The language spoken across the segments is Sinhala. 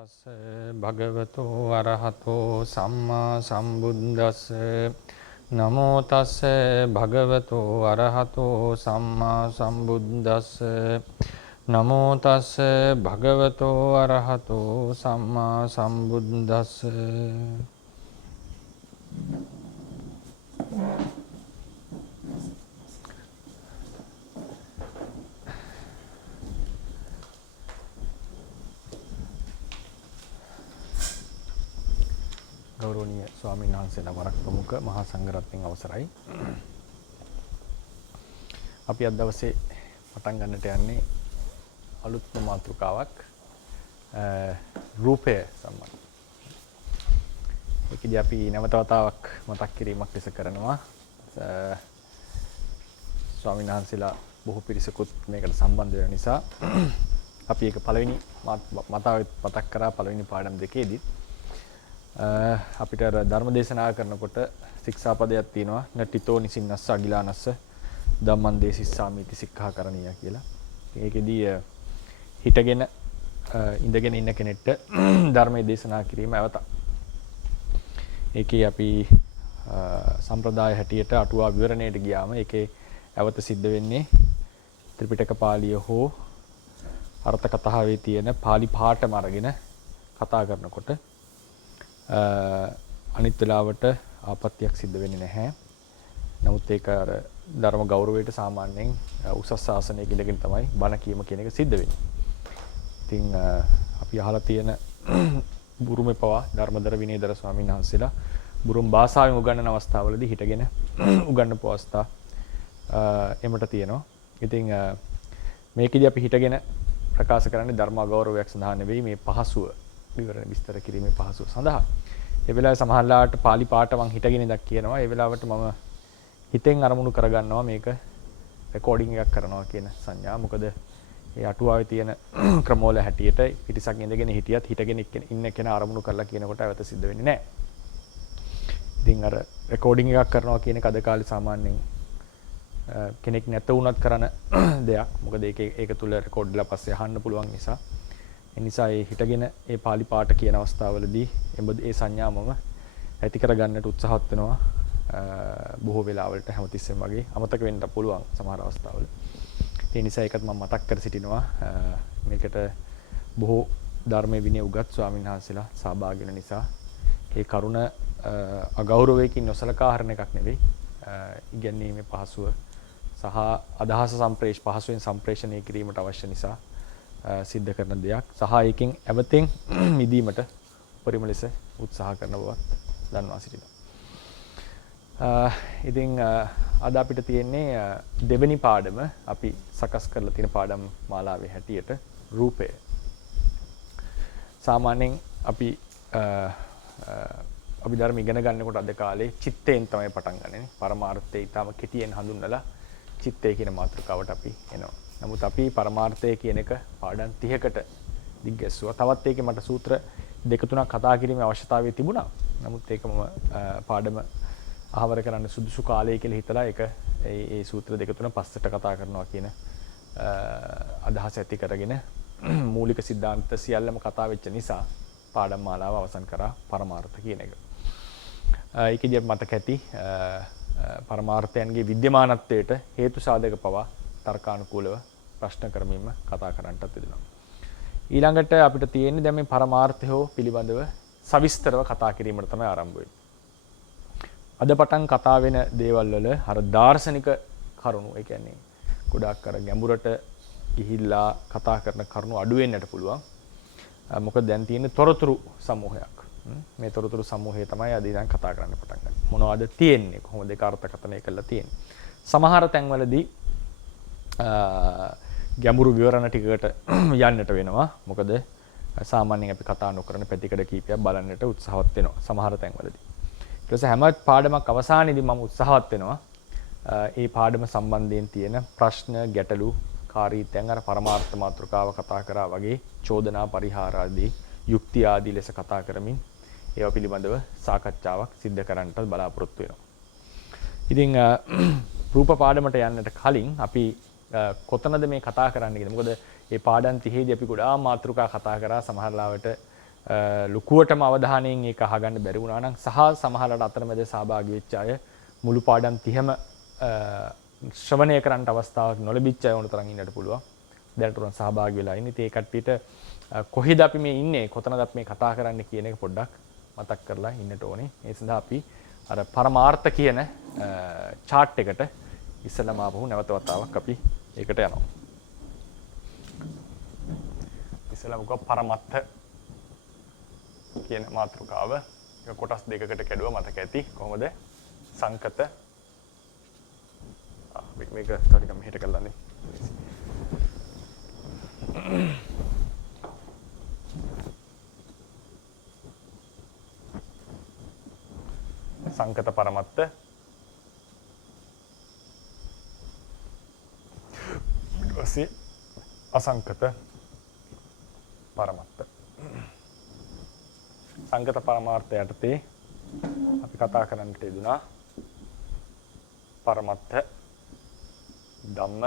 තස්ස භගවතෝ අරහතෝ සම්මා සම්බුද්දස්ස නමෝ තස්ස භගවතෝ අරහතෝ සම්මා සම්බුද්දස්ස නමෝ තස්ස භගවතෝ අරහතෝ සම්මා සම්බුද්දස්ස ගෞරවනීය ස්වාමීන් වහන්සේලා වරක් ප්‍රමුඛ මහා සංඝරත්නයන් අවසරයි. අපි අද දවසේ පටන් ගන්නට යන්නේ අලුත්ම මාතෘකාවක් රූපය සම්බන්ධ. ඒකදී අපි නැවත වතාවක් මතක් කිරීමක් ලෙස කරනවා. ස්වාමීන් වහන්සේලා බොහෝ පිරිසකුත් මේකට සම්බන්ධ වෙන නිසා අපි ඒක පළවෙනි මතාවෙත් මතක් කරා පළවෙනි පාඩම් දෙකේදී අපිට ධර්ම දේශනා කරනකොට ශික්ෂාපදයක් තියෙනවා නටිතෝ නිසින්නස්ස අගිලානස්ස ධම්මං දේසිස්සාමිති සික්ඛාකරණීය කියලා. ඒකෙදී හිටගෙන ඉඳගෙන ඉන්න කෙනෙක්ට ධර්මයේ දේශනා කිරීම අවත. ඒකේ අපි සම්ප්‍රදාය හැටියට අටුවා විවරණයට ගියාම ඒකේ අවත සිද්ධ වෙන්නේ ත්‍රිපිටක පාළිය හෝ අර්ථ කතාවේ තියෙන පාළි පාඨම අරගෙන කතා කරනකොට අනිත් වෙලාවට ආපත්‍යක් සිද්ධ වෙන්නේ නැහැ. නමුත් ඒක අර ධර්ම ගෞරවයට සාමාන්‍යයෙන් උසස් ශාසනයක ඉඳගෙන තමයි බණ කීම කියන එක සිද්ධ වෙන්නේ. ඉතින් අපි අහලා තියෙන බුරුමේ පවා ධර්මදර විනයදර ස්වාමීන් වහන්සේලා බුරුම් භාෂාවෙන් උගන්වන අවස්ථාවලදී හිටගෙන උගන්වපු අවස්ථා එමට තියෙනවා. ඉතින් මේකෙදී අපි හිටගෙන ප්‍රකාශ කරන්නේ ධර්ම ගෞරවයක් සඳහා නෙවෙයි මේ පහසුව විවරණ විස්තර කිරීමේ පහසුව සඳහා. ඒ වෙලාවේ සමහරලාට පාලි පාඨ මං හිටගෙන ඉඳක් කියනවා. ඒ වෙලාවට මම හිතෙන් අරමුණු කරගන්නවා මේක රෙකෝඩින් එකක් කරනවා කියන සංඥා. මොකද ඒ අටුවාවේ තියෙන ක්‍රමවල හැටියට පිටිසක් ඉඳගෙන හිටියත් හිටගෙන ඉන්න කෙනා අරමුණු කරලා කියනකොට අවත සිද්ධ වෙන්නේ නැහැ. ඉතින් අර රෙකෝඩින් එකක් කරනවා කියන එක අද කාලේ සාමාන්‍යයෙන් කෙනෙක් නැත වුණත් කරන දෙයක්. මොකද ඒක තුල රෙකෝඩ්ලා පස්සේ අහන්න පුළුවන් නිසා. ඒ නිසා ඒ හිටගෙන ඒ පාලි පාඨ කියන අවස්ථාවවලදී ඒ සංඥාමම ඇති කරගන්නට උත්සාහත් වෙනවා. බොහෝ වෙලාවලට හැමතිස්සෙම වගේ අමතක වෙන්න පුළුවන් සමහර අවස්ථාවල. ඒ නිසා ඒකත් මම මතක් කර සිටිනවා. මේකට බොහෝ ධර්මයේ විනය උගත් ස්වාමීන් වහන්සේලා සහභාගී වෙන නිසා ඒ කරුණ අගෞරවයකින් නොසලකා හරින එකක් නෙවෙයි. ඉගැන්වීමේ පහසුව සහ අදහස පහසුවෙන් සම්ප්‍රේෂණය කිරීමට අවශ්‍ය නිසා සිද්ධ කරන දෙයක්. සහ ඒකෙන් ඇවතෙන් මිදීමට උපරිම ලෙස උත්සාහ කරන බවත් දන්වා සිටිනවා. ඉතින් අද අපිට තියෙන්නේ දෙවෙනි පාඩම අපි සකස් කරලා තියෙන පාඩම් මාලාවේ හැටියට රූපය. සාමාන්‍යයෙන් අපි ධර්ම ඉගෙන ගන්නකොට අද කාලේ චිත්තයෙන් තමයි පටන් ගන්නනේ. පරමාර්ථය ඊටම කෙටියෙන් හඳුන්වලා චිත්තය කියන මාතෘකාවට අපි එනවා. නමුත් අපි පරමාර්ථය කියන එක පාඩම් 30කට දිග්ගැස්සුවා. තවත් ඒකේ මට සූත්‍ර දෙක තුනක් කතා කිරීමේ අවශ්‍යතාවය තිබුණා. නමුත් ඒක මම පාඩම අහවර කරන්න සුදුසු කාලය කියලා හිතලා ඒක ඒ සූත්‍ර දෙක තුන පස්සට කතා කරනවා කියන අදහස ඇති කරගෙන මූලික સિદ્ધාන්ත සියල්ලම කතා වෙච්ච නිසා පාඩම් මාලාව අවසන් කරා පරමාර්ථ කියන එක. ඒකදී මතක ඇති පරමාර්ථයන්ගේ විද්‍යමානත්වයට හේතු සාධක පවා තර්කානුකූලව ප්‍රශ්න කරමින්ම කතා කරන්නටත් වෙනවා. ඊළඟට අපිට තියෙන්නේ දැන් මේ පරමාර්ථය පිළිබඳව සවිස්තරව කතා කිරීමට තමයි ආරම්භ වෙන්නේ. අද පටන් කතා වෙන දේවල් වල අර දාර්ශනික කරුණු, ඒ කියන්නේ ගොඩාක් අර ගැඹුරට ගිහිල්ලා කතා කරන කරුණු අඩු වෙන්නට පුළුවන්. මොකද දැන් තියෙන තොරතුරු සමූහයක්. මේ තොරතුරු සමූහය තමයි අද ඉඳන් කතා කරන්න පටන් ගන්න. මොනවද තියෙන්නේ? කොහොමද ඒක අර්ථකථනය කරලා තියෙන්නේ? සමහර තැන්වලදී ගැඹුරු විවරණ ටිකකට යන්නට වෙනවා. මොකද සාමාන්‍යයෙන් අපි කතා නොකරන පැතිකඩ කීපයක් බලන්නට උත්සාහවත් වෙනවා සමහර තැන්වලදී. ඊට පස්සේ හැම පාඩමක් අවසානයේදී මම උත්සාහවත් වෙනවා ඒ පාඩම සම්බන්ධයෙන් තියෙන ප්‍රශ්න, ගැටලු, කාරීත්‍යයන් අර පරමාර්ථ මාතෘකාව කතා කරා වගේ චෝදනා පරිහාර ආදී යුක්ති ආදී ලෙස කතා කරමින් ඒවා පිළිබඳව සාකච්ඡාවක් සිද්ධ කරන්නට බලාපොරොත්තු වෙනවා. ඉතින් රූප පාඩමට යන්නට කලින් අපි කොතනද මේ කතා කරන්න කියලා. මොකද මේ පාඩම් 30 දී අපි ගොඩාක් මාතෘකා කතා කරා. සමහර ලාවට ලොකුවටම අවධානයෙන් ඒක අහගන්න බැරි වුණා නම් සහ සමහරවිට අතරමැද සහභාගී වෙච්ච අය මුළු පාඩම් 30ම ශ්‍රවණය කරන්න අවස්ථාවක් නොලැබිච්ච අය වුණ තරම් ඉන්නට පුළුවන්. දැනට උන් සහභාගී වෙලා ඉන්නේ. ඉතින් ඒ කට්ටියට කොහෙද අපි මේ ඉන්නේ, කොතනද අපි මේ කතා කරන්නේ කියන එක පොඩ්ඩක් මතක් කරලා ඉන්නට ඕනේ. ඒ සඳහා අපි අර පරමාර්ථ කියන chart එකට ඉස්සෙල්ලාම ආපහු නැවත වතාවක් අපි ඒකට යනවා. ඉස්සෙල්ලාම පරමත්ත කියන මාතෘකාව ඒක කොටස් දෙකකට කැඩුවා මතක ඇති. කොහොමද? සංකත මේක ටිකක් මෙහෙට කරලානේ. සංකත පරමත්ත ඊට පස්සේ අසංකත පරමත්ත. සංකත පරමාර්ථ යටතේ අපි කතා කරන්නට යෙදුනා පරමත්ත ධම්ම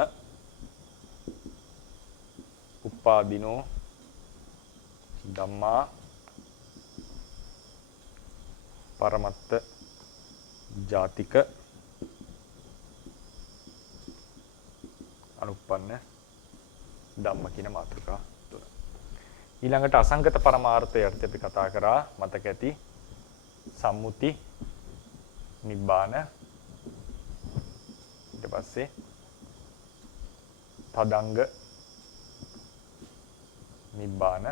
උපාදීනෝ ධම්මා පරමත්ත ජාතික අනුප්පන්න ධම්ම කියන මාතෘකා තුන. ඊළඟට අසංගත පරමාර්ථය යටතේ අපි කතා කරා මතක ඇති සම්මුති නිබ්බාන ඊට පස්සේ තදංග නිබ්බාන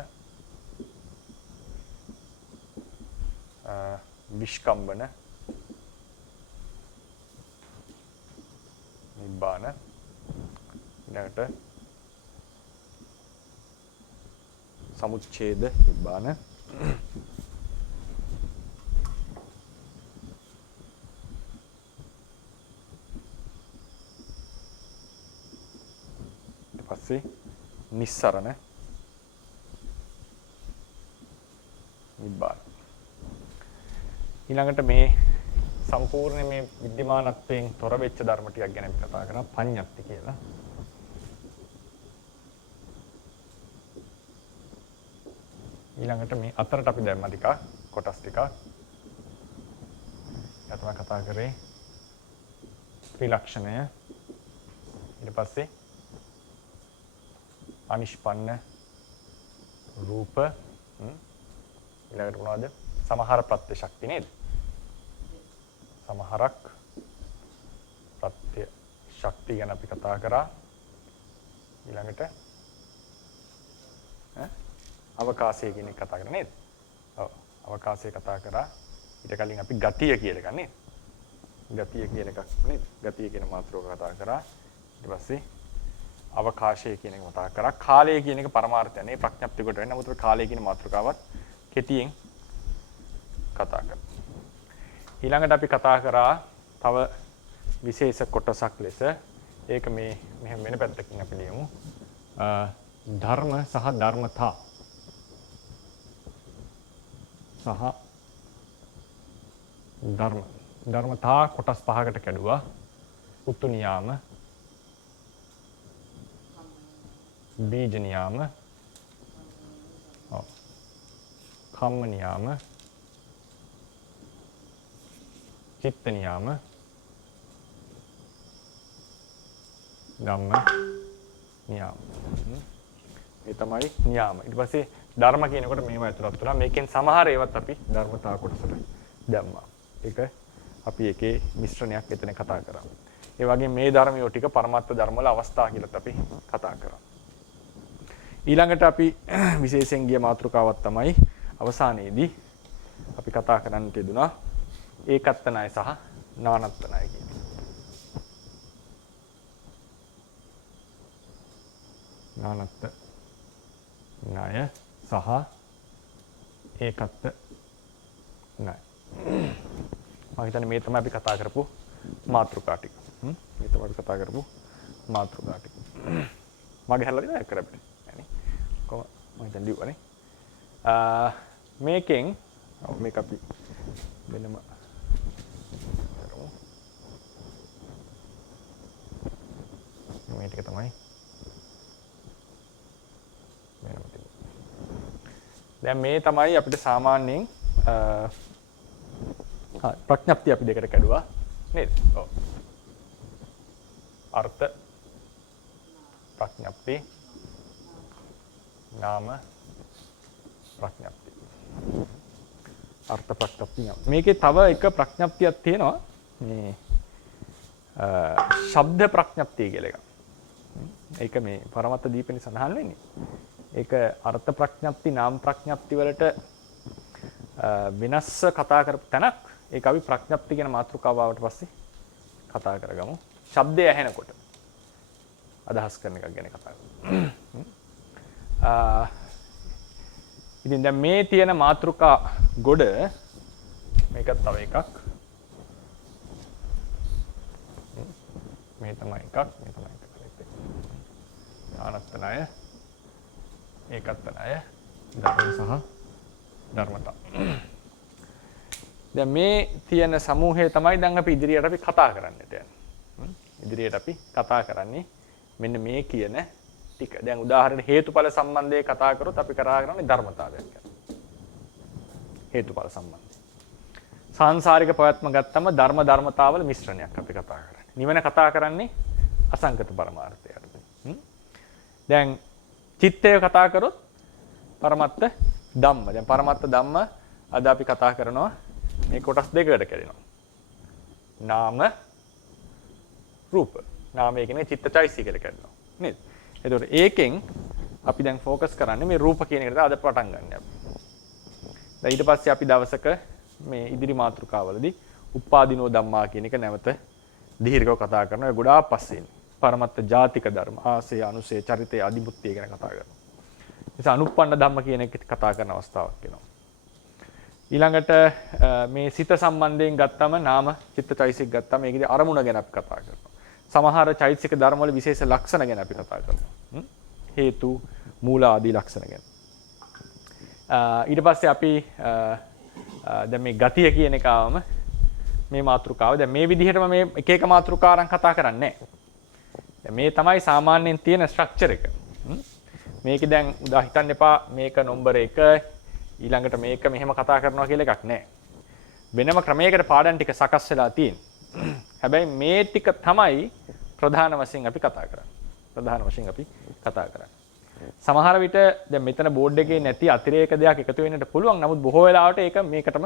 විස්කම්බන නිබ්බාන ඊළඟට සමුච්ඡේද නිබ්බාන ඊට පස්සේ නිස්සරණ නිබ්බාන. ඊළඟට මේ සම්පූර්ණ මේ විද්‍යමානත්වයෙන් තොර වෙච්ච ධර්ම ටිකක් ගැන අපි කතා කරා පඤ්ඤප්ති කියලා. ඊළඟට මේ අතරට අපි දැම්ම ටික කොටස් ටික. ඊට තමයි කතා කරේ ත්‍රිලක්ෂණය. ඊට පස්සේ අනිෂ්පන්න රූප ඊළඟට මොනවද? සමහර ප්‍රත්‍ය ශක්ති නේද? සමහරක් ප්‍රත්‍ය ශක්තිය ගැන අපි කතා කරා. ඊළඟට අවකාශය කියන එක කතා කරා නේද? ඔව්. අවකාශය කතා කරා. ඊට කලින් අපි ගතිය කියලා එකක් නේද? ගතිය කියන එකක් නේද? ගතිය කියන මාතෘකාව කතා කරා. ඊට පස්සේ අවකාශය කියන එක කතා කරා. කාලය කියන එක පරමාර්ථය නේ ප්‍රඥප්ති කොට වෙන. නමුත් කාලය කියන මාතෘකාවත් කෙටියෙන් කතා කරා. ඊළඟට අපි කතා කරා තව විශේෂ කොටසක් ලෙස ඒක මේ මෙහෙම වෙන පැත්තකින් අපි ලියමු. ධර්ම සහ ධර්මතා සහ ධර්මතා කොටස් පහකට කැඩුවා. උත්තු නියාම, බීජ නියාම, කම්ම නියාම, චිත්ත නියාම, ධම්ම නියාම. මේ තමයි නියාම. ඊට පස්සේ ධර්ම කියනකොට මේවා ඇතුළත් වෙනවා. මේකෙන් සමහර ඒවාත් අපි ධර්මතා කොටසට දැම්මා. ඒක අපි එකේ මිශ්‍රණයක් එතන කතා කරා. ඒ වගේ මේ ධර්මියෝ ටික පරමාර්ථ ධර්ම වල අවස්ථා කියලාත් අපි කතා කරා. ඊළඟට අපි විශේෂයෙන් ගිය මාතෘකාවක් තමයි අවසානයේදී අපි කතා කරන්නට යෙදුනා ඒකත්ත ණය සහ නානත්ත ණය කියන එක. නානත්ත ණය සහ ඒකත්ත ණය. මම හිතන්නේ මේ තමයි අපි කතා කරපු මාතෘකා ටික. මේ තමයි අපි කතා කරපු මාතෘකා ටික. මගේ හැල්ලා දිනා කරපිට. නෑනේ. කොහොම මම දැන් ලියුවානේ. මේකෙන් මේක අපි වෙනම කරමු. මේ ටික තමයි වෙනම දැන් මේ තමයි අපිට සාමාන්‍යයෙන් ප්‍රඥප්තිය අපි දෙකට කැඩුවා නේද? ඔව්. අර්ථ ප්‍රඥප්ති නාම ප්‍රඥප්ති. අර්ථ ප්‍රඥප්ති නාම. මේකේ තව එක ප්‍රඥප්තියක් තියෙනවා. මේ ශබ්ද ප්‍රඥප්තිය කියලා එකක්. ඒක මේ පරමත්ත දීපෙනි සඳහන් වෙන්නේ. ඒක අර්ථ ප්‍රඥප්ති නාම ප්‍රඥප්ති වලට වෙනස්ස කතා කරපු තැනක්. ඒක අපි ප්‍රඥප්ති කියන මාතෘකාව ආවට පස්සේ කතා කරගමු. ශබ්දය ඇහෙනකොට අදහස් කරන එකක් ගැන කතා කරමු. ඉතින් දැන් මේ තියෙන මාතෘකා ගොඩ මේකත් තව එකක්. මේ තමයි එකක්, මේ තමයි එකක්. ඥානත්තනය, ඒකත්තනය, ධර්ම සහ ධර්මතා. දැන් මේ තියෙන සමූහය තමයි දැන් අපි ඉදිරියට අපි කතා කරන්නට යන්නේ. ඉදිරියට අපි කතා කරන්නේ මෙන්න මේ කියන ටික. දැන් උදාහරණ හේතුඵල සම්බන්ධයේ කතා කරොත් අපි කතා කරන්නේ ධර්මතාවයක් ගැන. හේතුඵල සම්බන්ධය. සාංශාරික ප්‍රවත්ම ගත්තම ධර්මතාවල මිශ්‍රණයක් අපි කතා කරන්නේ. නිවන කතා කරන්නේ අසංකත පරමාර්ථයට. දැන් චිත්තය කතා කරොත් පරමත්ත ධම්ම. දැන් පරමත්ත ධම්ම අද අපි කතා කරනවා මේ කොටස් දෙකකට කැඩෙනවා. නාම රූප. නාමය කියන්නේ චිත්තචෛතසිකයට කැඩෙනවා. නේද? එතකොට ඒකෙන් අපි දැන් ફોકસ කරන්නේ මේ රූප කියන එකට අද පටන් ගන්න අපි. දැන් ඊට පස්සේ අපි දවසක මේ ඉදිරි මාතෘකාවලදී උපාදීනෝ ධම්මා කියන එක නැවත දීර්ඝව කතා කරනවා. ඒ ගොඩාක් පස්සේ පරමත්ත ජාතික ධර්ම, ආසය, අනුසය, චරිතය, අධිමුත්‍ය ගැන කතා කරනවා. නිසා අනුප්පන්න ධම්ම කියන එක කතා කරන අවස්ථාවක් එනවා. ඊළඟට මේ සිත සම්බන්ධයෙන් ගත්තම නාම චිත්තචෛතසික ගත්තම මේකේ අරමුණ ගැන අපි කතා කරනවා. සමහර චෛතසික ධර්ම වල විශේෂ ලක්ෂණ ගැන අපි කතා කරනවා. හේතු, මූල ආදී ලක්ෂණ ගැන. ඊට පස්සේ අපි දැන් මේ ගතිය කියන එක ආවම මේ මාතෘකාව දැන් මේ විදිහටම මේ එක එක මාතෘකාරන් කතා කරන්නේ නැහැ. දැන් මේ තමයි සාමාන්‍යයෙන් තියෙන ස්ට්‍රක්චර් එක. මේක දැන් උදා හිතන්න එපා මේක නම්බර 1 ඊළඟට මේක මෙහෙම කතා කරනවා කියලා එකක් නැහැ. වෙනම ක්‍රමයකට පාඩම් ටික සකස් වෙලා තියෙන. හැබැයි මේ ටික තමයි ප්‍රධාන වශයෙන් අපි කතා කරන්නේ. ප්‍රධාන වශයෙන් අපි කතා කරන්නේ. සමහර විට දැන් මෙතන බෝඩ් එකේ නැති අතිරේක දෙයක් එකතු වෙන්නට පුළුවන්. නමුත් බොහෝ වෙලාවට ඒක මේකටම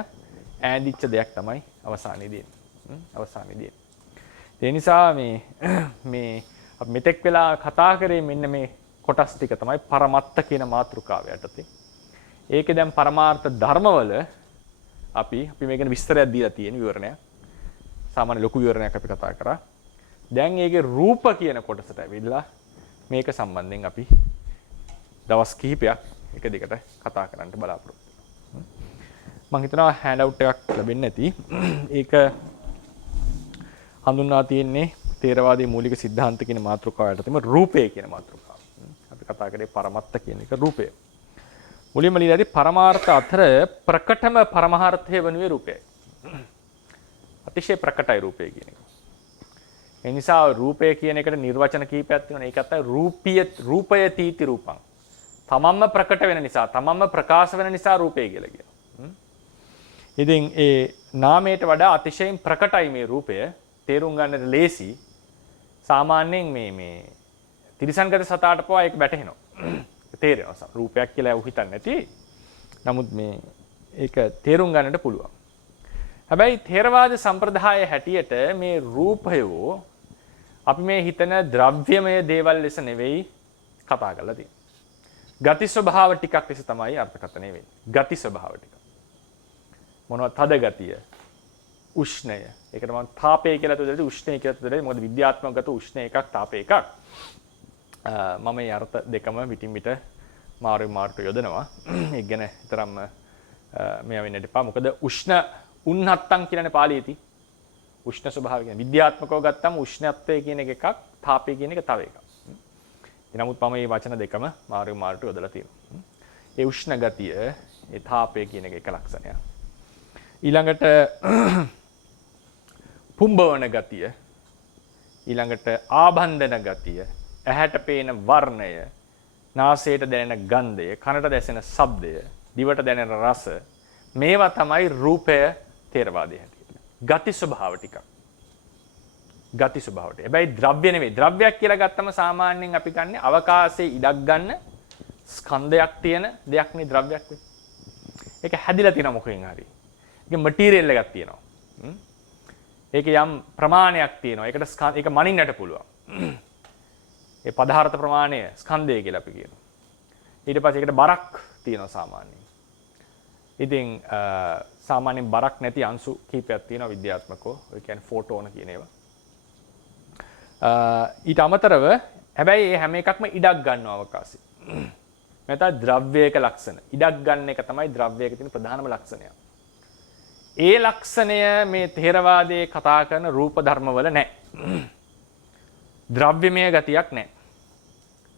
ඈඳිච්ච දෙයක් තමයි අවසානයේදී එන්නේ. අවසානයේදී. ඒ නිසා මේ අපි මෙතෙක් වෙලා කතා කරේ මෙන්න මේ කොටස් ටික තමයි පරමත්ත කියන මාතෘකාව යටතේ. ඒකේ දැන් පරමාර්ථ ධර්මවල අපි මේ ගැන විස්තරයක් දීලා තියෙන විවරණයක්. සාමාන්‍ය ලොකු විවරණයක් අපි කතා කරා. දැන් ඒකේ රූප කියන කොටසට ඇවිල්ලා මේක සම්බන්ධයෙන් අපි දවස් කිහිපයක් එක දිගට කතා කරන්න බලාපොරොත්තු වෙනවා. මම හිතනවා හෑන්ඩ් අවුට් එකක් ලැබෙන්නේ නැති. ඒක හඳුන්වා තියෙන්නේ තේරවාදී මූලික સિદ્ધාන්ත කියන මාතෘකාව යටතේම රූපය කියන මාතෘකාව. අපි කතා කරේ පරමත්ත කියන එක රූපය. මුලින්ම ලියලාදී පරමාර්ථ අතර ප්‍රකටම පරමාර්ථය වනුයේ රූපයයි. අතිශය ප්‍රකටයි රූපය කියන එක. ඒ නිසා රූපය කියන එකට නිර්වචන කීපයක් තියෙනවා. ඒකත් රූපය තීති රූපං. තමන්ම ප්‍රකට වෙන නිසා, තමන්ම ප්‍රකාශ වෙන නිසා රූපය කියලා කියනවා. ඉතින් ඒ නාමයට වඩා අතිශයින් ප්‍රකටයි මේ රූපය. තේරුම් ගන්නට ලේසි. සාමාන්‍යයෙන් මේ ත්‍රිසංගත සතාට පවා ඒක වැටහෙනවා. තේරෙනවා. රූපයක් කියලා ਉਹ හිතන්නේ නැති. නමුත් මේ ඒක තේරුම් ගන්නට පුළුවන්. හැබැයි ථේරවාද සම්ප්‍රදායේ හැටියට මේ රූපය අපි මේ හිතන ද්‍රව්‍යමය දේවල් ලෙස නෙවෙයි කතා කරලා තියෙන්නේ. ගති ස්වභාව ටිකක් ලෙස තමයි අර්ථකථනය වෙන්නේ. ගති ස්වභාව ටික. මොනවද? තද ගතිය, උෂ්ණය. ඒකට මම තාපය කියලා තුදෙදී උෂ්ණය කියලා තුදෙදී මොකද විද්‍යාත්මක ගත උෂ්ණ එකක් තාපය එකක්. මම මේ අර්ථ දෙකම පිටින් පිට මාරුට යොදනවා. ඒක ගැන තරම්ම මෙයා වෙන්නට එපා. මොකද උෂ්ණ උන්නත්තං කියලානේ පාළියේ තියෙන්නේ. උෂ්ණ ස්වභාවය කියන විද්‍යාත්මකව ගත්තම උෂ්ණත්වය කියන එකක්, තාපය කියන එක තව එකක්. නමුත් මම මේ වචන දෙකම මාරුට යොදලා තියෙනවා. ඒ උෂ්ණ ගතිය, ඒ තාපය කියන එක ලක්ෂණයක්. ඊළඟට පුම්බවන ගතිය, ඊළඟට ආබන්ධන ගතිය, ඇහැට පේන වර්ණය, නාසයට දැනෙන ගන්ධය, කනට දැසෙන ශබ්දය, දිවට දැනෙන රස මේවා තමයි රූපය තේරවාදයේ හැටියට. ගති ස්වභාව ටික. ගති ස්වභාව ටික. හැබැයි ද්‍රව්‍ය නෙවෙයි. ද්‍රව්‍යයක් කියලා ගත්තම සාමාන්‍යයෙන් අපි ගන්නේ අවකාශයේ ඉඩක් ගන්න ස්කන්ධයක් තියෙන දෙයක් නේ ද්‍රව්‍යයක් වෙන්නේ. ඒක හැදිලා තියෙන මොකකින් හරි. ඒක මටීරියල් එකක් තියෙනවා. ඒක යම් ප්‍රමාණයක් තියෙනවා. ඒක මනින්නට පුළුවන්. ඒ පදාර්ථ ප්‍රමාණය ස්කන්ධය කියලා අපි කියනවා. ඊට පස්සේ ඒකට බරක් තියෙනවා සාමාන්‍යයෙන්. ඉතින් සාමාන්‍යයෙන් බරක් නැති අංශු කීපයක් තියෙනවා විද්‍යාත්මකව. ඒ කියන්නේ ෆෝටෝන කියන ඒවා. ඊට අමතරව හැබැයි මේ හැම එකක්ම ඉඩක් ගන්නවා අවකාශයේ. නැත්නම් ද්‍රව්‍යයක ලක්ෂණ. ඉඩක් ගන්න එක තමයි ද්‍රව්‍යයක තියෙන ප්‍රධානම ලක්ෂණය. ඒ ලක්ෂණය මේ ථේරවාදයේ කතා කරන රූප ධර්මවල නැහැ. ද්‍රව්‍යමය ගතියක් නැහැ.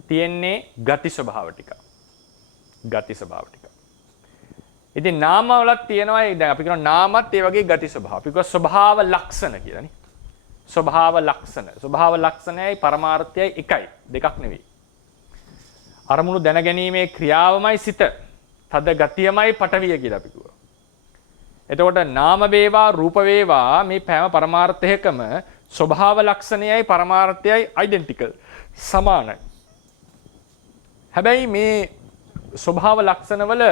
තියෙන්නේ ගති ස්වභාව ටික. ගති ස්වභාව ටික. ඉතින් නාමවලත් තියෙනවා දැන් අපි කියනවා නාමත් ඒ වගේ ගති ස්වභාව. අපි කියනවා ස්වභාව ලක්ෂණ කියලානේ. ස්වභාව ලක්ෂණ. ස්වභාව ලක්ෂණයයි පරමාර්ථයයි එකයි. දෙකක් නෙවෙයි. අරමුණු දැනගැනීමේ ක්‍රියාවමයි සිත. තද ගතියමයි පටවිය කියලා අපි කිව්වා. එතකොට නාම වේවා රූප වේවා මේ හැම පරමාර්ථයකම ස්වභාව ලක්ෂණයයි පරමාර්ථයයි ඩෙන්ටිකල් සමානයි. හැබැයි මේ ස්වභාව ලක්ෂණවල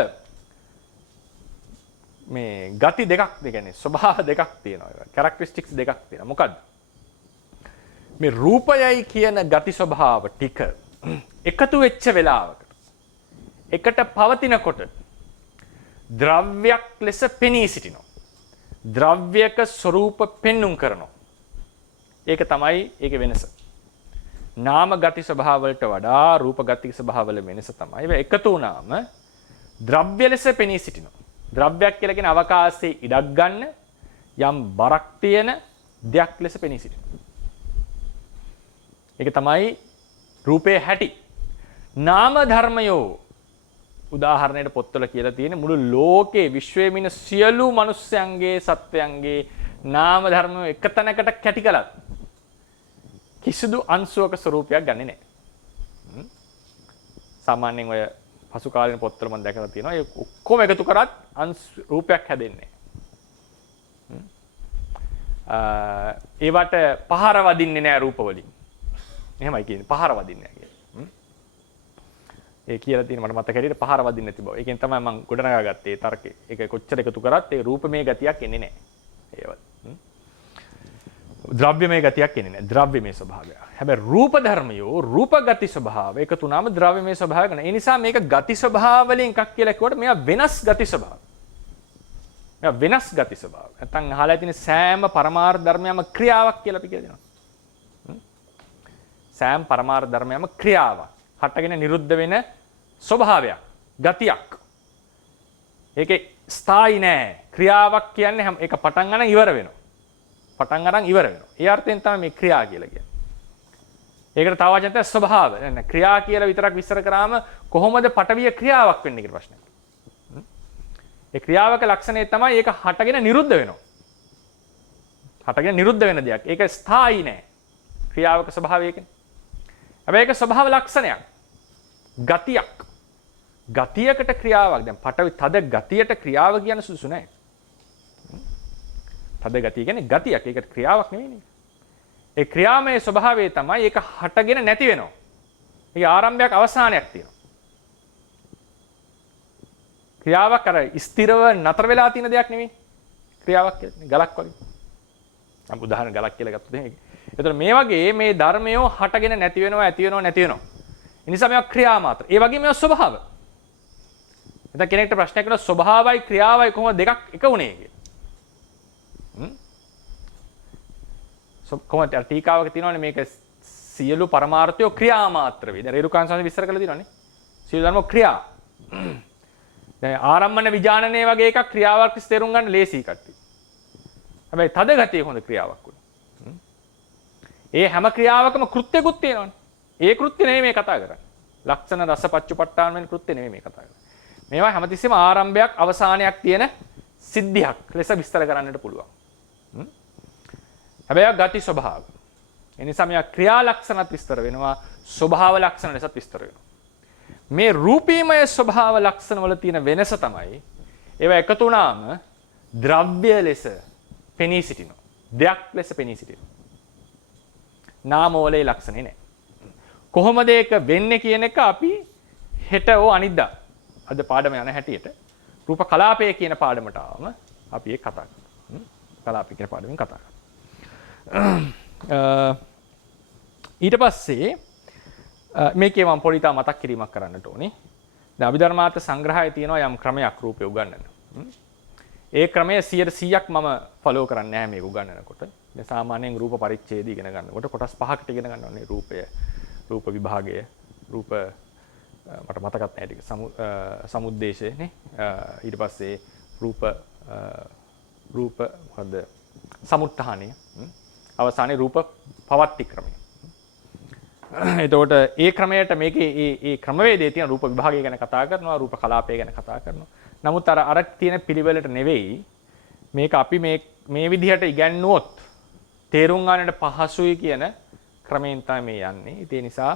මේ ගති දෙකක් කියන්නේ ස්වභාව දෙකක් තියෙනවා. කැරක්ටරිස්ටික්ස් දෙකක් තියෙනවා. මොකද්ද? මේ රූපයයි කියන ගති ස්වභාව ටික එකතු වෙච්ච වෙලාවකට එකට පවතිනකොට ද්‍රව්‍යයක් ලෙස පෙනී සිටිනවා. ද්‍රව්‍යක ස්වરૂප පෙන්눔 කරනවා. ඒක තමයි ඒකේ වෙනස. නාම ගති ස්වභාව වලට වඩා රූප ගති ස්වභාව වල වෙනස තමයි. ඒක එකතු වුණාම ද්‍රව්‍ය ලෙස පෙනී සිටිනවා. ද්‍රව්‍යයක් කියලා කියන අවකාශයේ ඉඩක් ගන්න යම් බරක් තියෙන දෙයක් ලෙස පෙනී සිටිනවා. ඒක තමයි රූපේ හැටි. නාම ධර්මයෝ උදාහරණයට පොත්වල කියලා තියෙන මුළු ලෝකේ විශ්වයේ ඉන්න සියලු මිනිස්යන්ගේ සත්වයන්ගේ නාම ධර්ම එක තැනකට කැටි කළත් කිසිදු අංශුවක ස්වરૂපයක් ගන්නෙ නැහැ. සාමාන්‍යයෙන් ඔය පසු කාලීන පොත්වල මම දැකලා තියෙනවා ඒ ඔක්කොම එකතු කරත් රූපයක් හැදෙන්නේ නැහැ. ඒවට පහර වදින්නේ නැහැ රූප වලින්. එහෙමයි කියන්නේ පහර වදින්නේ නැහැ කියලා. ඒ කියලා තියෙන මට මතක හැටියට පහර වදින්නේ නැති බව. ඒකෙන් තමයි මම ගොඩනගා ගත්තේ ඒ තර්කේ. ඒක කොච්චර එකතු කරත් ඒ රූපමය ගතියක් එන්නේ නැහැ. ඒවත්. ද්‍රව්‍යමය ගතියක් එන්නේ නැහැ. ද්‍රව්‍යමය ස්වභාවය. හැබැයි රූප ධර්මයෝ රූප ගති ස්වභාව එකතු වුණාම ද්‍රව්‍යමය ස්වභාවය කරන. ඒ නිසා මේක ගති ස්වභාව වලින් එකක් කියලා කිව්වට මේවා වෙනස් ගති ස්වභාව. මේවා වෙනස් ගති ස්වභාව. නැත්නම් අහලා තියෙන සෑම පරමාර්ථ ධර්මයක්ම ක්‍රියාවක් කියලා අපි කියලා දෙනවා. සෑම පරමාර්ථ ධර්මයක්ම ක්‍රියාවක්. හටගෙන නිරුද්ධ වෙන ස්වභාවයක්, ගතියක්. ඒකේ ස්ථායි නෑ. ක්‍රියාවක් කියන්නේ ඒක පටන් ගන්න ඉවර වෙනවා. පටන් අරන් ඉවර වෙනවා. ඒ අර්ථයෙන් තමයි මේ ක්‍රියා කියලා කියන්නේ. ඒකට තව වචන තමයි ස්වභාව. නෑ ක්‍රියා කියලා විතරක් විස්තර කරාම කොහොමද පටවිය ක්‍රියාවක් වෙන්නේ කියලා ප්‍රශ්නයක්. ඒ ක්‍රියාවක ලක්ෂණය තමයි ඒක හටගෙන නිරුද්ධ වෙනවා. හටගෙන නිරුද්ධ වෙන දෙයක්. ඒක ස්ථායි නෑ. ක්‍රියාවක ස්වභාවය කියන්නේ. හැබැයි ඒක ස්වභාව ලක්ෂණයක්. ගතියක්. ගතියකට ක්‍රියාවක්. දැන් පටවි තද ගතියට ක්‍රියාව කියන සුසු නැහැ. තද ගතිය කියන්නේ ගතියක්. ඒකට ක්‍රියාවක් නෙවෙයිනේ. ඒ ක්‍රියාමය ස්වභාවය තමයි ඒක හටගෙන නැති වෙනවා. ඒකේ ආරම්භයක් අවසානයක් තියෙනවා. ක්‍රියාවක් අර ස්ථිරව නතර වෙලා තියෙන දෙයක් නෙවෙයි. ක්‍රියාවක් කියන්නේ ගලක් වගේ. මම උදාහරණ ගලක් කියලා ගත්තොත් එහෙනම් එතකොට මේ වගේ මේ ධර්මයෝ හටගෙන නැති වෙනවා ඇති වෙනවා නැති වෙනවා. ඒ නිසා මේවා ක්‍රියා මාත්‍ර. ඒ වගේ මේවා ස්වභාව. එතන කෙනෙක්ට ප්‍රශ්නයක් කරනවා ස්වභාවයි ක්‍රියාවයි කොහොමද දෙකක් එක උනේ කියලා. කොහොමද ටීකාවක තියෙනවනේ මේක සියලු පරමාර්ථයෝ ක්‍රියා මාත්‍ර වේ. දැන් රේරුකාන් සංස විස්තර කරලා තියෙනවනේ. සියලු ධර්ම ක්‍රියා. දැන් ආරම්මන විඥානනය වගේ එකක් ක්‍රියාවක් තේරුම් ගන්න ලේසි කට්ටිය. හැබැයි තද ගතිය හොඳ ක්‍රියාවක් වුණා. ඒ හැම ක්‍රියාවකම කෘත්‍යකුත් තියෙනවනේ. ඒ කෘත්‍ය නෙමෙයි මේ කතා කරන්නේ. ලක්ෂණ රස පච්චුපට්ඨාන වෙන කෘත්‍ය නෙමෙයි මේ කතා කරන්නේ. මේවා හැමතිස්සෙම ආරම්භයක් අවසානයක් තියෙන සිද්ධියක් ලෙස විස්තර කරන්නට පුළුවන්. හැබැයි ගති ස්වභාව. ඒ නිසා මේවා ක්‍රියා ලක්ෂණත් විස්තර වෙනවා, ස්වභාව ලක්ෂණ ලෙසත් විස්තර වෙනවා. මේ රූපීමය ස්වභාව ලක්ෂණ වල තියෙන වෙනස තමයි ඒවා එකතු වුණාම ද්‍රව්‍ය ලෙස පෙනී සිටිනවා. දෙයක් ලෙස පෙනී සිටිනවා. නාම වලේ ලක්ෂණේ නැහැ. කොහොමද ඒක වෙන්නේ කියන එක අපි හෙට අනිද්දා අද පාඩම යන හැටියට රූප කලාපය කියන පාඩමට ආවම අපි ඒක කතා කරමු. කලාපය කියන පාඩමෙන් කතා කරමු. ඊට පස්සේ මේකේ මම පොඩි තා මතක් කිරීමක් කරන්නට ඕනේ. දැන් අභිධර්මාර්ථ සංග්‍රහයේ තියෙනවා යම් ක්‍රමයක් රූපේ උගන්වන්න. ඒ ක්‍රමය 100%ක් මම ෆලෝ කරන්නේ නැහැ මේක උගන්වනකොට. දැන් සාමාන්‍යයෙන් රූප පරිච්ඡේදය ඉගෙන ගන්නකොට කොටස් 5කට ඉගෙන ගන්න ඕනේ. රූපය, රූප විභාගය, රූප මට මතකත් නැහැ ටික සමුද්දේශය නේ. ඊට පස්සේ රූප මොකද සමුත්ථානය. අවසානයේ රූප පවත්ති ක්‍රමය. එතකොට ඒ ක්‍රමයට මේකේ ඒ ක්‍රමවේදයේ තියෙන රූප විභාගය ගැන කතා කරනවා, රූප කලාපය ගැන කතා කරනවා. නමුත් අර තියෙන පිළිවෙලට නෙවෙයි මේක අපි මේ විදිහට ඉගැන්නුවොත් තේරුම් ගන්නට පහසුයි කියන ක්‍රමයෙන් තමයි මේ යන්නේ. ඒ නිසා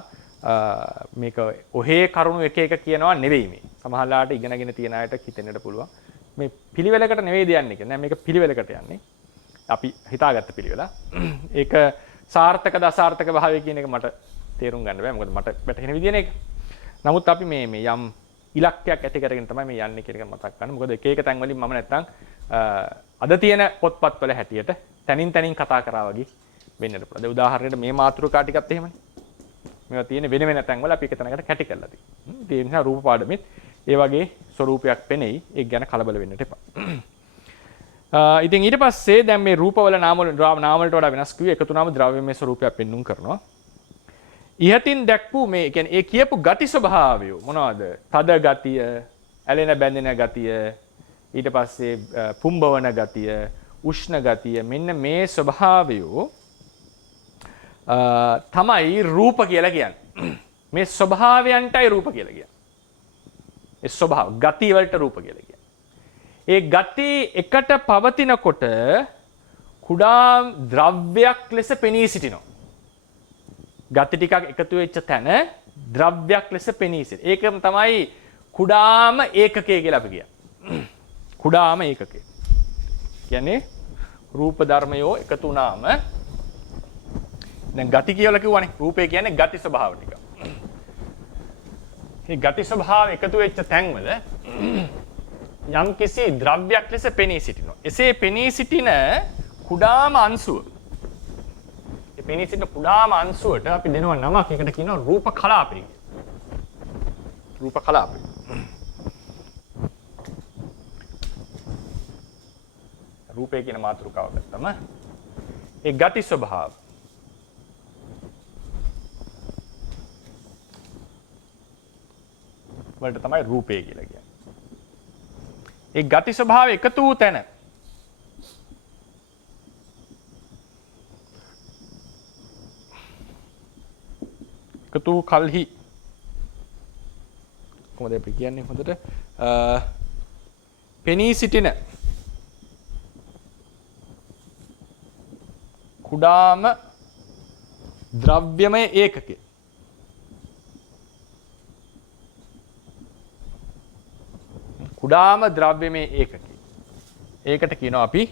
මේක ඔහේ කරුණු එක එක කියනවා නෙවෙයි මේ. සමහරලාට ඉගෙනගෙන තියන අයට හිතෙන්නට පුළුවන්. මේ පිළිවෙලකට නෙවෙයි දෙන්නේ කියන්නේ. නෑ මේක පිළිවෙලකට යන්නේ. අපි හිතාගත්ත පිළිවෙල. ඒක සාර්ථකද අසාර්ථක භාවය කියන එක මට තේරුම් ගන්න බෑ. මොකද මට වැටහෙන විදිය නේ ඒක. නමුත් අපි මේ යම් ඉලක්කයක් ඇති කරගෙන තමයි මේ යන්නේ කියන එක මතක් ගන්න. මොකද එක එක තැන් වලින් මම නැත්තම් අද තියෙන පොත්පත්වල හැටියට තනින් තනින් කතා කරා වගේ වෙන්නට පුළුවන්. දැන් උදාහරණයක් මේ මාතෘකා ටිකත් එහෙමනේ. මේවා තියෙන වෙන වෙන තැන් වල අපි එක තැනකට කැටි කරලා තියෙනවා. ඒ නිසා රූප පාඩමෙත් ඒ වගේ ස්වරූපයක් පෙනෙයි. ඒක ගැන කලබල වෙන්නට එපා. ඉතින් ඊට පස්සේ දැන් මේ රූපවල නාම වලට වඩා වෙනස් කිව්වේ එකතු නාම ද්‍රව්‍යමය ස්වරූපයක් පෙන්눔 කරනවා. ඉහතින් දැක්වූ මේ කියන්නේ ඒ කියපු ගති ස්වභාවය මොනවද? තද ගතිය, ඇලෙන බැඳෙන ගතිය, ඊට පස්සේ පුම්බවන ගතිය, උෂ්ණ ගතිය, මෙන්න මේ ස්වභාවය තමයි රූප කියලා කියන්නේ. මේ ස්වභාවයන්ටයි රූප කියලා කියන්නේ. ඒ ස්වභාව ගති වලට රූප කියලා කියන්නේ. ඒ ගති එකට පවතිනකොට කුඩා ද්‍රව්‍යයක් ලෙස පෙනී සිටිනවා. ගති ටිකක් එකතු වෙච්ච තැන ද්‍රව්‍යයක් ලෙස පෙනී සිටින. ඒකම තමයි කුඩාම ඒකකය කියලා අපි කියන්නේ. කුඩාම ඒකකය. කියන්නේ රූප ධර්මයෝ එකතු වුණාම දැන් ගති කියලා කිව්වනේ. රූපය කියන්නේ ගති ස්වභාව ටික. මේ ගති ස්වභාව එකතු වෙච්ච තැන්වල යම් කිසි ද්‍රව්‍යයක් ලෙස පෙනී සිටිනවා. එසේ පෙනී සිටින කුඩාම අංශුව. ඒ පෙනී සිටින කුඩාම අංශුවට අපි දෙනවා නමක්. ඒකට කියනවා රූප කලාපය කියලා. රූප කලාපය. රූපය කියන මාතෘකාව ගත්තම ඒ ගති ස්වභාව වලට තමයි රූපය කියලා කියන්නේ. ඒ ගති ස්වභාව එකතු වූ තැන එකතු කල්හි කොහොමද අපි කියන්නේ හොඳට පෙනී සිටින කුඩාම ද්‍රව්‍යමය ඒකකය. කුඩාම ද්‍රව්‍යමය ඒකකය. ඒකට කියනවා අපි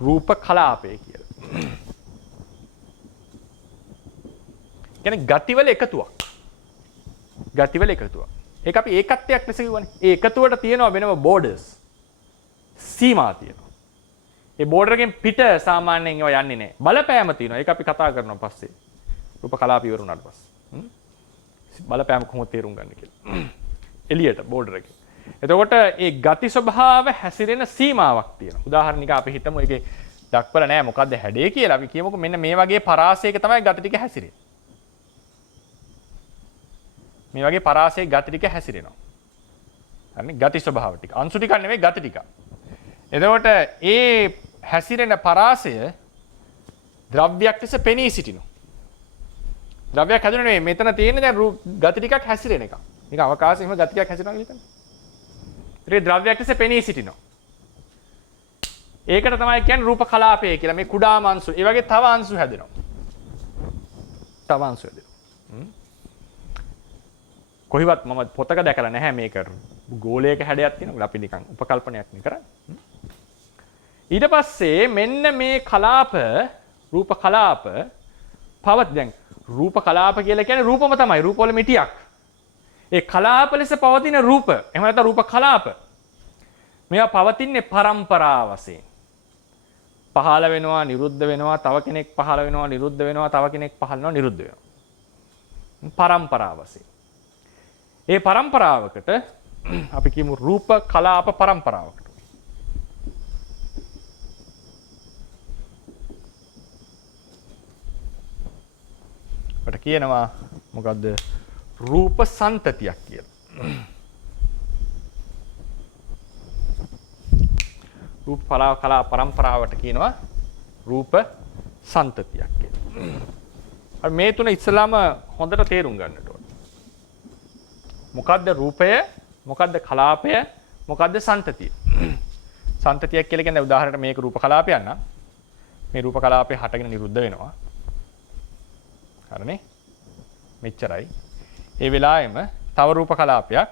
රූප කලාපය කියලා. කියන්නේ ගතිවල එකතුවක්. ගතිවල එකතුවක්. ඒක අපි ඒකත්වයක් ලෙස කිව්වනේ. ඒ එකතුවට තියෙනවා වෙනම බෝඩර්ස්. සීමා තියෙනවා. ඒ බෝඩර් එකෙන් පිට සාමාන්‍යයෙන් ඒවා යන්නේ නැහැ. බලපෑම තියෙනවා. ඒක අපි කතා කරනවා පස්සේ. රූප කලාප ඉවර වුණාට පස්සේ. බලපෑම කොහොමද තේරුම් ගන්න කියලා. එළියට බෝඩර් එකේ. එතකොට ඒ ගති ස්වභාව හැසිරෙන සීමාවක් තියෙනවා. උදාහරණයක් අපි හිතමු ඒකේ දක්වලා නැහැ මොකද්ද හැඩය කියලා. අපි කියමුකෝ මෙන්න මේ වගේ පරාසයක තමයි ගති ටික හැසිරෙන්නේ. මේ වගේ පරාසයේ ගති ටික හැසිරෙනවා. හරිනේ ගති ස්වභාව ටික. අංශු ටික නෙවෙයි ගති ටික. එතකොට ඒ හැසිරෙන පරාසය ද්‍රව්‍යයක් ලෙස පෙනී සිටිනවා. ද්‍රව්‍යයක් හැදුනේ නෙවෙයි මෙතන තියෙන්නේ දැන් ගති ටිකක් හැසිරෙන එක. මේක අවකාශයෙම ගති ටිකක් හැසිරෙනවා කියලා හිතන්න. ඒ ද්‍රව්‍යයක් ලෙස පෙනී සිටිනවා. ඒකට තමයි කියන්නේ රූප කලාපය කියලා. මේ කුඩාම අංශු. ඒ වගේ තව අංශු හැදෙනවා. තව අංශු හැදෙනවා. කොහිවත් මම පොතක දැකලා නැහැ මේක ගෝලයක හැඩයක් තියෙනවා. අපි නිකන් උපකල්පනයක් නේ කරන්නේ. ඊට පස්සේ මෙන්න මේ කලාප රූප කලාප පවත් දැන් රූප කලාප කියලා කියන්නේ රූපම තමයි. රූප වල මිටියක්. ඒ කලාප ලෙස පවතින රූප. එහෙම නැත්නම් රූප කලාප. මේවා පවතින්නේ පරම්පරා වශයෙන්. පහළ වෙනවා, නිරුද්ධ වෙනවා, තව කෙනෙක් පහළ වෙනවා, නිරුද්ධ වෙනවා, තව කෙනෙක් පහළ වෙනවා, නිරුද්ධ වෙනවා. පරම්පරා වශයෙන්. ඒ පරම්පරාවකට අපි කියමු රූප කලාප පරම්පරාවකට. අපිට කියනවා මොකද්ද? රූප සන්තතියක් කියලා. රූප කලා පරම්පරාවට කියනවා රූප සන්තතියක් කියලා. මේ තුන ඉස්සලාම හොඳට තේරුම් ගන්නට ඕන. මොකද්ද රූපය? මොකද්ද කලාපය? මොකද්ද සන්තතිය? සන්තතියක් කියලා කියන්නේ උදාහරණයක් මේක රූප කලාපයක් නම් මේ රූප කලාපය හටගෙන නිරුද්ධ වෙනවා. හරිනේ? මෙච්චරයි. ඒ වෙලාවෙම තව රූප කලාපයක්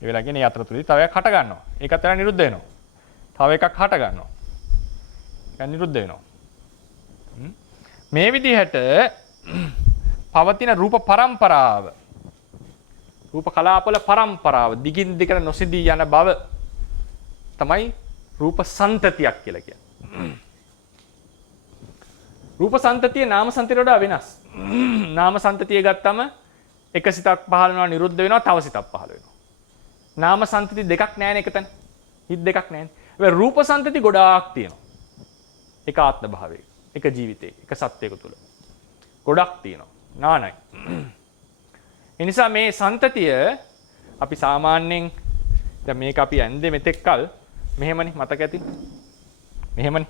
ඒ වෙලාව කියන්නේ අතරතුරදී තව එකක් හට ගන්නවා. ඒකත් වෙලා නිරුද්ධ වෙනවා. තව එකක් හට ගන්නවා. ඒක නිරුද්ධ වෙනවා. මේ විදිහට පවතින රූප පරම්පරාව රූප කලාපවල පරම්පරාව දිගින් දිගට නොසිඳී යන බව තමයි රූප සන්තතියක් කියලා කියන්නේ. රූප සන්තතිය නාම සන්තතියට වඩා වෙනස්. නාම සන්තතිය ගත්තම එක සිතක් පහළ වෙනවා නිරුද්ධ වෙනවා තව සිතක් පහළ වෙනවා. නාම සන්තති දෙකක් නැහැනේ එකතන. හිත් දෙකක් නැහැනේ. හැබැයි රූප සන්තති ගොඩාක් තියෙනවා. එක ආත්ම භාවයක, එක ජීවිතයක, එක සත්‍යයක තුල. ගොඩක් තියෙනවා. නානයි. ඒ නිසා මේ සන්තතිය අපි සාමාන්‍යයෙන් දැන් මේක අපි ඇන්දේ මෙතෙක් කල මෙහෙමනේ මතක ඇති. මෙහෙමනේ.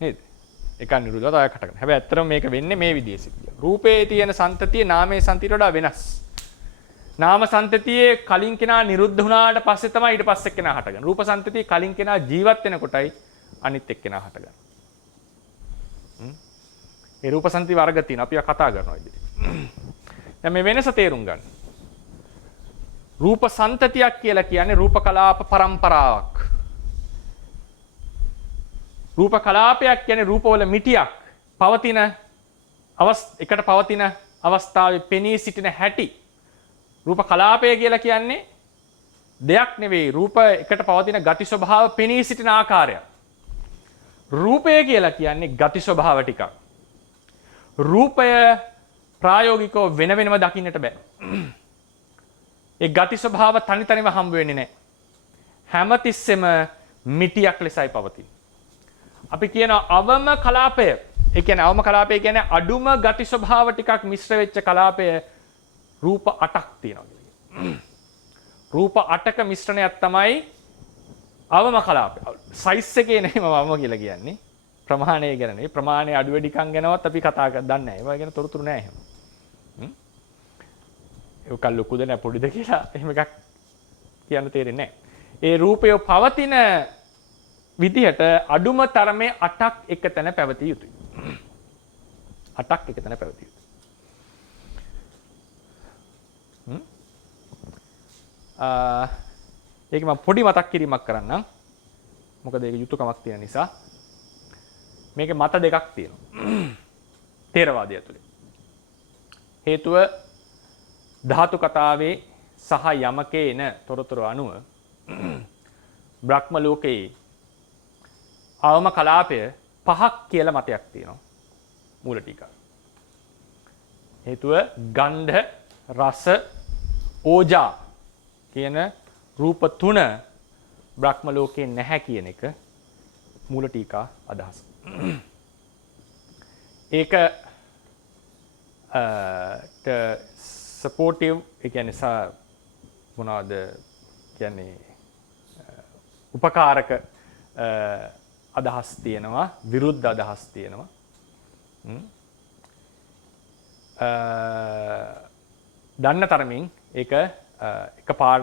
නේද? එක නිරුද්ධව තව එකකට ගන්න. හැබැයි ඇත්තටම මේක වෙන්නේ මේ විදිහේ සිද්ධිය. රූපේ තියෙන සන්තතිය නාමයේ සන්තතියට වඩා වෙනස්. නාම සන්තතියේ කලින් කෙනා නිරුද්ධ වුණාට පස්සේ තමයි ඊට පස්සේ කෙනා හටගන්නේ. රූප සන්තතියේ කලින් කෙනා ජීවත් වෙන කොටයි අනිත් එක්කෙනා හටගන්නේ. ඒ රූප සන්තති වර්ග තියෙනවා. අපි කතා කරනවා ඉතින්. දැන් මේ වෙනස තේරුම් ගන්න. රූප සන්තතියක් කියලා කියන්නේ රූප කලාප පරම්පරාවක්. රූප කලාපයක් කියන්නේ රූපවල මිටියක් පවතින එකට පවතින අවස්ථාවේ පෙනී සිටින හැටි. රූප කලාපය කියලා කියන්නේ දෙයක් නෙවෙයි රූප එකට පවතින ගති ස්වභාව පෙනී සිටින ආකාරය. රූපය කියලා කියන්නේ ගති ස්වභාව ටිකක්. රූපය ප්‍රායෝගිකව වෙන වෙනම දකින්නට බෑ. ඒ ගති ස්වභාව තනි තනිව හම්බ වෙන්නේ නැහැ. හැමතිස්සෙම මිටියක් ලෙසයි පවතින්නේ. අපි කියන අවම කලාපය, ඒ කියන්නේ අවම කලාපය කියන්නේ අඩුම ගති ස්වභාව ටිකක් මිශ්‍ර වෙච්ච කලාපය රූප 8ක් තියෙනවා කියන්නේ. රූප 8ක මිශ්‍රණයක් තමයි අවම කලාපය. සයිස් එකේ නෙමෙයි අවම කියලා කියන්නේ. ප්‍රමාණය ගැන නෙවෙයි. ප්‍රමාණය අඩු වැඩිකම් ගැනවත් අපි කතා දන්නේ නැහැ. ඒවා ගැන තොරතුරු නැහැ එහෙම. ඒක ලොකුද නැ පොඩිද කියලා එහෙම එකක් කියන්න තේරෙන්නේ නැහැ. ඒ රූපය පවතින විදිහට අඩුම තරමේ 8ක් එකතැන පැවතිය යුතුයි. 8ක් එකතැන පැවතිය යුතුයි. ඒක මම පොඩි මතක් කිරීමක් කරන්නම්. මොකද ඒක යුතුයකමක් තියෙන නිසා. මේකේ මත දෙකක් තියෙනවා. ථේරවාදය ඇතුලේ. හේතුව ධාතු කතාවේ සහ යමකේ එන තොරතුරු අනුව බ්‍රහ්ම ලෝකයේ අවම කලාපය 5ක් කියලා මතයක් තියෙනවා මූල ටීකා. හේතුව ගන්ධ, රස, ඕජා කියන රූප 3 බ්‍රහ්ම ලෝකේ නැහැ කියන එක මූල ටීකා අදහස. ඒක සපෝටිව් ඒ කියන්නේ මොනවද කියන්නේ උපකාරක අදහස් තියෙනවා විරුද්ධ අදහස් තියෙනවා දන්න තරමින් ඒක එකපාර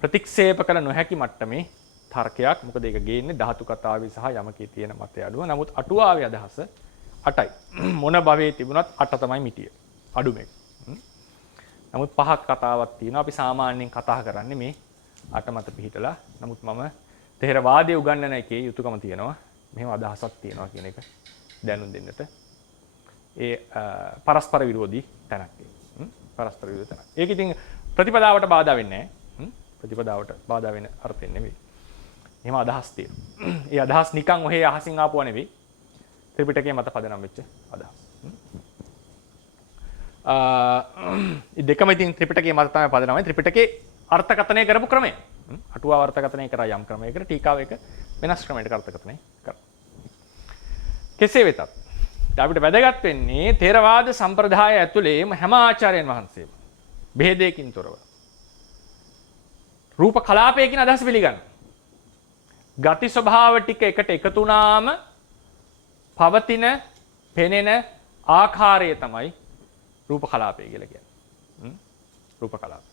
ප්‍රතික්ෂේප කළ නොහැකි මට්ටමේ තර්කයක්. මොකද ඒක ගේන්නේ ධාතු කතාවේ සහ යමකේ තියෙන මතය අඩුව. නමුත් අටුවාවේ අදහස 8යි. මොන භවයේ තිබුණත් 8 තමයි මිටිය. අඩුම එක. නමුත් පහක් කතාවක් තියෙනවා. අපි සාමාන්‍යයෙන් කතා කරන්නේ මේ අට මත පිහිටලා. නමුත් මම ථේරවාදයේ උගන්වන එකේ යුතුයකම තියෙනවා. මෙහෙම අදහසක් තියෙනවා කියන එක දැනුම් දෙන්නට. ඒ පරස්පර විරෝධී තැනක්. පරස්පර විරෝධී තැනක්. ඒක ඉතින් ප්‍රතිපදාවට බාධා වෙන්නේ නැහැ. ප්‍රතිපදාවට බාධා වෙන අර්ථයෙන් නෙවෙයි. එහෙම අදහස් තියෙනවා. ඒ අදහස් නිකන් ඔහේ අහසින් ආපුවා නෙවෙයි. ත්‍රිපිටකයේ මත පදනම් වෙච්ච අදහස්. දෙකම ඉතින් ත්‍රිපිටකයේ මත තමයි පදනම් වෙන්නේ. ත්‍රිපිටකේ අර්ථකථනය කරපු ක්‍රමය. අටුවාව අර්ථකථනය කරා යම් ක්‍රමයකට ටීකාව එක වෙනස් ක්‍රමයකට අර්ථකථනය කරා. කෙසේ වෙතත් අපිට වැදගත් වෙන්නේ ථේරවාද සම්ප්‍රදාය ඇතුළේම හැම ආචාර්යයන් වහන්සේම බෙහෙදයකින් තොරව රූප කලාපයකින් අදහස් පිළිගන්න. ගති ස්වභාව ටික එකට එකතු වුණාම පවතින පෙනෙන ආකාරය තමයි රූප කලාපය කියලා කියන්නේ. රූප කලාපය.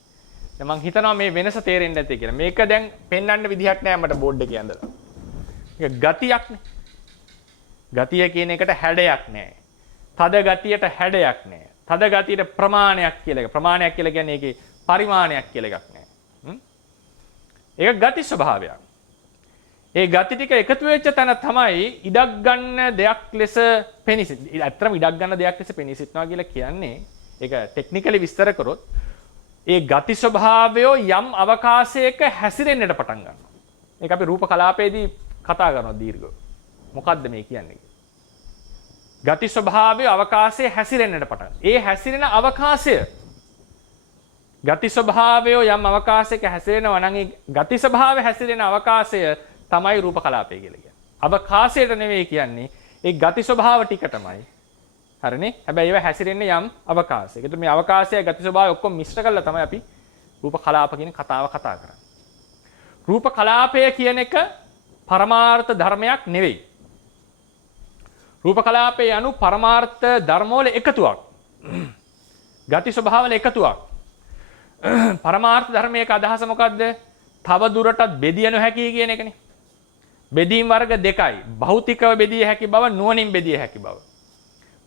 දැන් මම හිතනවා මේ වෙනස තේරෙන්නේ නැති කියලා. මේක දැන් පෙන්වන්න විදිහක් නෑ මට බෝඩ් එකේ ඇඳලා. මේක ගතියක්නේ. ගතිය කියන එකට හැඩයක් නෑ. තද ගතියට හැඩයක් නෑ. තද ගතියට ප්‍රමාණයක් කියලා එක. ප්‍රමාණයක් කියලා කියන්නේ ඒකේ පරිමාණයක් කියලා එකක් නෑ. ඒක ගති ස්වභාවයක්. ඒ ගති ටික එකතු වෙච්ච තැන තමයි ඉඩක් ගන්න දෙයක් ලෙස පෙනී සිටින. ඇත්තටම ඉඩක් ගන්න දෙයක් ලෙස පෙනී සිටනවා කියලා කියන්නේ ඒක ටෙක්නිකලි විස්තර කරොත් ඒ ගති ස්වභාවය යම් අවකාශයක හැසිරෙන්නට පටන් ගන්නවා. මේක අපි රූප කලාපයේදී කතා කරනවා දීර්ඝව. මොකද්ද මේ කියන්නේ? ගති ස්වභාවය අවකාශයේ හැසිරෙන්නට පටන්. ඒ හැසිරෙන අවකාශය ගති ස්වභාවය යම් අවකාශයක හැසිරෙනවා නම් ඒ ගති ස්වභාවය හැසිරෙන අවකාශය තමයි රූප කලාපය කියලා කියන්නේ. අවකාශයට නෙවෙයි කියන්නේ ඒ ගති ස්වභාව ටිකටමයි. හරිනේ? හැබැයි ඒවා හැසිරෙන්නේ යම් අවකාශයක. ඒකට මේ අවකාශය ගති ස්වභාවය ඔක්කොම මිශ්‍ර කරලා තමයි අපි රූප කලාප කියන කතාව කතා කරන්නේ. රූප කලාපය කියන එක පරමාර්ථ ධර්මයක් නෙවෙයි. රූප කලාපයේ anu පරමාර්ථ ධර්මවල එකතුවක්. ගති ස්වභාවවල එකතුවක්. පරමාර්ථ ධර්මයක අදහස මොකද්ද? තව දුරටත් බෙදිය නොහැකි කියන එකනේ. බෙදීම් වර්ග දෙකයි. භෞතිකව බෙදිය හැකි බව, නුවණින් බෙදිය හැකි බව.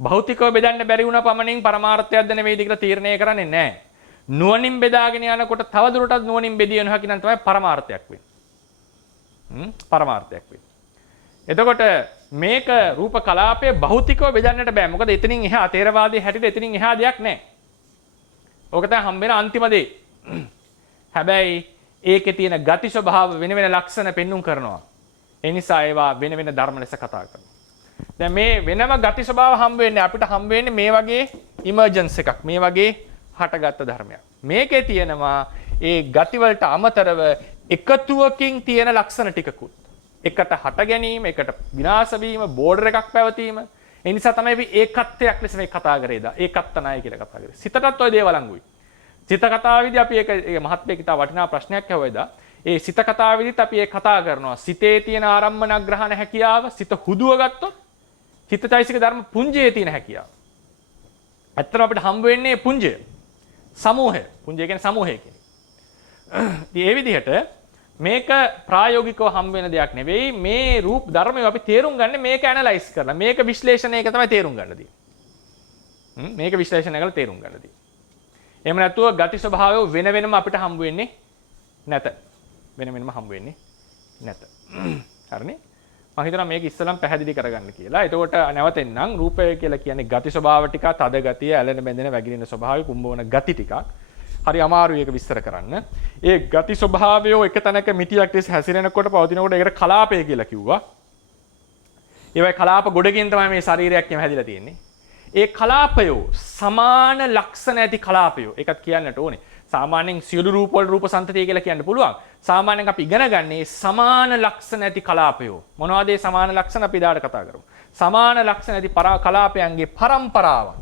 භෞතිකව බෙදන්න බැරි වුණ පමණින් පරමාර්ථයක්ද නෙවෙයිද කියලා තීරණය කරන්නේ නැහැ. නුවණින් බෙදාගෙන යනකොට තව දුරටත් නුවණින් බෙදිය නොහැකි නම් තමයි පරමාර්ථයක් වෙන්නේ. පරමාර්ථයක් වෙන්නේ. එතකොට මේක රූප කලාපයේ භෞතිකව බෙදන්නට බෑ. මොකද එතනින් එහා ථේරවාදී හැටියට එතනින් එහා දෙයක් නැහැ. ඕක තමයි හම්බෙන අන්තිම දේ. හැබැයි ඒකේ තියෙන ගති ස්වභාව වෙන වෙන ලක්ෂණ පෙන්눔 කරනවා. ඒ නිසා ඒවා වෙන වෙන ධර්ම ලෙස කතා කරනවා. දැන් මේ වෙනම ගති ස්වභාව හම්බ වෙන්නේ අපිට හම්බ වෙන්නේ මේ වගේ ඉමර්ජන්ස් එකක්. මේ වගේ හටගත්ත ධර්මයක්. මේකේ තියෙනවා ඒ ගති වලට අමතරව එකතුවකින් තියෙන ලක්ෂණ ටිකකුත්. එකට හට ගැනීම, එකට විනාශ වීම, බෝඩර් එකක් පැවතීම. ඒ නිසා තමයි අපි ඒකත්වයක් ලෙස මේ කතා කරේදා. ඒකත්තනයි කියලා කතා කරේ. සිතටත් ওই දේවල් අංගුයි. සිත කතාවේදී අපි ඒක මහත්මයෙක් ඉතා වටිනා ප්‍රශ්නයක් ඇහුවේදා. ඒ සිත කතාවේදීත් අපි ඒක කතා කරනවා. සිතේ තියෙන ආරම්මන ග්‍රහණ හැකියාව, සිත හුදුව ගත්තොත් චිත්තචෛසික ධර්ම පුංජයේ තියෙන හැකියාව. ඇත්තටම අපිට හම්බ වෙන්නේ පුංජය. සමූහය. පුංජය කියන්නේ සමූහය කියන්නේ. ඉතින් ඒ විදිහට මේක ප්‍රායෝගිකව හම්බ වෙන දෙයක් නෙවෙයි. මේ රූප ධර්මය අපි තේරුම් ගන්න මේක ඇනලයිස් කරලා. මේක විශ්ලේෂණයක තමයි තේරුම් ගන්න තියෙන්නේ. මේක විශ්ලේෂණය කරලා තේරුම් ගන්න තියෙන්නේ. එහෙම නැතුව ගති ස්වභාවය වෙන වෙනම අපිට හම්බ වෙන්නේ නැත. වෙන වෙනම හම්බ වෙන්නේ නැත. හරිනේ? මම හිතනවා මේක ඉස්සලම් පැහැදිලි කරගන්න කියලා. එතකොට නැවතෙන්නම් රූපය කියලා කියන්නේ ගති ස්වභාව ටික, තද ගතිය, ඇලෙන බැඳෙන වැగిරෙන ස්වභාවය, කුම්බවන ගති ටිකක්. හරි අමාරුයි ඒක විස්තර කරන්න. ඒ ගති ස්වභාවය එක තැනක මිටියක් ලෙස හැසිරෙනකොට පවතිනකොට ඒකට කලාපය කියලා කිව්වා. ඒවයි කලාප ගොඩකින් තමයි මේ ශරීරයක් එම හැදිලා තියෙන්නේ. ඒ කලාපය සමාන ලක්ෂණ ඇති කලාපය. ඒකත් කියන්නට ඕනේ. සාමාන්‍යයෙන් සියලු රූප වල රූප සංතතිය කියලා කියන්න පුළුවන්. සාමාන්‍යයෙන් අපි ඉගෙන ගන්නේ සමාන ලක්ෂණ ඇති කලාපය. මොනවද ඒ සමාන ලක්ෂණ අපි ඊඩාට කතා කරමු. සමාන ලක්ෂණ ඇති කලාපයන්ගේ පරම්පරාවක්.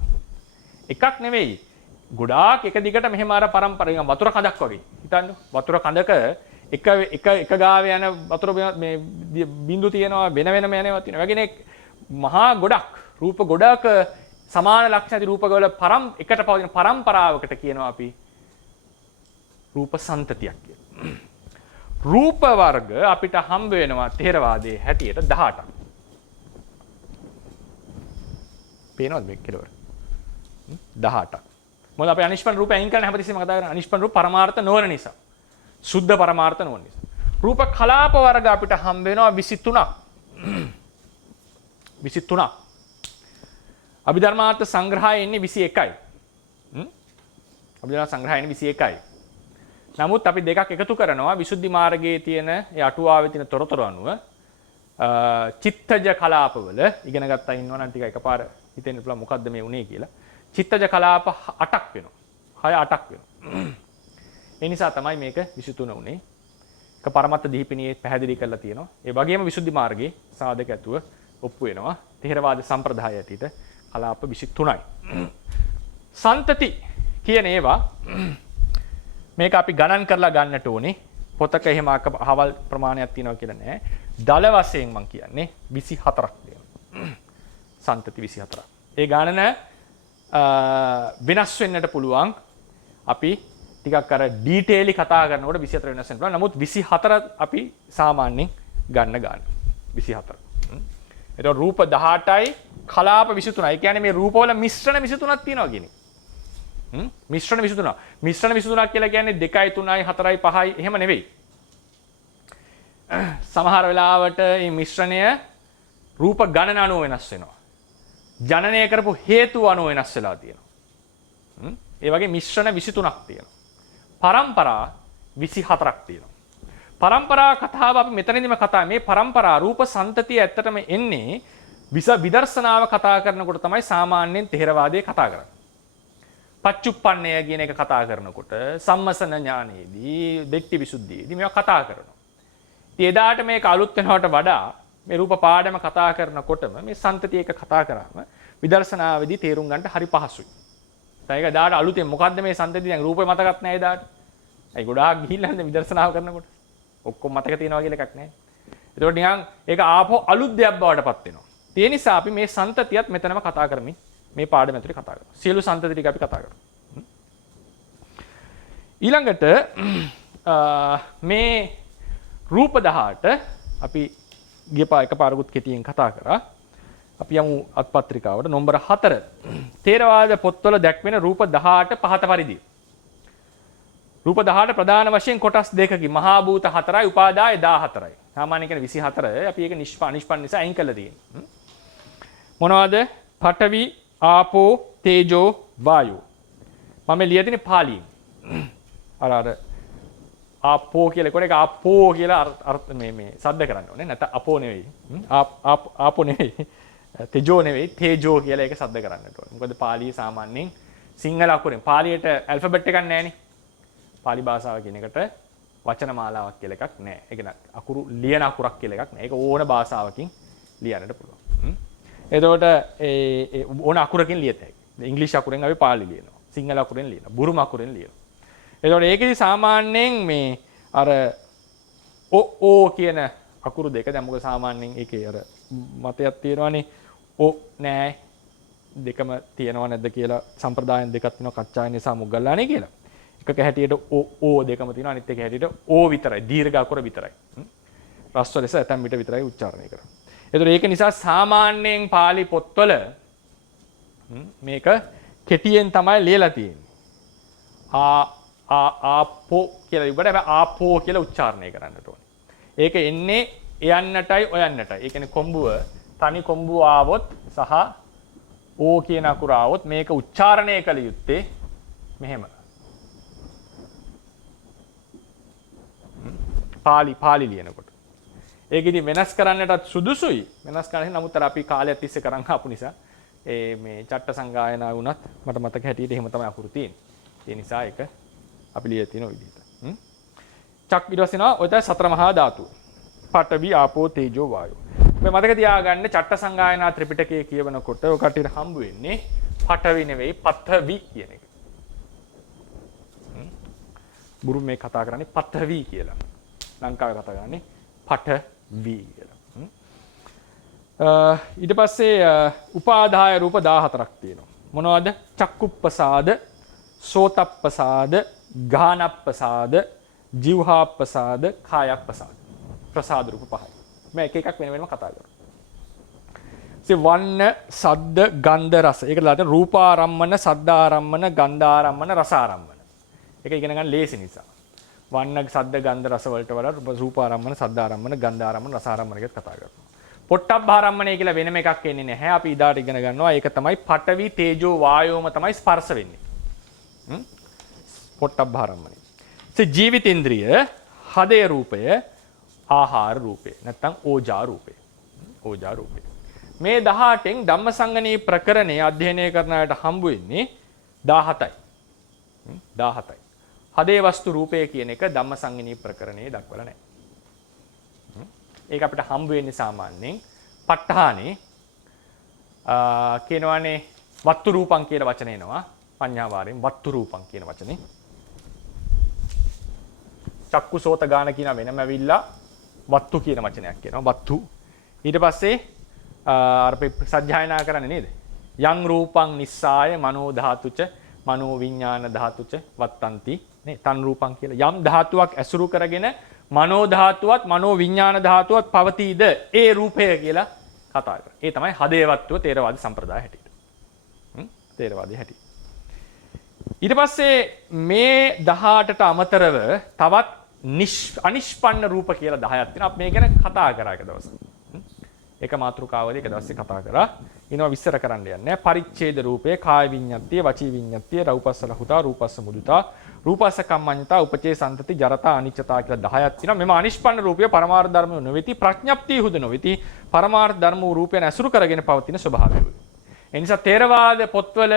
එකක් නෙවෙයි. ගොඩාක් එක දිගට මෙහෙම අර පරම්පරාවෙන් වතුර කඳක් වගේ. හිතන්න වතුර කඳක එක ගාවේ යන වතුර මේ බිඳු තියෙනවා වෙන වෙනම යනවා තියෙනවා. වගේනේ මහා ගොඩක් රූප ගොඩක සමාන ලක්ෂණ ඇති රූපවල එකට පවතින පරම්පරාවකට කියනවා අපි රූප සංතතියක් කියලා. රූප වර්ග අපිට හම්බ වෙනවා ථේරවාදයේ හැටියට 18ක්. පේනවද මේ කෙලවර? 18ක්. මොකද අපි අනිෂ්පන්න රූප අයින් කරන හැමතිස්සෙම කතා කරන්නේ අනිෂ්පන්න රූප පරමාර්ථ නොවන නිසා. සුද්ධ පරමාර්ථ නොවන නිසා. රූප කලාප වර්ග අපිට හම්බ වෙනවා 23ක්. 23ක්. අභිධර්මාර්ථ සංග්‍රහය එන්නේ 21යි. අභිධර්ම සංග්‍රහය එන්නේ 21යි. නමුත් අපි දෙකක් එකතු කරනවා විසුද්ධි මාර්ගයේ තියෙන ඒ අටුවාවේ තියෙන තොරතුරු අනුව චිත්තජ කලාපවල ඉගෙන ගත්තා ඉන්නවා නම් ටික එකපාර හිතෙන්න පුළුවන් මොකද්ද මේ උනේ කියලා. චිත්තජ කලාප 8ක් වෙනවා. 6-8ක් වෙනවා. ඒ නිසා තමයි මේක 23 උනේ. එක පරමත්ත දීපිනියේ පැහැදිලි කරලා තියෙනවා. ඒ වගේම විසුද්ධි මාර්ගයේ සාධක ඇතුව ඔප්පු වෙනවා. ථේරවාද සම්ප්‍රදාය ඇටියට කලාප 23යි. සන්තති කියන ඒවා මේක අපි ගණන් කරලා ගන්නට ඕනේ. පොතක එහෙම අහවල් ප්‍රමාණයක් තියෙනවා කියලා නෑ. දල වශයෙන් මම කියන්නේ 24ක් තියෙනවා. සන්තති 24ක්. ඒ ගණන වෙනස් වෙන්නට පුළුවන්. අපි ටිකක් අර ඩීටේලි කතා කරනකොට 24 වෙනස් වෙන්න පුළුවන්. නමුත් 24 අපි සාමාන්‍යයෙන් ගන්න ගන්න. 24. ඒතකොට රූප 18යි කලාප 23යි. ඒ කියන්නේ මේ රූපවල මිශ්‍රණ 23ක් තියෙනවා කියන්නේ. මිශ්‍රණ 23. මිශ්‍රණ 23ක් කියලා කියන්නේ 2යි 3යි 4යි 5යි එහෙම නෙවෙයි. සමහර වෙලාවට මේ මිශ්‍රණය රූප ගණන අනුව වෙනස් වෙනවා. ජනනය කරපු හේතු අනුව වෙනස් වෙලා තියෙනවා. ඒ වගේ මිශ්‍රණ 23ක් තියෙනවා. පරම්පරා 24ක් තියෙනවා. පරම්පරා කතාව අපි මෙතනදිම කතා මේ පරම්පරා රූප සන්තතිය ඇත්තටම එන්නේ විදර්ශනාව කතා කරනකොට තමයි සාමාන්‍යයෙන් ථේරවාදයේ කතා කරන්නේ. පච්චුප්පන්නය කියන එක කතා කරනකොට සම්මසන ඥානයේදී දෙට්ටි විසුද්ධියේදී මේවා කතා කරනවා. ඉතින් එදාට මේක අලුත් වෙනවට වඩා මේ රූප පාඩම කතා කරනකොටම මේ සන්තතිය එක කතා කරාම විදර්ශනාවේදී තේරුම් ගන්නට හරි පහසුයි. ඒක එදාට අලුතෙන් මොකද්ද මේ සන්තතිය දැන් රූපේ මතකත් නැහැ එදාට. ඒ ගොඩාක් ගිහිල්ලා ඉඳන් විදර්ශනාව කරනකොට ඔක්කොම මතක තියනවා කියලා එකක් නැහැ. ඒකට නිකන් ඒක ආපහු අලුත් දෙයක් බවට පත් වෙනවා. ඒ නිසා අපි මේ සන්තතියත් මෙතනම කතා කරමින් මේ පාඩම ඇතුලේ කතා කරමු. සියලු සන්තති ටික අපි කතා කරමු. ඊළඟට මේ රූප 18 අපි ගියපා එකපාරකුත් කෙටියෙන් කතා කරා. අපි යමු අත්පත්‍රිකාවට නම්බර 4. ථේරවාද පොත්වල දැක්වෙන රූප 18 පහත පරිදි. රූප 18 ප්‍රධාන වශයෙන් කොටස් දෙකකින් මහා භූත 4යි උපාදාය 14යි. සාමාන්‍ය කියන 24 අපි ඒක නිෂ්පන්න නිසා අයින් කරලා තියෙනවා. මොනවද? පඨවි ආපෝ තේජෝ වායෝ. මම ලියලා තියෙන්නේ පාලියෙන්. අර ආපෝ කියලා කොට එක ආපෝ කියලා අර්ථ මේ සද්ද කරන්න ඕනේ. නැත්නම් අපෝ නෙවෙයි. ආපෝ නෙවෙයි. තේජෝ නෙවෙයි. තේජෝ කියලා ඒක සද්ද කරන්නට ඕනේ. මොකද පාලිය සාමාන්‍යයෙන් සිංහල අකුරෙන් පාලියට ඇල්ෆබෙට් එකක් නැහැනේ. පාලි භාෂාව කියන එකට වචන මාලාවක් කියලා එකක් නැහැ. ඒක අකුරු ලියන අකුරක් කියලා එකක් නැහැ. ඒක ඕන භාෂාවකින් ලියන්නට පුළුවන්. එතකොට ඒ ඕන අකුරකින් ලියත හැකියි. ඉංග්‍රීසි අකුරෙන් අපි පාලි ලියනවා. සිංහල අකුරෙන් ලියනවා. බුරුම අකුරෙන් ලියනවා. එතකොට ඒකෙදි සාමාන්‍යයෙන් මේ අර ඕ කියන අකුරු දෙක දැන් මොකද සාමාන්‍යයෙන් ඒකේ අර මතයක් තියෙනවානේ ඕ නෑ දෙකම තියෙනව නැද්ද කියලා සම්ප්‍රදායන් දෙකක් තියෙනවා කච්චායන නිසා මුගල්ලානේ කියලා. එකක හැටියට ඕ දෙකම තියෙනවා අනිත් එක හැටියට ඕ විතරයි දීර්ඝ අකුර විතරයි. රස්ව ලෙස ඇතැම් විට විතරයි උච්චාරණය කරන්නේ. ඒතකොට ඒක නිසා සාමාන්‍යයෙන් පාලි පොත්වල මේක කෙටියෙන් තමයි ලියලා තියෙන්නේ. ආපෝ කියලා ඉබ්බට හැබැයි ආපෝ කියලා උච්චාරණය කරන්නට ඕනේ. ඒක එන්නේ එයන්නටයි ඔයන්නටයි. ඒ කියන්නේ කොම්බුව තනි කොම්බුව ආවොත් සහ ඕ කියන අකුර ආවොත් මේක උච්චාරණය කළ යුත්තේ මෙහෙම. පාලි ලියනකොට. ඒක ඉතින් වෙනස් කරන්නටත් සුදුසුයි. වෙනස් කරන්න නමුත් අපි කාලයක් තිස්සේ කරන් ආපු නිසා මේ චට්ට සංගායනා වුණත් මට මතක හැටියට එහෙම තමයි අකුරු තියෙන්නේ. ඒ නිසා ඒක අපි ලියලා තියෙන විදිහට. චක් ඊට පස්සේ නවා ඔය තමයි සතර මහා ධාතු. පඨවි ආපෝ තේජෝ වායෝ. මේ මතක තියාගන්න චට්ට සංගායනා ත්‍රිපිටකයේ කියවනකොට ඔය කටියට හම්බ වෙන්නේ පඨවි නෙවෙයි පඨවි කියන එක. බුරු මේ කතා කරන්නේ පඨවි කියලා. ලංකාවේ කතා කරන්නේ පඨවි කියලා. ඊට පස්සේ උපාදාය රූප 14ක් තියෙනවා. මොනවද? චක්කුප්පසාද, සෝතප්පසාද, ගානප්පසාද, ජීවහාප්පසාද, කායප්පසාද. ප්‍රසාද රූප 5යි. මම එක එකක් වෙන වෙනම කතා කරනවා. වන්න, සද්ද, ගන්ධ, රස. ඒකට දාන්න රූපාරම්මන, සද්දාරම්මන, ගන්ධාරම්මන, රසාරම්මන. ඒක ඉගෙන ගන්න ලේසි නිසා. වන්න, සද්ද, ගන්ධ, රස වලට වඩා රූපාරම්මන, සද්දාරම්මන, ගන්ධාරම්මන, රසාරම්මන ගැන කතා කරනවා. පොට්ටබ්බාරම්මණය කියලා වෙනම එකක් එන්නේ නැහැ. අපි ඉදාට ඉගෙන ගන්නවා. ඒක තමයි පඨවි, තේජෝ, වායෝම තමයි ස්පර්ශ වෙන්නේ. පොට්ටබ්බාරම්මණය. ජීවිතේන්ද්‍රිය, හදේ රූපය, ආහාර රූපය, නැත්නම් ඕජා රූපය. ඕජා රූපය. මේ 18න් ධම්මසංගණී ප්‍රකරණය අධ්‍යයනය කරන අයට හම්බ වෙන්නේ 17යි. 17යි. හදේ වස්තු රූපය කියන එක ධම්මසංගණී ප්‍රකරණයේ දක්වලා නැහැ. ඒක අපිට හම්බ වෙන්නේ සාමාන්‍යයෙන් ප ဋ ාහනේ කියනවානේ වත්තු රූපං කියලා වචන එනවා. පඤ්ඤාවාරයෙන් වත්තු රූපං කියන වචනේ. චක්කු සෝත ගාන කියන වෙනම ඇවිල්ලා වත්තු කියන වචනයක් කියනවා. වත්තු. ඊට පස්සේ අර අපි සත්‍යයනා කරන්නේ නේද? යං රූපං නිස්සාය මනෝ ධාතුච මනෝ විඥාන ධාතුච වත්තන්ති නේ තන් රූපං කියලා. යම් ධාතුවක් ඇසුරු කරගෙන මනෝ ධාතුවත් මනෝ විඥාන ධාතුවත් පවතීද ඒ රූපය කියලා කතා කරා. ඒ තමයි හදේවත්ව තේරවාදී සම්ප්‍රදාය හැටියට. තේරවාදී හැටියට. ඊට පස්සේ මේ 18ට අමතරව තවත් අනිෂ්පන්න රූප කියලා 10ක් තියෙනවා. අපි මේ ගැන කතා කරා එක දවසක්. ඒක මාතෘකාවලිය එක දවසේ කතා කරා. ඊනවා විස්තර කරන්න යන්නේ. පරිච්ඡේද රූපේ, කාය විඤ්ඤාතිය, වචී විඤ්ඤාතිය, රූපස්ස ලහුතා, රූපස්ස මුදුතා, රූපස්ස කම්මඤ්ඤතා, උපචේ සම්තති, ජරතා, අනිච්චතා කියලා 10ක් තියෙනවා. මෙම අනිෂ්පන්න රූපය පරමාර්ථ ධර්ම නොවේති, ප්‍රඥප්තිය හුද නොවේති, පරමාර්ථ ධර්ම වූ රූපයන් ඇසුරු කරගෙන පවතින ස්වභාවය. ඒ නිසා තේරවාද පොත්වල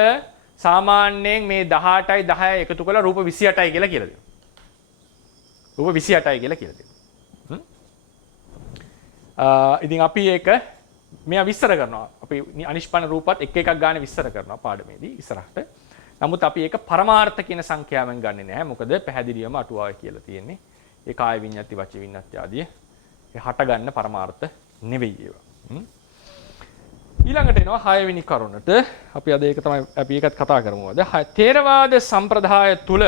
සාමාන්‍යයෙන් මේ 18යි 10යි එකතු කරලා රූප 28යි කියලා දෙනවා. රූප 28යි කියලා දෙනවා. ඉතින් අපි ඒක මෙයා විස්තර කරනවා. අපි අනිෂ්පන්න රූපත් එක එකක් ගන්න විස්තර කරනවා පාඩමේදී ඉස්සරහට. නමුත් අපි ඒක පරමාර්ථ කියන සංඛ්‍යාවෙන් ගන්නෙ නැහැ. මොකද පැහැදිලිවම අටුවාවේ කියලා තියෙන්නේ. ඒ කාය විඤ්ඤාති, වචී විඤ්ඤාති ආදී ඒ හට ගන්න පරමාර්ථ නෙවෙයි ඒවා. ඊළඟට එනවා 6 වෙනි කරුණට. අපි අද ඒක තමයි අපි ඒකත් කතා කරමු අද. තේරවාද සම්ප්‍රදාය තුල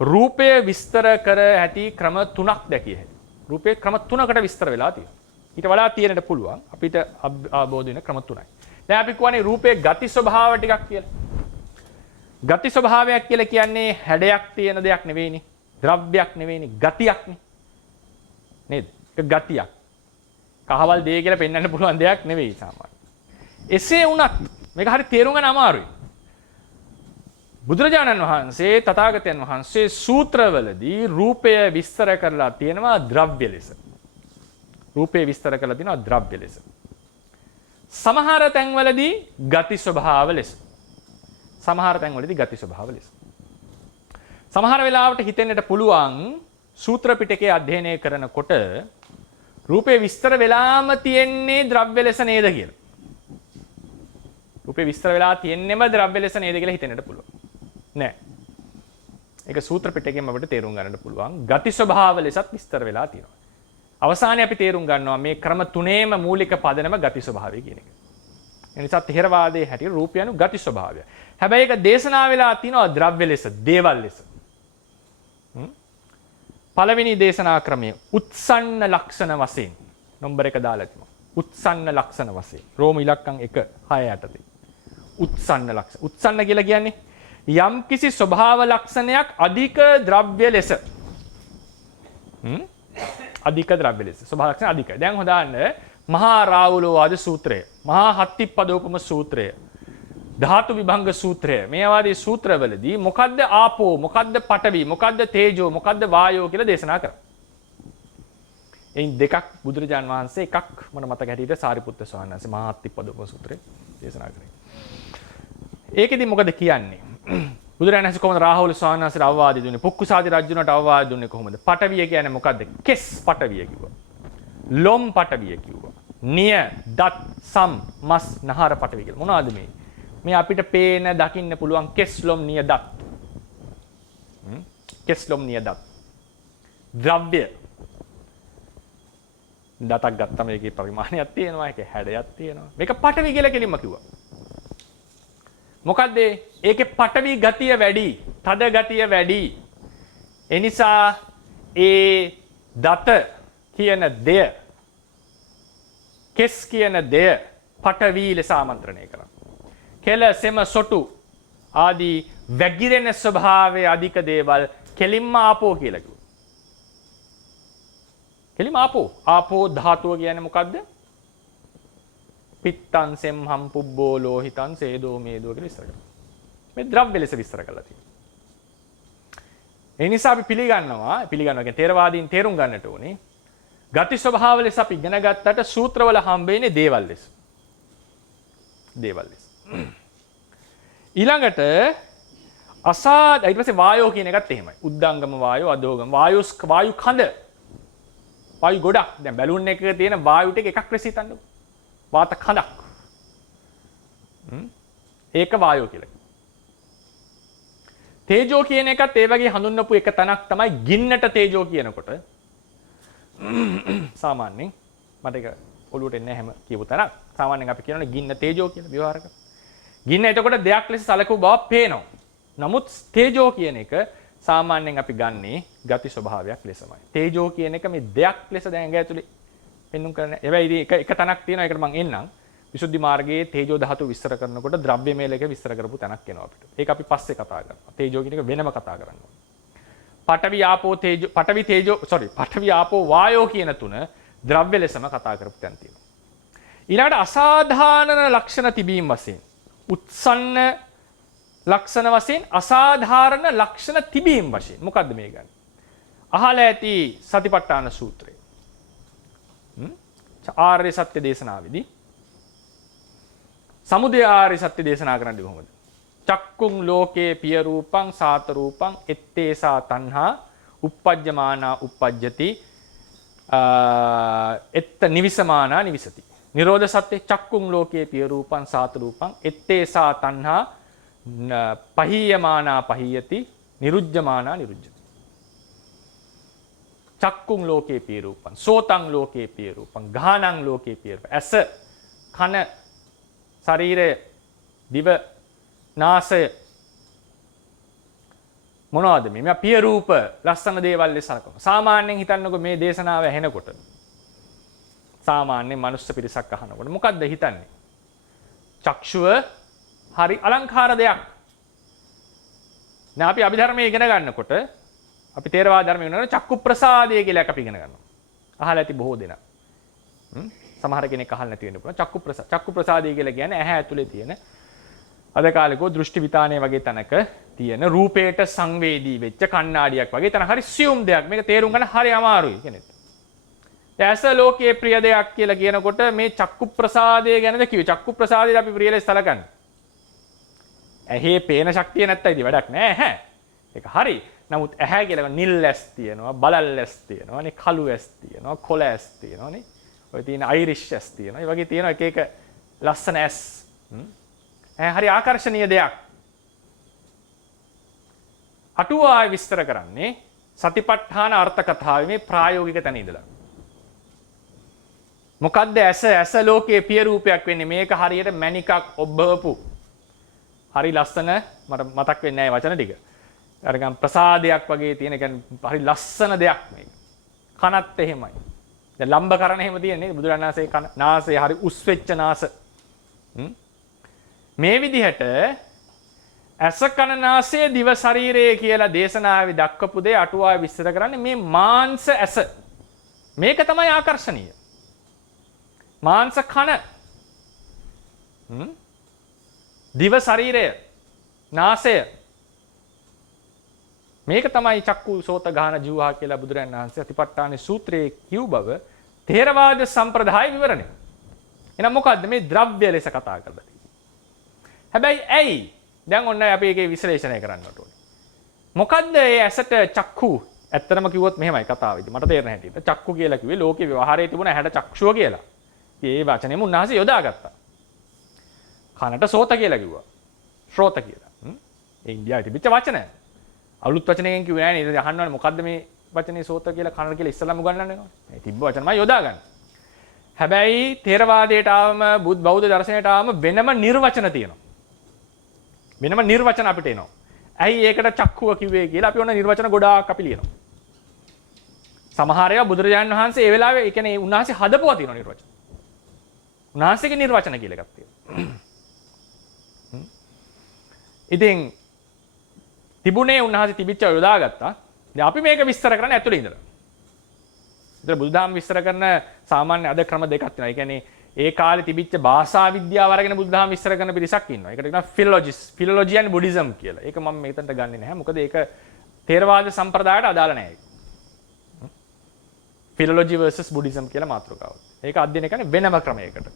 රූපය විස්තර කර ඇති ක්‍රම 3ක් දැකිය හැකියි. රූපේ ක්‍රම 3කට විස්තර වෙලා තියෙනවා. ඊට වඩා තියෙන්නට පුළුවන්. අපිට අවබෝධ වෙන ක්‍රම 3යි. දැන් අපි කියන්නේ රූපේ ගති ස්වභාව ටිකක් කියලා. ගති ස්වභාවයක් කියලා කියන්නේ හැඩයක් තියෙන දෙයක් නෙවෙයිනේ. ද්‍රව්‍යයක් නෙවෙයිනේ. ගතියක්නේ. නේද? ඒක ගතියක්. කහවල් දෙය කියලා පෙන්වන්න පුළුවන් දෙයක් නෙවෙයි සාමාන්‍යයෙන්. එසේ වුණත් මේක හරි තේරුම් ගන්න අමාරුයි. බුදුරජාණන් වහන්සේ තථාගතයන් වහන්සේ සූත්‍රවලදී රූපය විස්තර කරලා තියෙනවා ද්‍රව්‍ය ලෙස. රූපය විස්තර කරලා තියෙනවා ද්‍රව්‍ය ලෙස. සමහර තැන්වලදී ගති ස්වභාව ලෙස. සමහර තැන්වලදී ගති ස්වභාව ලෙස. සමහර වෙලාවට හිතෙන්නට පුළුවන් සූත්‍ර පිටකයේ අධ්‍යයනය කරනකොට රූපේ විස්තර වෙලාම තියෙන්නේ ද්‍රව්‍ය ලෙස නේද කියලා. රූපේ විස්තර වෙලා තියෙන්නෙම ද්‍රව්‍ය ලෙස නේද කියලා හිතෙන්නට පුළුවන්. නෑ. ඒක සූත්‍ර පිටකයෙන් අපිට තේරුම් ගන්නට පුළුවන්. ගති ස්වභාව ලෙසත් විස්තර වෙලා තියෙනවා. අවසානයේ අපි තේරුම් ගන්නවා මේ ක්‍රම තුනේම මූලික පදනම ගති ස්වභාවය කියන එක. ඒ නිසා තේරවාදයේ හැටියට රූපය anu ගති ස්වභාවය. හැබැයි ඒක දේශනා වෙලා තියෙනවා ද්‍රව්‍ය ලෙස, දේවල් ලෙස. පළවෙනි දේශනා ක්‍රමය උත්සන්න ලක්ෂණ වශයෙන් නම්බර 1 දාලා තියෙනවා. උත්සන්න ලක්ෂණ වශයෙන්. රෝම ඉලක්කම් 1:6 යටතේ. උත්සන්න ලක්ෂණ. උත්සන්න කියලා කියන්නේ යම් කිසි ස්වභාව ලක්ෂණයක් අධික ද්‍රව්‍ය ලෙස. අධික ද්‍රව්‍ය ලෙස. ස්වභාව ලක්ෂණ අධිකයි. දැන් හොදාන්න මහා රාහුලෝවාද සූත්‍රය, මහා හත්තිප්පදෝපම සූත්‍රය, ධාතු විභංග සූත්‍රය. මේ ආදී සූත්‍රවලදී මොකද්ද ආපෝ, මොකද්ද පඨවි, මොකද්ද තේජෝ, මොකද්ද වායෝ කියලා දේශනා කරා. එයින් දෙකක් බුදුරජාන් වහන්සේ එකක් මම මතක හැටියට සාරිපුත්ත ස්වාමීන් වහන්සේ මහා හත්තිප්පදෝපම සූත්‍රය දේශනා කරේ. ඒකෙදි මොකද කියන්නේ? බුදුරජාණන් වහන්සේ කොහොමද රාහුල ස්වාමීන් වහන්සේට අවවාද දුන්නේ? පුක්කුසාති රජුණට අවවාද දුන්නේ කොහොමද? පඨවිය කියන්නේ මොකද්ද? කෙස් පඨවිය කිව්වා. ලොම් පඨවිය කිව්වා. නිය, දත්, සම්, මස්, නහර පඨවිය කියලා. මොනවද මේ? මේ අපිට පේන දකින්න පුළුවන් කෙස් ලොම් නිය දත්. කෙස් ලොම් නිය දත්. ද්‍රව්‍ය. දතක් ගත්තම ඒකේ පරිමාණයක් තියෙනවා, ඒකේ හැඩයක් තියෙනවා. මේක පඨවි කියලා කෙලින්ම කිව්වා. මොකද්ද? ඒකේ පඨවි ගතිය වැඩි, තද ගතිය වැඩි. ඒ නිසා ඒ දත කියන දෙය, කෙස් කියන දෙය පඨවි ලෙස ආමන්ත්‍රණය කරනවා. කෙල සෙම සොටු ආදී වැగిරෙන ස්වභාවයේ අධික දේවල් කෙලින්ම ආපෝ කියලා කිව්වා. කෙලින්ම ආපෝ. ආපෝ ධාතුව කියන්නේ මොකද්ද? පිත්තං සෙම්හම් පුබ්බෝ ලෝහිතං සේදෝ මේදෝ කියලා විස්තර කරනවා. මේ ද්‍රව්‍ය ලෙස විස්තර කරලා තියෙනවා. ඒ නිසා අපි පිළිගන්නවා කියන්නේ තේරවාදීන් තේරුම් ගන්නට ඕනේ. ගති ස්වභාව ලෙස අපි ඉගෙන ගත්තට සූත්‍රවල හම්බෙන්නේ දේවල් ලෙස. දේවල් ලෙස. ඊළඟට ඊට පස්සේ වායෝ කියන එකත් එහෙමයි. උද්දංගම වායෝ, අදෝගම වායු කඳ. වායු ගොඩක්. දැන් බැලුන් එකක තියෙන වායු ටික එකක් ලෙස හිතන්නකො. වාත කඳක්. ඒක වායෝ කියලා. තේජෝ කියන එකත් ඒ වගේ හඳුන්වපු එක තැනක් තමයි ගින්නට තේජෝ කියනකොට. සාමාන්‍යයෙන් මට ඒක ඔළුවට එන්නේ නැහැ හැම කියපු තැනක්. සාමාන්‍යයෙන් අපි කියනනේ ගින්න තේජෝ කියලා ව්‍යවහාර කරලා. ගින්න එතකොට දෙයක් ලෙස සැලකුව බව පේනවා. නමුත් තේජෝ කියන එක සාමාන්‍යයෙන් අපි ගන්නේ ගති ස්වභාවයක් ලෙසමයි. තේජෝ කියන එක මේ දෙයක් ලෙස දැන් ඇඟ ඇතුලේ පෙන්වුම් කරන. හැබැයි එක තැනක් තියෙනවා. ඒකට මම එන්නම්. විසුද්ධි මාර්ගයේ තේජෝ ධාතු විස්තර කරනකොට ද්‍රව්‍යමය ලෙක විස්තර කරපු තැනක් එනවා අපිට. ඒක අපි පස්සේ කතා කරනවා. තේජෝ කියන එක වෙනම කතා කරනවා. පඨවි ආපෝ වායෝ කියන තුන ද්‍රව්‍ය ලෙසම කතා කරපු තැන් තියෙනවා. ඊළඟට අසාධාරණ ලක්ෂණ තිබීම වශයෙන් උත්සන්න ලක්ෂණ වශයෙන් අසාධාරණ ලක්ෂණ තිබීම වශයෙන් මොකද්ද මේ ගන්න? අහලා ඇති සතිපට්ඨාන සූත්‍රය. ආර්ය සත්‍ය දේශනාවේදී සමුදය ආර්ය සත්‍ය දේශනා කරන්නේ කොහොමද? චක්කුං ලෝකේ පිය රූපං සාත රූපං ettesa තණ්හා uppajjamana uppajjati එත්ත නිවිසමානා නිවිසති. නිරෝධ සත්‍ය චක්කුං ලෝකේ පිය රූපං සාත රූපං ettesa තණ්හා පහීයමානා පහීයති නිරුජ්ජමානා නිරුජ්ජති. චක්කුං ලෝකේ පිය රූපං සෝතං ලෝකේ පිය රූපං ගානං ලෝකේ පිය රූපං. ඇස කන ශරීරය දිව නාසය මොනවද මේ පිය රූප ලස්සන දේවල් ලෙස සලකනවා. සාමාන්‍යයෙන් හිතන්නකො මේ දේශනාව ඇහෙනකොට සාමාන්‍ය මනුස්ස පිරිසක් අහනකොට මොකද්ද හිතන්නේ? චක්ෂුව හරි අලංකාර දෙයක්. දැන් අපි අභිධර්මයේ ඉගෙන ගන්නකොට අපි තේරවාද ධර්මයේ ඉගෙන ගන්නකොට චක්කු ප්‍රසාදය කියලා එකක් අපි ඉගෙන ගන්නවා. අහලා ඇති බොහෝ දෙනා. සමහර කෙනෙක් අහලා නැති වෙන්න පුළුවන්. චක්කු ප්‍රසාදය කියලා කියන්නේ ඇහැ ඇතුලේ තියෙන අද කාලේකෝ දෘෂ්ටි විතානය වගේ තැනක තියෙන රූපයට සංවේදී වෙච්ච කණ්ණාඩියක් වගේ තන හරි සියුම් දෙයක්. මේක තේරුම් ගන්න හරි අමාරුයි කෙනෙක්. ඇස ලෝකයේ ප්‍රිය දෙයක් කියලා කියනකොට මේ චක්කු ප්‍රසාදය ගැනද කිව්වේ. චක්කු ප්‍රසාදයට අපි ප්‍රිය ලෙස සලකන්නේ. ඇහි පේන ශක්තිය නැත්තම් ඉතින් වැඩක් නෑ ඇහැ. ඒක හරි. නමුත් ඇහැ කියලා නිල් ඇස් තියෙනවා, බලල් ඇස් තියෙනවා, නේ කළු ඇස් තියෙනවා, කොළ ඇස් තියෙනවා නේ. ඔය තියෙන අයිරිෂ් ඇස් තියෙනවා. ඒ වගේ තියෙනවා එක එක ලස්සන ඇස්. හරි ආකර්ශනීය දෙයක්. අටුවාව විස්තර කරන්නේ සතිපට්ඨාන අර්ථ කතාවේ මේ ප්‍රායෝගික තැන ඉඳලා. මොකද්ද ඇස ලෝකයේ පිය රූපයක් වෙන්නේ? මේක හරියට මණිකක් ඔබවපු. හරි ලස්සන මට මතක් වෙන්නේ නැහැ වචන ටික. අරගම් ප්‍රසාදයක් වගේ තියෙන කියන්නේ හරි ලස්සන දෙයක් මේක. කනත් එහෙමයි. දැන් ලම්බ කරන එහෙම තියෙන්නේ බුදුරණන් වහන්සේ කන නාසය හරි උස් වෙච්ච නාස. මේ විදිහට ඇස කන නාසය දිව ශරීරය කියලා දේශනාවේ දක්වපු දේ අටුවාවේ විස්තර කරන්නේ මේ මාංශ ඇස. මේක තමයි ආකර්ෂණීය. මාංශ කන. දිව ශරීරය නාසය මේක තමයි චක්කු සෝත ගාන ජීවහා කියලා බුදුරජාණන් වහන්සේ අතිපට්ඨාන සූත්‍රයේ කිව් බව ථේරවාද සම්ප්‍රදාය විවරණය. එහෙනම් මොකද්ද මේ ද්‍රව්‍ය ලෙස කතා කරලා හැබැයි ඇයි? දැන් ඔන්න අපි ඒකේ විශ්ලේෂණය කරන්නට ඕනේ. මොකද්ද මේ ඇසට චක්කු? ඇත්තටම කිව්වොත් මෙහෙමයි කතාවේදී. මට තේරෙන හැටියට චක්කු කියලා කිව්වේ ලෝකේ ව්‍යවහාරයේ තිබුණ ඇහැට චක්ෂුව කියලා. ඒ වචනේම උන්වහන්සේ යොදාගත්තා. කනට සෝත කියලා කිව්වා. ශ්‍රෝත කියලා. ඒ ඉන්දියාවේ තිබිච්ච වචන. අලුත් වචනයකින් කිව්වේ නෑ නේද? අහන්නවනේ මොකද්ද මේ වචනේ සෝත කියලා කනට කියලා ඉස්සලම උගන්වන්නේ නෝ. මේ තිබ්බ වචනමයි යොදාගන්න. හැබැයි ථේරවාදයට ආවම බෞද්ධ දර්ශනයට ආවම වෙනම නිර්වචන තියෙනවා. වෙනම නිර්වචන අපිට එනවා. ඇයි ඒකට චක්කුව කිව්වේ කියලා අපි ඔන්න නිර්වචන ගොඩාක් අපි ලියනවා. සමහර ඒවා බුදුරජාණන් වහන්සේ ඒ වෙලාවේ ඒ කියන්නේ උන්වහන්සේ හදපුවා තියෙනවා නිර්වචන. උන්වහන්සේගේ නිර්වචන කියලා එකක් තියෙනවා. ඉතින් තිබුණේ උන්වහන්සේ තිබිච්ච යොදාගත්තා. දැන් අපි මේක විස්තර කරන්න ඇතුළේ ඉඳලා. ඒතර බුදුදහම විස්තර කරන සාමාන්‍ය අද ක්‍රම දෙකක් තියෙනවා. ඒ කියන්නේ ඒ කාලේ තිබිච්ච භාෂා විද්‍යාව අරගෙන බුදුදහම විස්තර කරන පිරිසක් ඉන්නවා. ඒකට කියනවා ෆිලොලොජි and බුද්දිසම් කියලා. ඒක මම මෙතනට ගන්නෙ නැහැ. මොකද ඒක තේරවාද සම්ප්‍රදායට අදාළ නැහැ. ෆිලොලොජි versus බුද්දිසම් කියලා මාතෘකාවක්. ඒක අධ්‍යයනය කරන්නේ වෙනම ක්‍රමයකට.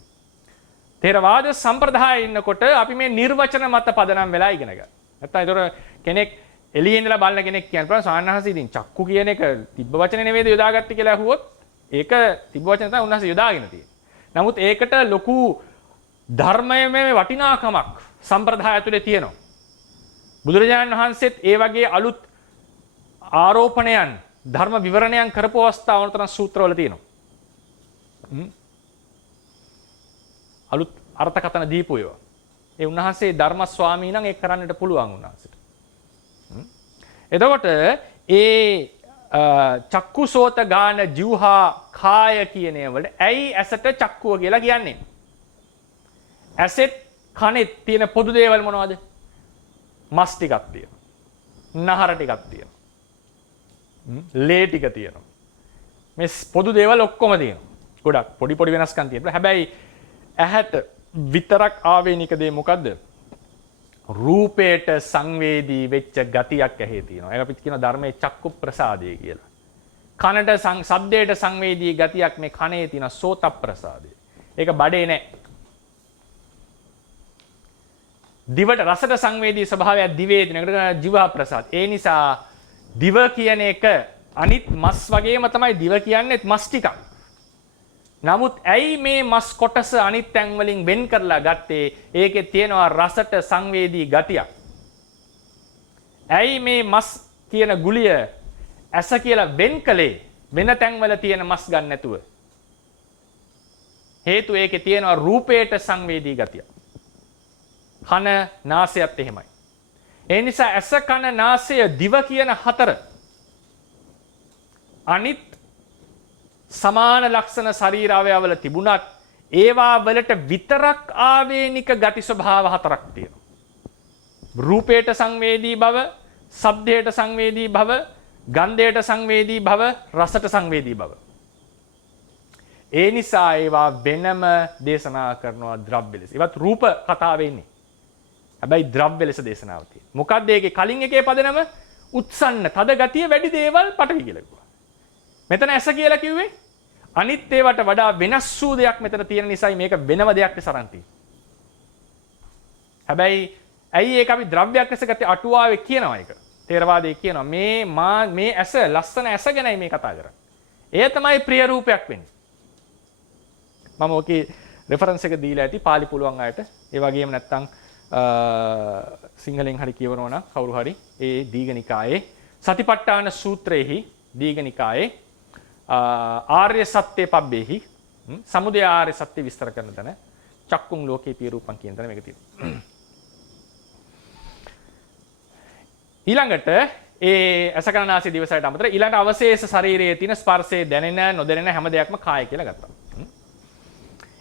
තේරවාද සම්ප්‍රදායේ ඉන්නකොට අපි මේ නිර්වචන මත පදනම් වෙලා ඉගෙන ගන්න. නැත්තම් ඒතර කෙනෙක් එළියේ ඉඳලා බලන කෙනෙක් කියන්න පුළුවන් සාන්නහස ඉතින් චක්කු කියන එක තිබ්බ වචනේ නෙවෙයිද යොදාගත්තේ කියලා අහුවොත් ඒක තිබ්බ වචන තමයි උන්වහන්සේ යොදාගෙන තියෙන්නේ. නමුත් ඒකට ලොකු ධර්මයේ වටිනාකමක් සම්ප්‍රදාය ඇතුලේ තියෙනවා. බුදුරජාණන් වහන්සේත් ඒ වගේ අලුත් ආරෝපණයන් ධර්ම විවරණයන් කරපු අවස්ථාවන තරම් සූත්‍රවල තියෙනවා. අලුත් අර්ථකථන දීපු ඒවා. ඒ උන්වහන්සේ ධර්ම ස්වාමී නම් ඒක කරන්නට පුළුවන් උන්වහන්සේට. එතකොට ඒ චක්කුසෝත ගාන ජීවහා කාය කියන ඒවලට ඇයි ඇසට චක්කුව කියලා කියන්නේ? ඇසෙත් කනෙත් තියෙන පොදු දේවල් මොනවද? මස් ටිකක් තියෙනවා. නහර ටිකක් තියෙනවා. ලේ ටික තියෙනවා. මේ පොදු දේවල් ඔක්කොම තියෙනවා. ගොඩක් පොඩි පොඩි වෙනස්කම් තියෙනවා. හැබැයි ඇහැට විතරක් ආවේනික දේ මොකද්ද? රූපයට සංවේදී වෙච්ච ගතියක් ඇහි තියෙනවා. ඒක අපිට කියන ධර්මයේ චක්කු ප්‍රසාදය කියලා. කනට ශබ්දයට සංවේදී ගතියක් මේ කනේ තියෙන සෝත ප්‍රසාදය. ඒක බඩේ නැහැ. දිවට රසට සංවේදී ස්වභාවයක් දිවේ තියෙන එකට ජීව ප්‍රසාද. ඒ නිසා දිව කියන එක අනිත් මස් වගේම තමයි දිව කියන්නේත් මස් ටිකක්. නමුත් ඇයි මේ මස් කොටස අනිත් තැන් වලින් වෙන් කරලා ගත්තේ? ඒකේ තියෙනවා රසට සංවේදී ගතියක්. ඇයි මේ මස් කියන ගුලිය ඇස කියලා වෙන් කළේ වෙන තැන් වල තියෙන මස් ගන්න නැතුව? හේතුව ඒකේ තියෙනවා රූපයට සංවේදී ගතිය. කන නාසයත් එහෙමයි. ඒ නිසා ඇස කන නාසය දිව කියන හතර අනිත් සමාන ලක්ෂණ ශරීර අවයවවල තිබුණත් ඒවා වලට විතරක් ආවේනික ගති ස්වභාව හතරක් තියෙනවා. රූපයට සංවේදී බව, ශබ්දයට සංවේදී බව, ගන්ධයට සංවේදී බව, රසට සංවේදී බව. ඒ නිසා ඒවා වෙනම දේශනා කරනවා ද්‍රව්‍ය ලෙස. ඒවත් රූප කතාවේ ඉන්නේ. හැබැයි ද්‍රව්‍ය ලෙස දේශනාව තියෙනවා. මොකක්ද ඒකේ කලින් එකේ පදනම? උත්සන්න තද ගතිය වැඩි දේවල් පටවි කියලා කිව්වා. මෙතන ඇස කියලා කිව්වේ අනිත් ඒවට වඩා වෙනස් වූ දෙයක් මෙතන තියෙන නිසායි මේක වෙනම දෙයක් ලෙස අරන් තියෙන්නේ. හැබැයි ඇයි ඒක අපි ද්‍රව්‍යයක් ලෙස ගත්තේ? අටුවාවේ කියනවා ඒක. තේරවාදයේ කියනවා මේ ඇස ලස්සන ඇස ගැනයි මේ කතා කරන්නේ. එය තමයි ප්‍රිය රූපයක් වෙන්නේ. මම ඔකේ රෙෆරන්ස් එක දීලා ඇති පාලි පුළුවන් අයට. ඒ වගේම නැත්තම් සිංහලෙන් හරි කියවනවා නම් කවුරු හරි ඒ දීඝනිකායේ සතිපට්ඨාන සූත්‍රයේහි දීඝනිකායේ ආර්ය සත්‍ය පබ්බේහි සමුදය ආර්ය සත්‍ය විස්තර කරන තැන චක්කුං ලෝකේ පිය රූපං කියන තැන මේක තියෙනවා. ඊළඟට ඒ අසකනාසී දිවසයට අමතර ඊළඟ අවශේෂ ශරීරයේ තියෙන ස්පර්ශයේ දැනෙන නොදැනෙන හැම දෙයක්ම කාය කියලා ගත්තා.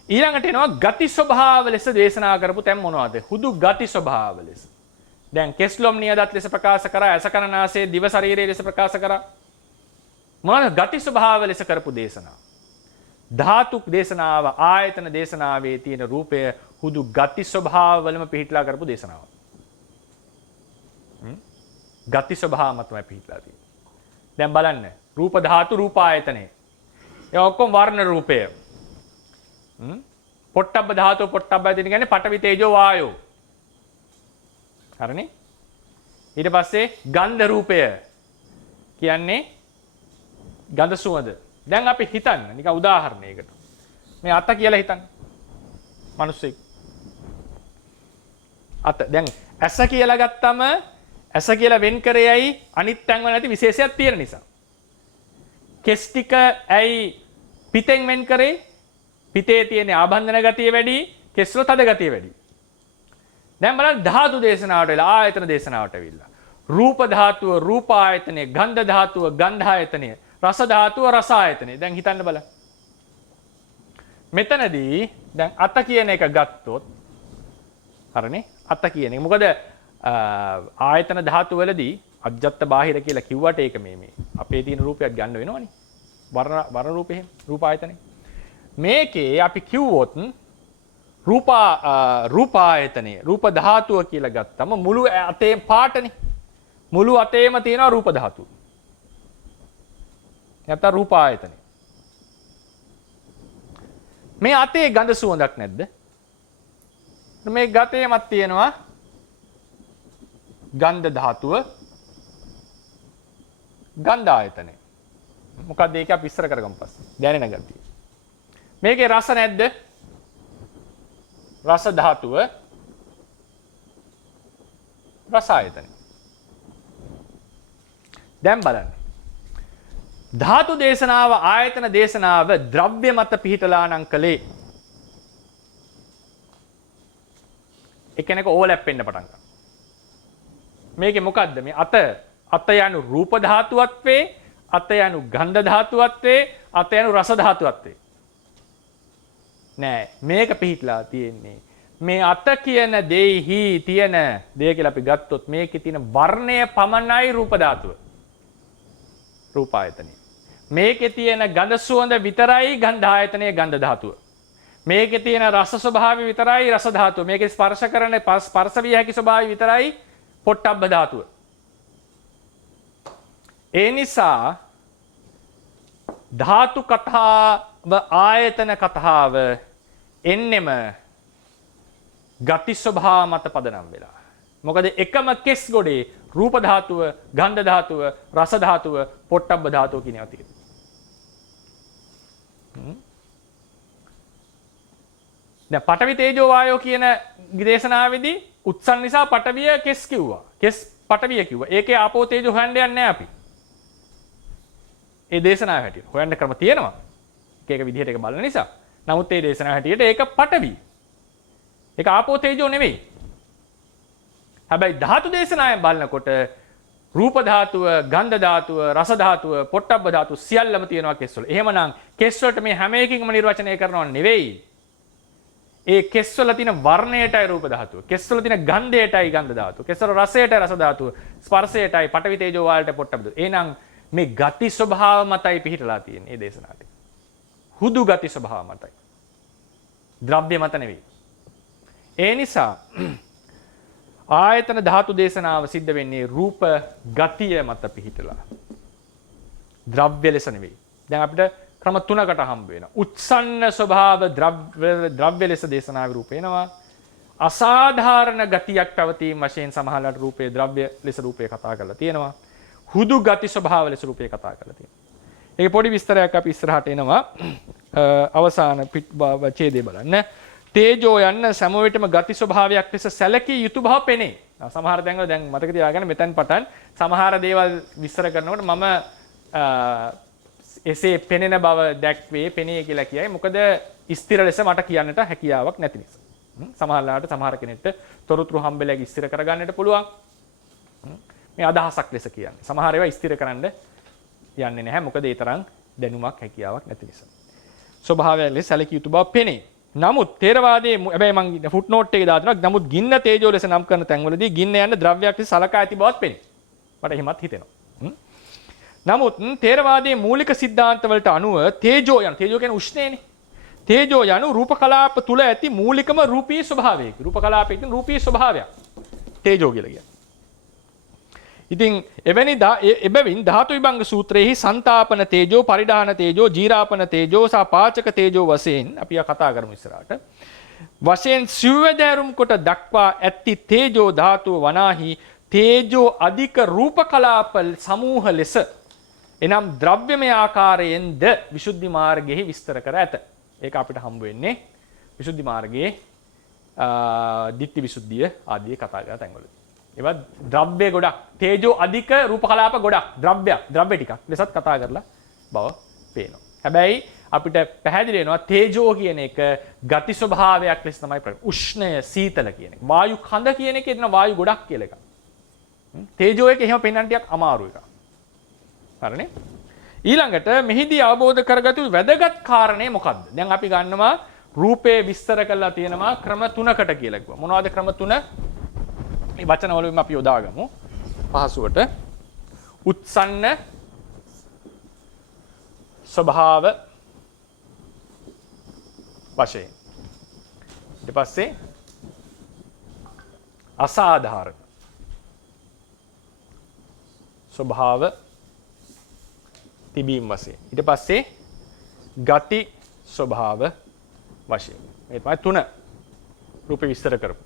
ඊළඟට එනවා ගති ස්වභාව ලෙස දේශනා කරපු තැන් මොනවද? හුදු ගති ස්වභාව ලෙස. දැන් කෙස්ලොම් නියදත් ලෙස ප්‍රකාශ කරා, අසකනාසී දිව ශරීරයේ ලෙස ප්‍රකාශ කරා. මොනවාද ගති ස්වභාව ලෙස කරපු දේශනාව? ධාතු දේශනාව, ආයතන දේශනාවේ තියෙන රූපය හුදු ගති ස්වභාව වලම පිහිටලා කරපු දේශනාව. ගති ස්වභාව මත තමයි පිහිටලා තියෙන්නේ. දැන් බලන්න රූප ධාතු රූප ආයතනේ. ඒ ඔක්කොම වර්ණ රූපය. පොට්ටබ්බ ධාතු පොට්ටබ්බ ආයතන කියන්නේ පඨවි තේජෝ වායෝ. හරිනේ? ඊට පස්සේ ගන්ධ රූපය කියන්නේ ගඳ සුවඳ. දැන් අපි හිතන්න නිකන් උදාහරණයකට. මේ අත කියලා හිතන්න. මිනිස්සෙක්. අත. දැන් ඇස කියලා ගත්තම ඇස කියලා වෙන් කරේයි අනිත් තැන් වල නැති විශේෂයක් තියෙන නිසා. කෙස් ටික ඇයි පිටෙන් වෙන් කරේ? පිටේ තියෙන ආබන්ධන ගතිය වැඩි, කෙස් වල තද ගතිය වැඩි. දැන් බලන්න ධාතු දේශනාවට වෙලා ආයතන දේශනාවට ඇවිල්ලා. රූප ධාතුව රූප ආයතනය, ගන්ධ ධාතුව ගන්ධ ආයතනය, රස ධාතුව රස ආයතනය. දැන් හිතන්න බලන්න. මෙතනදී දැන් අත කියන එක ගත්තොත් හරිනේ අත කියන එක මොකද ආයතන ධාතු වලදී අජ්ජත් බාහිර කියලා කිව්වට ඒක මේ අපේ තියෙන රූපයක් ගන්න වෙනවනේ වර්ණ රූපේ රූප ආයතනේ මේකේ අපි කිව්වොත් රූපායතනේ රූප ධාතුව කියලා ගත්තම මුළු අතේ පාටනේ මුළු අතේම තියෙනවා රූප ධාතුව නැත්නම් රූපායතනේ මේ අතේ ගඳ සුවඳක් නැද්ද මේ ගතේමත් තියෙනවා ගන්ධ ධාතුව ගන්ධ ආයතනේ මොකක්ද ඒක අපි ඉස්සර කරගමු පස්සේ දැනෙන ගතිය මේකේ රස නැද්ද රස ධාතුව රස ආයතනේ දැන් බලන්න ධාතු දේශනාව ආයතන දේශනාව ද්‍රව්‍ය මත පිහිටලා නම් කලේ එකෙනෙක් ඕවර්ලැප් වෙන්න පටන් ගන්නවා මේකේ මොකද්ද මේ අත යනු රූප ධාතුවත් වේ අත යනු ගන්ධ ධාතුවත් වේ අත යනු රස ධාතුවත් වේ නෑ මේක පිහිටලා තියෙන්නේ මේ අත කියන දෙෙහි තියෙන දෙය කියලා අපි ගත්තොත් මේකේ තියෙන වර්ණය පමණයි රූප ධාතුව රූප ආයතනේ මේකේ තියෙන ගඳ සුවඳ විතරයි ගන්ධ ආයතනයේ ගන්ධ ධාතුව මේකේ තියෙන රස ස්වභාවය විතරයි රස ධාතුව මේකේ ස්පර්ශ කරන ස්පර්ශ විය හැකි ස්වභාවය විතරයි පොට්ටබ්බ ධාතුව ඒ නිසා ධාතු කතාව ආයතන කතාව එන්නෙම ගති ස්වභාව මත පදනම් වෙලා මොකද එකම කෙස් ගොඩේ රූප ධාතුව ගන්ධ ධාතුව රස ධාතුව පොට්ටබ්බ ධාතුව කියන ඒවා තියෙනවා දැන් පඨවි තේජෝ වායෝ කියන දේශනාවේදී උත්සන් නිසා පඨවිය කෙස් කිව්වා කෙස් පඨවිය කිව්වා ඒකේ ආපෝ තේජෝ හොයන්න යන්නේ නැහැ අපි ඒ දේශනාව හැටියට හොයන්න ක්‍රම තියෙනවා එක එක විදිහට ඒක බලන නිසා නමුත් ඒ දේශනාව හැටියට ඒක පඨවි ඒක ආපෝ තේජෝ නෙවෙයි හැබැයි ධාතු දේශනාවෙන් බලනකොට රූප ධාතුව ගන්ධ ධාතුව රස ධාතුව පොට්ටබ්බ ධාතුව සියල්ලම තියෙනවා කෙස් වල එහෙමනම් කෙස් වලට මේ හැම එකකින්ම නිර්වචනය කරනව නෙවෙයි ඒ කෙස් වල තියෙන වර්ණයටයි රූප ධාතුව කෙස් වල තියෙන ගන්ධයටයි ගන්ධ ධාතුව කෙස් වල රසයටයි රස ධාතුව ස්පර්ශයටයි පඨවි තේජෝ වාලට පොට්ටබ්බ එහෙනම් මේ ගති ස්වභාව මතයි පිහිටලා තියෙන්නේ මේ දේශනාවේ හුදු ගති ස්වභාව මතයි ද්‍රව්‍ය මත නෙවෙයි ඒ නිසා ආයතන ධාතු දේශනාව සිද්ධ වෙන්නේ රූප ගතිය මත පිහිටලා ද්‍රව්‍ය ලෙස නෙවෙයි දැන් අපිට ක්‍රම තුනකට හම්බ වෙනවා උත්සන්න ස්වභාව ද්‍රව්‍ය ලෙස දේශනාවේ රූපේනවා අසාධාරණ ගතියක් පැවතීම වශයෙන් සමහරවිට රූපේ ද්‍රව්‍ය ලෙස රූපේ කතා කරලා තියෙනවා හුදු ගති ස්වභාව ලෙස රූපේ කතා කරලා තියෙනවා ඒක පොඩි විස්තරයක් අපි ඉස්සරහට එනවා අවසාන ඡේදය බලන්න තේජෝ යන්න සෑම විටම ගති ස්වභාවයක් ලෙස සැලකිය යුතු බව පෙනේ. සමහර තැන්වල දැන් මතක තියාගන්න මෙතෙන් පටන් සමහර දේවල් විස්තර කරනකොට මම එසේ පෙනෙන බව දැක්වේ පෙනේ කියලා කියයි. මොකද ස්ථිර ලෙස මට කියන්නට හැකියාවක් නැති නිසා. සමහරලාට සමහර කෙනෙක්ට තොරතුරු හම්බෙලා ස්ථිර කරගන්නට පුළුවන්. මේ අදහසක් ලෙස කියන්නේ. සමහර ඒවා ස්ථිර කරන්න යන්නේ නැහැ. මොකද ඒ තරම් දැනුමක් හැකියාවක් නැති නිසා. ස්වභාවය ලෙස සැලකිය යුතු බව පෙනේ. නමුත් තේරවාදයේ හැබැයි මම ෆුට්නෝට් එකේ දාලා තියෙනවා නමුත් ගින්න තේජෝ ලෙස නම් කරන තැන්වලදී ගින්න යන ද්‍රව්‍යයක් ලෙස සලකා ඇති බවත් පෙනේ. මට එහෙමත් හිතෙනවා. නමුත් තේරවාදයේ මූලික સિદ્ધාන්ත වලට අනුව තේජෝ කියන්නේ උෂ්ණයනේ. තේජෝ යනු රූප කලාප තුල ඇති මූලිකම රූපී ස්වභාවයක. රූප කලාපයේ තියෙන රූපී ස්වභාවයක්. තේජෝ කියලා කියන්නේ. ඉතින් එබැවින් ධාතු විභංග සූත්‍රයේහි සංතාපන තේජෝ පරිඩාහන තේජෝ ජීරාපන තේජෝ සහ පාචක තේජෝ වශයෙන් අපි කතා කරමු ඉස්සරහට වශයෙන් සිව්වැදෑරුම් කොට දක්වා ඇති තේජෝ ධාතුව වනාහි තේජෝ අධික රූප කලාප සමූහ ලෙස එනම් ද්‍රව්‍යමය ආකාරයෙන්ද විසුද්ධි මාර්ගයේ විස්තර කර ඇත. ඒක අපිට හම්බ වෙන්නේ විසුද්ධි මාර්ගයේ ditthi visuddhiya ආදී කතා කරලා තැන්වලදී. ඒවා ද්‍රව්‍ය ගොඩක් තේජෝ අධික රූප කලාප ගොඩක් ද්‍රව්‍ය ටිකක් ලෙසත් කතා කරලා බව පේනවා. හැබැයි අපිට පැහැදිලි වෙනවා තේජෝ කියන එක ගති ස්වභාවයක් ලෙස තමයි උෂ්ණය සීතල කියන එක. වායු කඳ කියන එකේ තියෙන වායු ගොඩක් කියලා එකක්. තේජෝ එක එහෙම පෙන්වන්න ටිකක් අමාරු එකක්. හරිනේ? ඊළඟට මෙහිදී අවබෝධ කරගත යුතු වැදගත් කාරණේ මොකක්ද? දැන් අපි ගන්නවා රූපේ විස්තර කරලා තියෙනවා ක්‍රම 3කට කියලා කිව්වා. මොනවද ක්‍රම 3? මේ වචන වලින් අපි යොදාගමු. පහසුවට උත්සන්න ස්වභාව වශයෙන්. ඊට පස්සේ අසාධාරණ ස්වභාව තිබීම වශයෙන්. ඊට පස්සේ ගති ස්වභාව වශයෙන්. මේ තමයි තුන රූපේ විස්තර කරපු.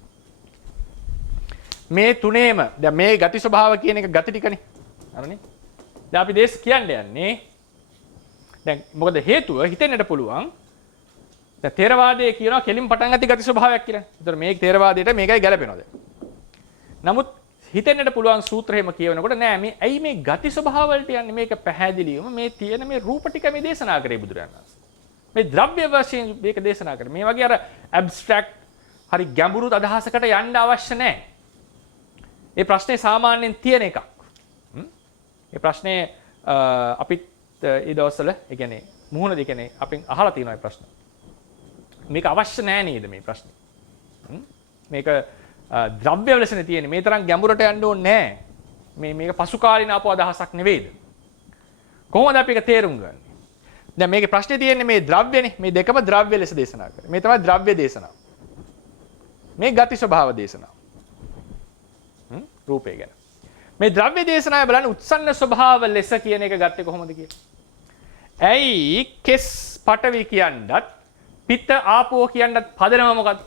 මේ තුනේම දැන් මේ ගති ස්වභාව කියන එක ගති ටිකනේ. හරිනේ. දැන් අපි දේශ කියන්න යන්නේ දැන් මොකද හේතුව හිතෙන්නට පුළුවන් දැන් ථේරවාදයේ කියනවා කෙලින් පටන් ගති ගති ස්වභාවයක් කියලා. ඒතර මේ ථේරවාදයට මේකයි ගැලපෙනවද? නමුත් හිතෙන්නට පුළුවන් සූත්‍රෙම කියවනකොට නෑ මේ ඇයි මේ ගති ස්වභාව වලට යන්නේ මේක පැහැදිලිවම මේ තියෙන මේ රූප ටික මේ දේශනා කරේ බුදුරජාණන් වහන්සේ. මේ ද්‍රව්‍ය වශයෙන් මේක දේශනා කරේ. මේ වගේ අර ඇබ්ස්ට්‍රැක්ට් හරි ගැඹුරු අදහසකට යන්න අවශ්‍ය නෑ. මේ ප්‍රශ්නේ සාමාන්‍යයෙන් තියෙන එකක්. මේ ප්‍රශ්නේ අපිත් ඒ දවස්වල ඒ කියන්නේ මුහුණ දෙ කියන්නේ අපෙන් අහලා තියෙනවා මේ ප්‍රශ්න. මේක අවශ්‍ය නෑ නේද මේ ප්‍රශ්නේ? මේක ද්‍රව්‍ය වලසනේ තියෙන්නේ. මේ තරම් ගැඹුරට යන්න ඕනේ නෑ. මේක පසුකාලීන ආපු අදහසක් නෙවෙයිද? කොහොමද අපි ඒක තේරුම් ගන්නේ? දැන් මේකේ ප්‍රශ්නේ තියෙන්නේ මේ ද්‍රව්‍යනේ. මේ දෙකම ද්‍රව්‍ය ලෙස දේශනා කරේ. මේ තමයි ද්‍රව්‍ය දේශනාව. මේ ගති ස්වභාව දේශනාව. රූපේ ගැන. මේ ද්‍රව්‍ය දේශනාව බලන්න උත්සන්න ස්වභාව ලෙස කියන එක ගත්තේ කොහොමද කියලා? ඇයි කෙස් පටවි කියන්නත් පිත්ත ආපෝ කියන්නත් පදනම මොකද්ද?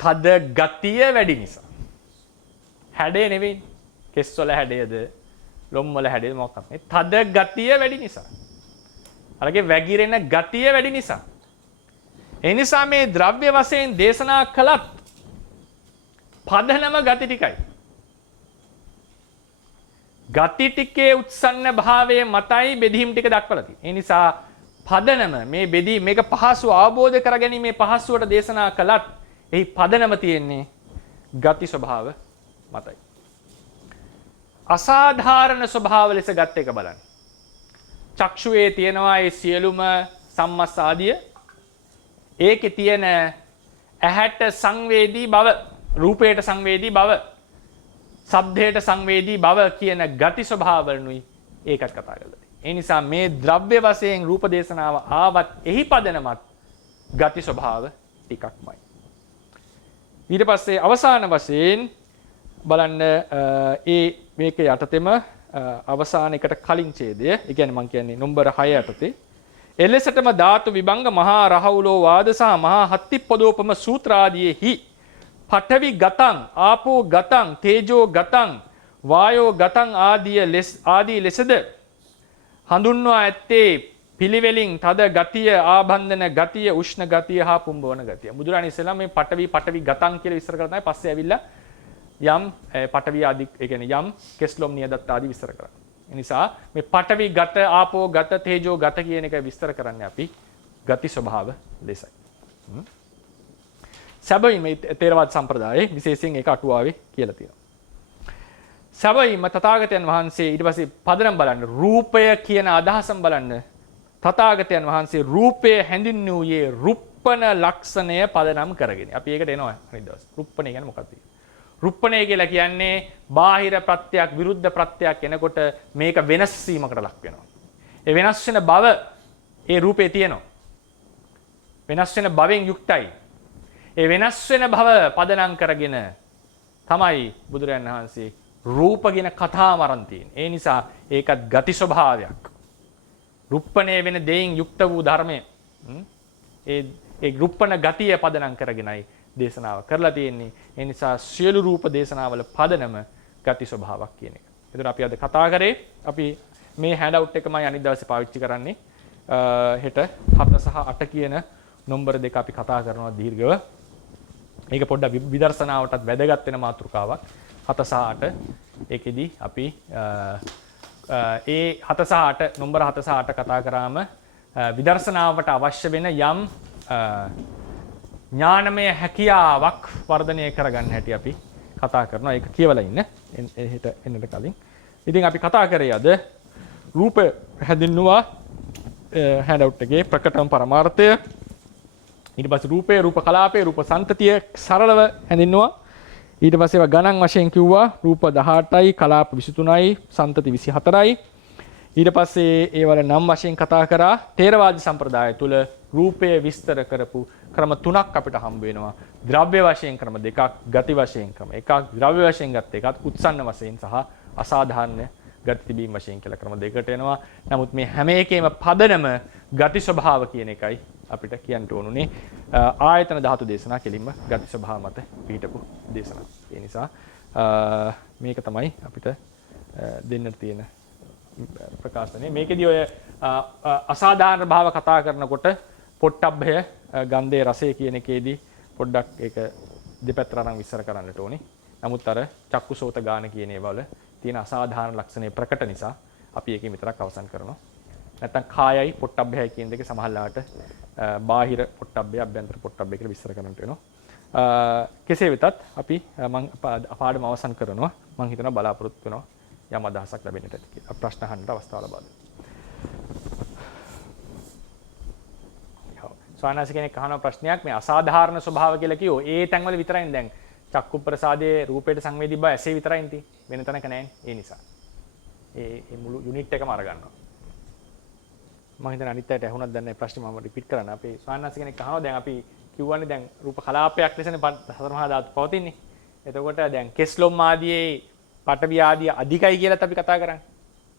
තද ගතිය වැඩි නිසා. හැඩේ නෙවෙයි. කෙස් වල හැඩයද, ලොම් වල හැඩයද මොකක්ද? මේ තද ගතිය වැඩි නිසා. අරගේ වැగిරෙන ගතිය වැඩි නිසා. ඒ නිසා මේ ද්‍රව්‍ය වශයෙන් දේශනා කළත් පදනම ගති ටිකයි. ගති ටිකේ උත්සන්න භාවයේ මතයි බෙදීම් ටික දක්වලා තියෙන්නේ. ඒ නිසා පදනම මේ බෙදී මේක පහසු අවබෝධ කරගැනීමේ පහසුවට දේශනා කළත් එහි පදනම තියෙන්නේ ගති ස්වභාව මතයි. අසාධාරණ ස්වභාව ලෙස ගත් එක බලන්න. චක්ෂුවේ තියෙනවා ඒ සියලුම සම්මස් ආදිය. ඒකේ තියෙන ඇහැට සංවේදී බව, රූපයට සංවේදී බව, ශබ්දයට සංවේදී බව කියන ගති ස්වභාවවලුයි ඒකත් කතා කරලා තියෙන්නේ. ඒ නිසා මේ ද්‍රව්‍ය වශයෙන් රූප දේශනාව ආවත් එහි පදනමත් ගති ස්වභාව ටිකක්මයි. ඊට පස්සේ අවසාන වශයෙන් බලන්න මේක යටතෙම අවසාන එකට කලින් ඡේදය, ඒ කියන්නේ මම කියන්නේ නම්බර 6 යටතේ එලෙසටම ධාතු විභංග මහා රහවුලෝ වාද සහ මහා හත්තිප්පදෝපම සූත්‍ර ආදීෙහි පඨවි ගතං ආපෝ ගතං තේජෝ ගතං වායෝ ගතං ආදී ලෙසද හඳුන්වා ඇත්තේ පිළිවෙලින් තද ගතිය, ආබන්ධන ගතිය, උෂ්ණ ගතිය හා පුම්බවන ගතිය. බුදුරණන් ඉස්සෙල්ලා මේ පඨවි ගතං කියලා විස්තර කරලා තමයි පස්සේ ඇවිල්ලා යම් පඨවි ආදී ඒ කියන්නේ යම් කෙස්ලොම් නියදත් ආදී විස්තර කරා. ඒ නිසා මේ පඨවි ගත, ආපෝ ගත, තේජෝ ගත කියන එක විස්තර කරන්නේ අපි ගති ස්වභාව ලෙසයි. සැබවින්ම මේ තේරවාද සම්ප්‍රදායේ විශේෂයෙන් ඒක අටුවාවේ කියලා තියෙනවා. සැබවින්ම තථාගතයන් වහන්සේ ඊට පස්සේ පදනම් බලන්න රූපය කියන අදහසම බලන්න තථාගතයන් වහන්සේ රූපය හැඳින්වුවේ රුප්පන ලක්ෂණය පදනම් කරගෙන. අපි ඒකට එනවා අනිත් දවස්. රුප්පණය කියන්නේ මොකක්ද? රුප්පණය කියලා කියන්නේ බාහිර ප්‍රත්‍යක් විරුද්ධ ප්‍රත්‍යක් එනකොට මේක වෙනස් වීමකට ලක් වෙනවා. ඒ වෙනස් වෙන බව ඒ රූපේ තියෙනවා. වෙනස් වෙන භවෙන් යුක්තයි. ඒ වෙනස් වෙන භව පදනම් කරගෙන තමයි බුදුරජාණන් වහන්සේ රූප කියන කතාව අරන් තියෙන්නේ. ඒ නිසා ඒකත් ගති ස්වභාවයක්. රුප්පණය වෙන දෙයින් යුක්ත වූ ධර්මය. ඒ රුප්පණ ගතිය පදනම් කරගෙනයි දේශනාව කරලා තියෙන්නේ. ඒ නිසා සියලු රූප දේශනාවල පදනම ගති ස්වභාවයක් කියන එක. එතකොට අපි අද කතා කරේ අපි මේ හෑන්ඩ් අවුට් එකමයි අනිත් දවසේ පාවිච්චි කරන්නේ. හෙට 7 සහ 8 කියන නම්බර දෙක අපි කතා කරනවා දීර්ඝව. මේක පොඩ්ඩක් විදර්ශනාවටත් වැදගත් වෙන මාතෘකාවක්. 7 සහ 8 ඒකෙදි අපි ඒ 7 සහ 8 නම්බර 7 සහ 8 කතා කරාම විදර්ශනාවට අවශ්‍ය වෙන යම් ඥානමය හැකියාවක් වර්ධනය කරගන්න හැටි අපි කතා කරනවා. ඒක කියවලා ඉන්න හෙට එන්නට කලින්. ඉතින් අපි කතා කරේ අද රූප හැඳින්නුවා හැන්ඩවුට් එකේ ප්‍රකටම පරමාර්ථය. ඊට පස්සේ රූපේ, රූප කලාපේ, රූප සංතතිය සරලව හැඳින්නුවා. ඊට පස්සේ ඒවා ගණන් වශයෙන් කිව්වා. රූප 18යි, කලාප 23යි, සංතති 24යි. ඊට පස්සේ ඒවල නම් වශයෙන් කතා කරා. ථේරවාද සම්ප්‍රදාය තුල රූපය විස්තර කරපු ක්‍රම තුනක් අපිට හම්බ වෙනවා. ද්‍රව්‍ය වශයෙන් ක්‍රම දෙකක්, ගති වශයෙන් ක්‍රම එකක්, ද්‍රව්‍ය වශයෙන් ගත් එකක්, උත්සන්න වශයෙන් සහ අසාධාරණ ගති තිබීම වශයෙන් කියලා ක්‍රම දෙකකට එනවා. නමුත් මේ හැම එකේම පදනම ගති ස්වභාව කියන එකයි අපිට කියන්න ඕනුනේ. ආයතන ධාතු දේශනා කෙලින්ම ගති ස්වභාව මත පිටපු දේශනා. ඒ නිසා මේක තමයි අපිට දෙන්නට තියෙන ප්‍රකාශනය. මේකෙදී ඔය අසාධාරණ භාව කතා කරනකොට පොට්ටබ්බය ගන්ධයේ රසය කියන එකේදී පොඩ්ඩක් ඒක දෙපැත්තට අරන් විස්තර කරන්නට ඕනේ. නමුත් අර චක්කුසෝත ගාන කියන ඒවල තියෙන අසාධාරණ ලක්ෂණේ ප්‍රකට නිසා අපි ඒකෙන් විතරක් අවසන් කරනවා. නැත්තම් කායයි පොට්ටබ්බයයි කියන දෙක සමහරලාට බාහිර පොට්ටබ්බය අභ්‍යන්තර පොට්ටබ්බය කියලා විස්තර කරන්නට වෙනවා. කෙසේ වෙතත් අපි මම පාඩම අවසන් කරනවා. මම හිතනවා බලාපොරොත්තු වෙනවා යම් අදහසක් ලැබෙන්නට ඇති කියලා. ප්‍රශ්න අහන්න අවස්ථාව ලබා දෙන්න. ස්වාමීන් කෙනෙක් අහන ප්‍රශ්නයක් මේ අසාධාරණ ස්වභාව කියලා කිව්වෝ ඒ තැන්වල විතරයිනේ දැන් චක්කු ප්‍රසාදයේ රූපයට සංවේදී බව ඇසේ විතරයිනේ තියෙන්නේ වෙන තැනක නැහැ. ඒ නිසා ඒ මුළු යුනිට් එකම අරගන්නවා. මම හිතන්නේ අනිත් අයට ඇහුණත් දැන් මේ ප්‍රශ්නේ මම රිපීට් කරන්න. අපේ ස්වාමීන් කෙනෙක් අහනවා දැන් අපි කිව්වන්නේ දැන් රූප කලාපයක් ලෙසනේ සතර මහා ධාතු පවතින්නේ. එතකොට දැන් කෙස්ලොම් ආදී පඨවි ආදී අධිකයි කියලාත් අපි කතා කරන්නේ.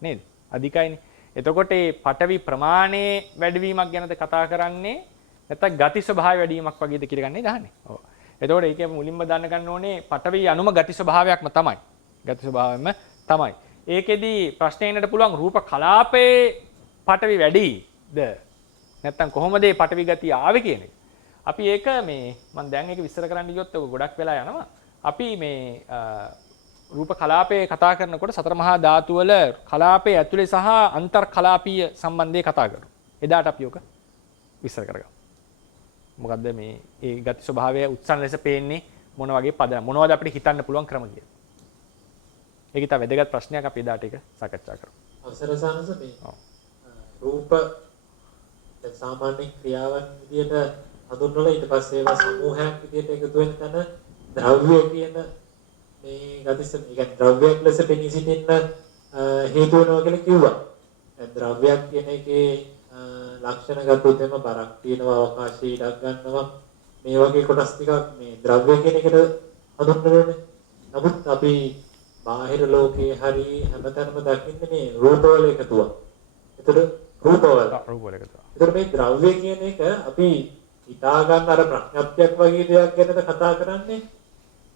නේද? අධිකයිනේ. එතකොට මේ පඨවි ප්‍රමාණයේ වැඩිවීමක් ගැනද කතා කරන්නේ? නැත්නම් ගති ස්වභාවය වැඩිවීමක් වගේද කියලා ගන්නේ දහන්නේ. ඔව්. එතකොට ඒකේ මුලින්ම දන්න ගන්න ඕනේ පඨවි අනුම ගති ස්වභාවයක්ම තමයි. ගති ස්වභාවයම තමයි. ඒකෙදි ප්‍රශ්නේ එන්නට පුළුවන් රූප කලාපේ පඨවි වැඩිද? නැත්නම් කොහොමද මේ පඨවි ගතිය ආවේ කියන එක. අපි ඒක මේ මම දැන් ඒක විස්තර කරන්න ගියොත් ඔක ගොඩක් වෙලා යනවා. අපි මේ රූප කලාපේ කතා කරනකොට සතර මහා ධාතු වල කලාපේ ඇතුලේ සහ අන්තර් කලාපීය සම්බන්ධය කතා කරමු. එදාට අපි ඔක විස්තර කරගමු. මොකද්ද මේ ඒ ගති ස්වභාවය උත්සන්න ලෙස පේන්නේ මොන වගේ පද මොනවද අපිට හිතන්න පුළුවන් ක්‍රම කියලා. ඒක ඉතින් වැදගත් ප්‍රශ්නයක් අපි එදාට ඒක සාකච්ඡා කරමු. අවසර සානස මේ රූප සාමාන්‍ය ක්‍රියාවන් විදියට හඳුන්වලා ඊට පස්සේ ඒවා සමූහයක් විදියට එකතු වෙන තැන ද්‍රව්‍ය කියන මේ ගතිස කියන්නේ ද්‍රව්‍යයක් ලෙස පෙනී සිටින්න හේතු වෙනවා කියලා කිව්වා. දැන් ද්‍රව්‍යයක් කියන එකේ ලක්ෂණ ගත්තොත් එම බරක් තියෙනවා අවකාශය ඉඩක් ගන්නවා මේ වගේ කොටස් ටිකක් මේ ද්‍රව්‍ය කියන එකට හඳුන්වන්නේ. නමුත් අපි බාහිර ලෝකයේ හරි හැමතැනම දකින්නේ මේ රූපවල එකතුවක්. ඒතර රූපවල එකතුවක්. ඒතර මේ ද්‍රව්‍ය කියන එක අපි හිතා ගන්න අර ප්‍රඥප්තියක් වගේ දෙයක් ගැනද කතා කරන්නේ.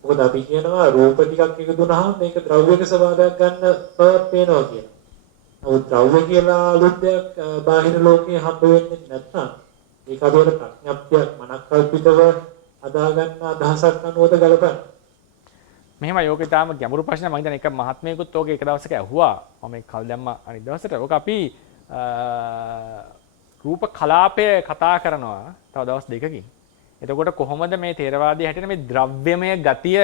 මොකද අපි කියනවා රූප ටිකක් එකතු වුණාම මේක ද්‍රව්‍යක ස්වභාවයක් ගන්න බවක් පේනවා කියලා. නමුත් ද්‍රව්‍ය කියලා අලුත් දෙයක් බාහිර ලෝකේ හම්බ වෙන්නේ නැත්නම් ඒක අදවල ප්‍රඥප්තියක් මනක්කල්පිතව අදා ගන්න අදහසක් අනුවද ගලපන්න. මෙහෙම යෝගේ තාම ගැඹුරු ප්‍රශ්න මම හිතන්නේ එක මහත්මයෙකුත් ඕක එක දවසක ඇහුවා. මම ඒක කල් දැම්මා අනිත් දවසට. ඕක අපි රූප කලාපය කතා කරනවා තව දවස් දෙකකින්. එතකොට කොහොමද මේ ථේරවාදී හැටියට මේ ද්‍රව්‍යමය ගතිය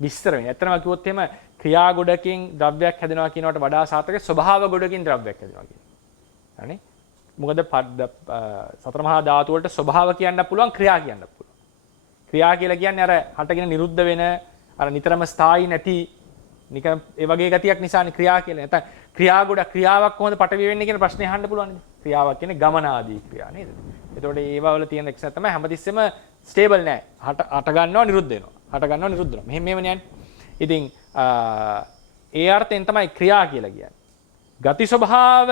විස්තර වෙන්නේ? ඇත්තටම කිව්වොත් එහෙම ක්‍රියා ගොඩකින් ද්‍රව්‍යයක් හැදෙනවා කියනවට වඩා සාර්ථක ස්වභාව ගොඩකින් ද්‍රව්‍යයක් හැදෙනවා කියන්නේ. හරිනේ? මොකද සතර මහා ධාතු වලට ස්වභාව කියන්න පුළුවන්, ක්‍රියා කියන්න පුළුවන්. ක්‍රියා කියලා කියන්නේ අර හටගෙන නිරුද්ධ වෙන අර නිතරම ස්ථායි නැති නිකන් ඒ වගේ ගතියක් නිසානේ ක්‍රියා කියලා. නැත්නම් ක්‍රියා ගොඩ ක්‍රියාවක් කොහොමද පටවි වෙන්නේ කියන ප්‍රශ්නේ අහන්න පුළුවන් නේද? ක්‍රියාවක් කියන්නේ ගමන ආදී ක්‍රියා නේද? එතකොට ඒවා වල තියෙන එක්සත් තමයි හැමතිස්සෙම ස්ටේබල් නෑ. හට ගන්නවා නිරුද්ධ වෙනවා. හට ගන්නවා නිරුද්ධ වෙනවා. මෙහෙම යන්නේ. ඉතින් ඒ අර්ථයෙන් තමයි ක්‍රියා කියලා කියන්නේ. ගති ස්වභාව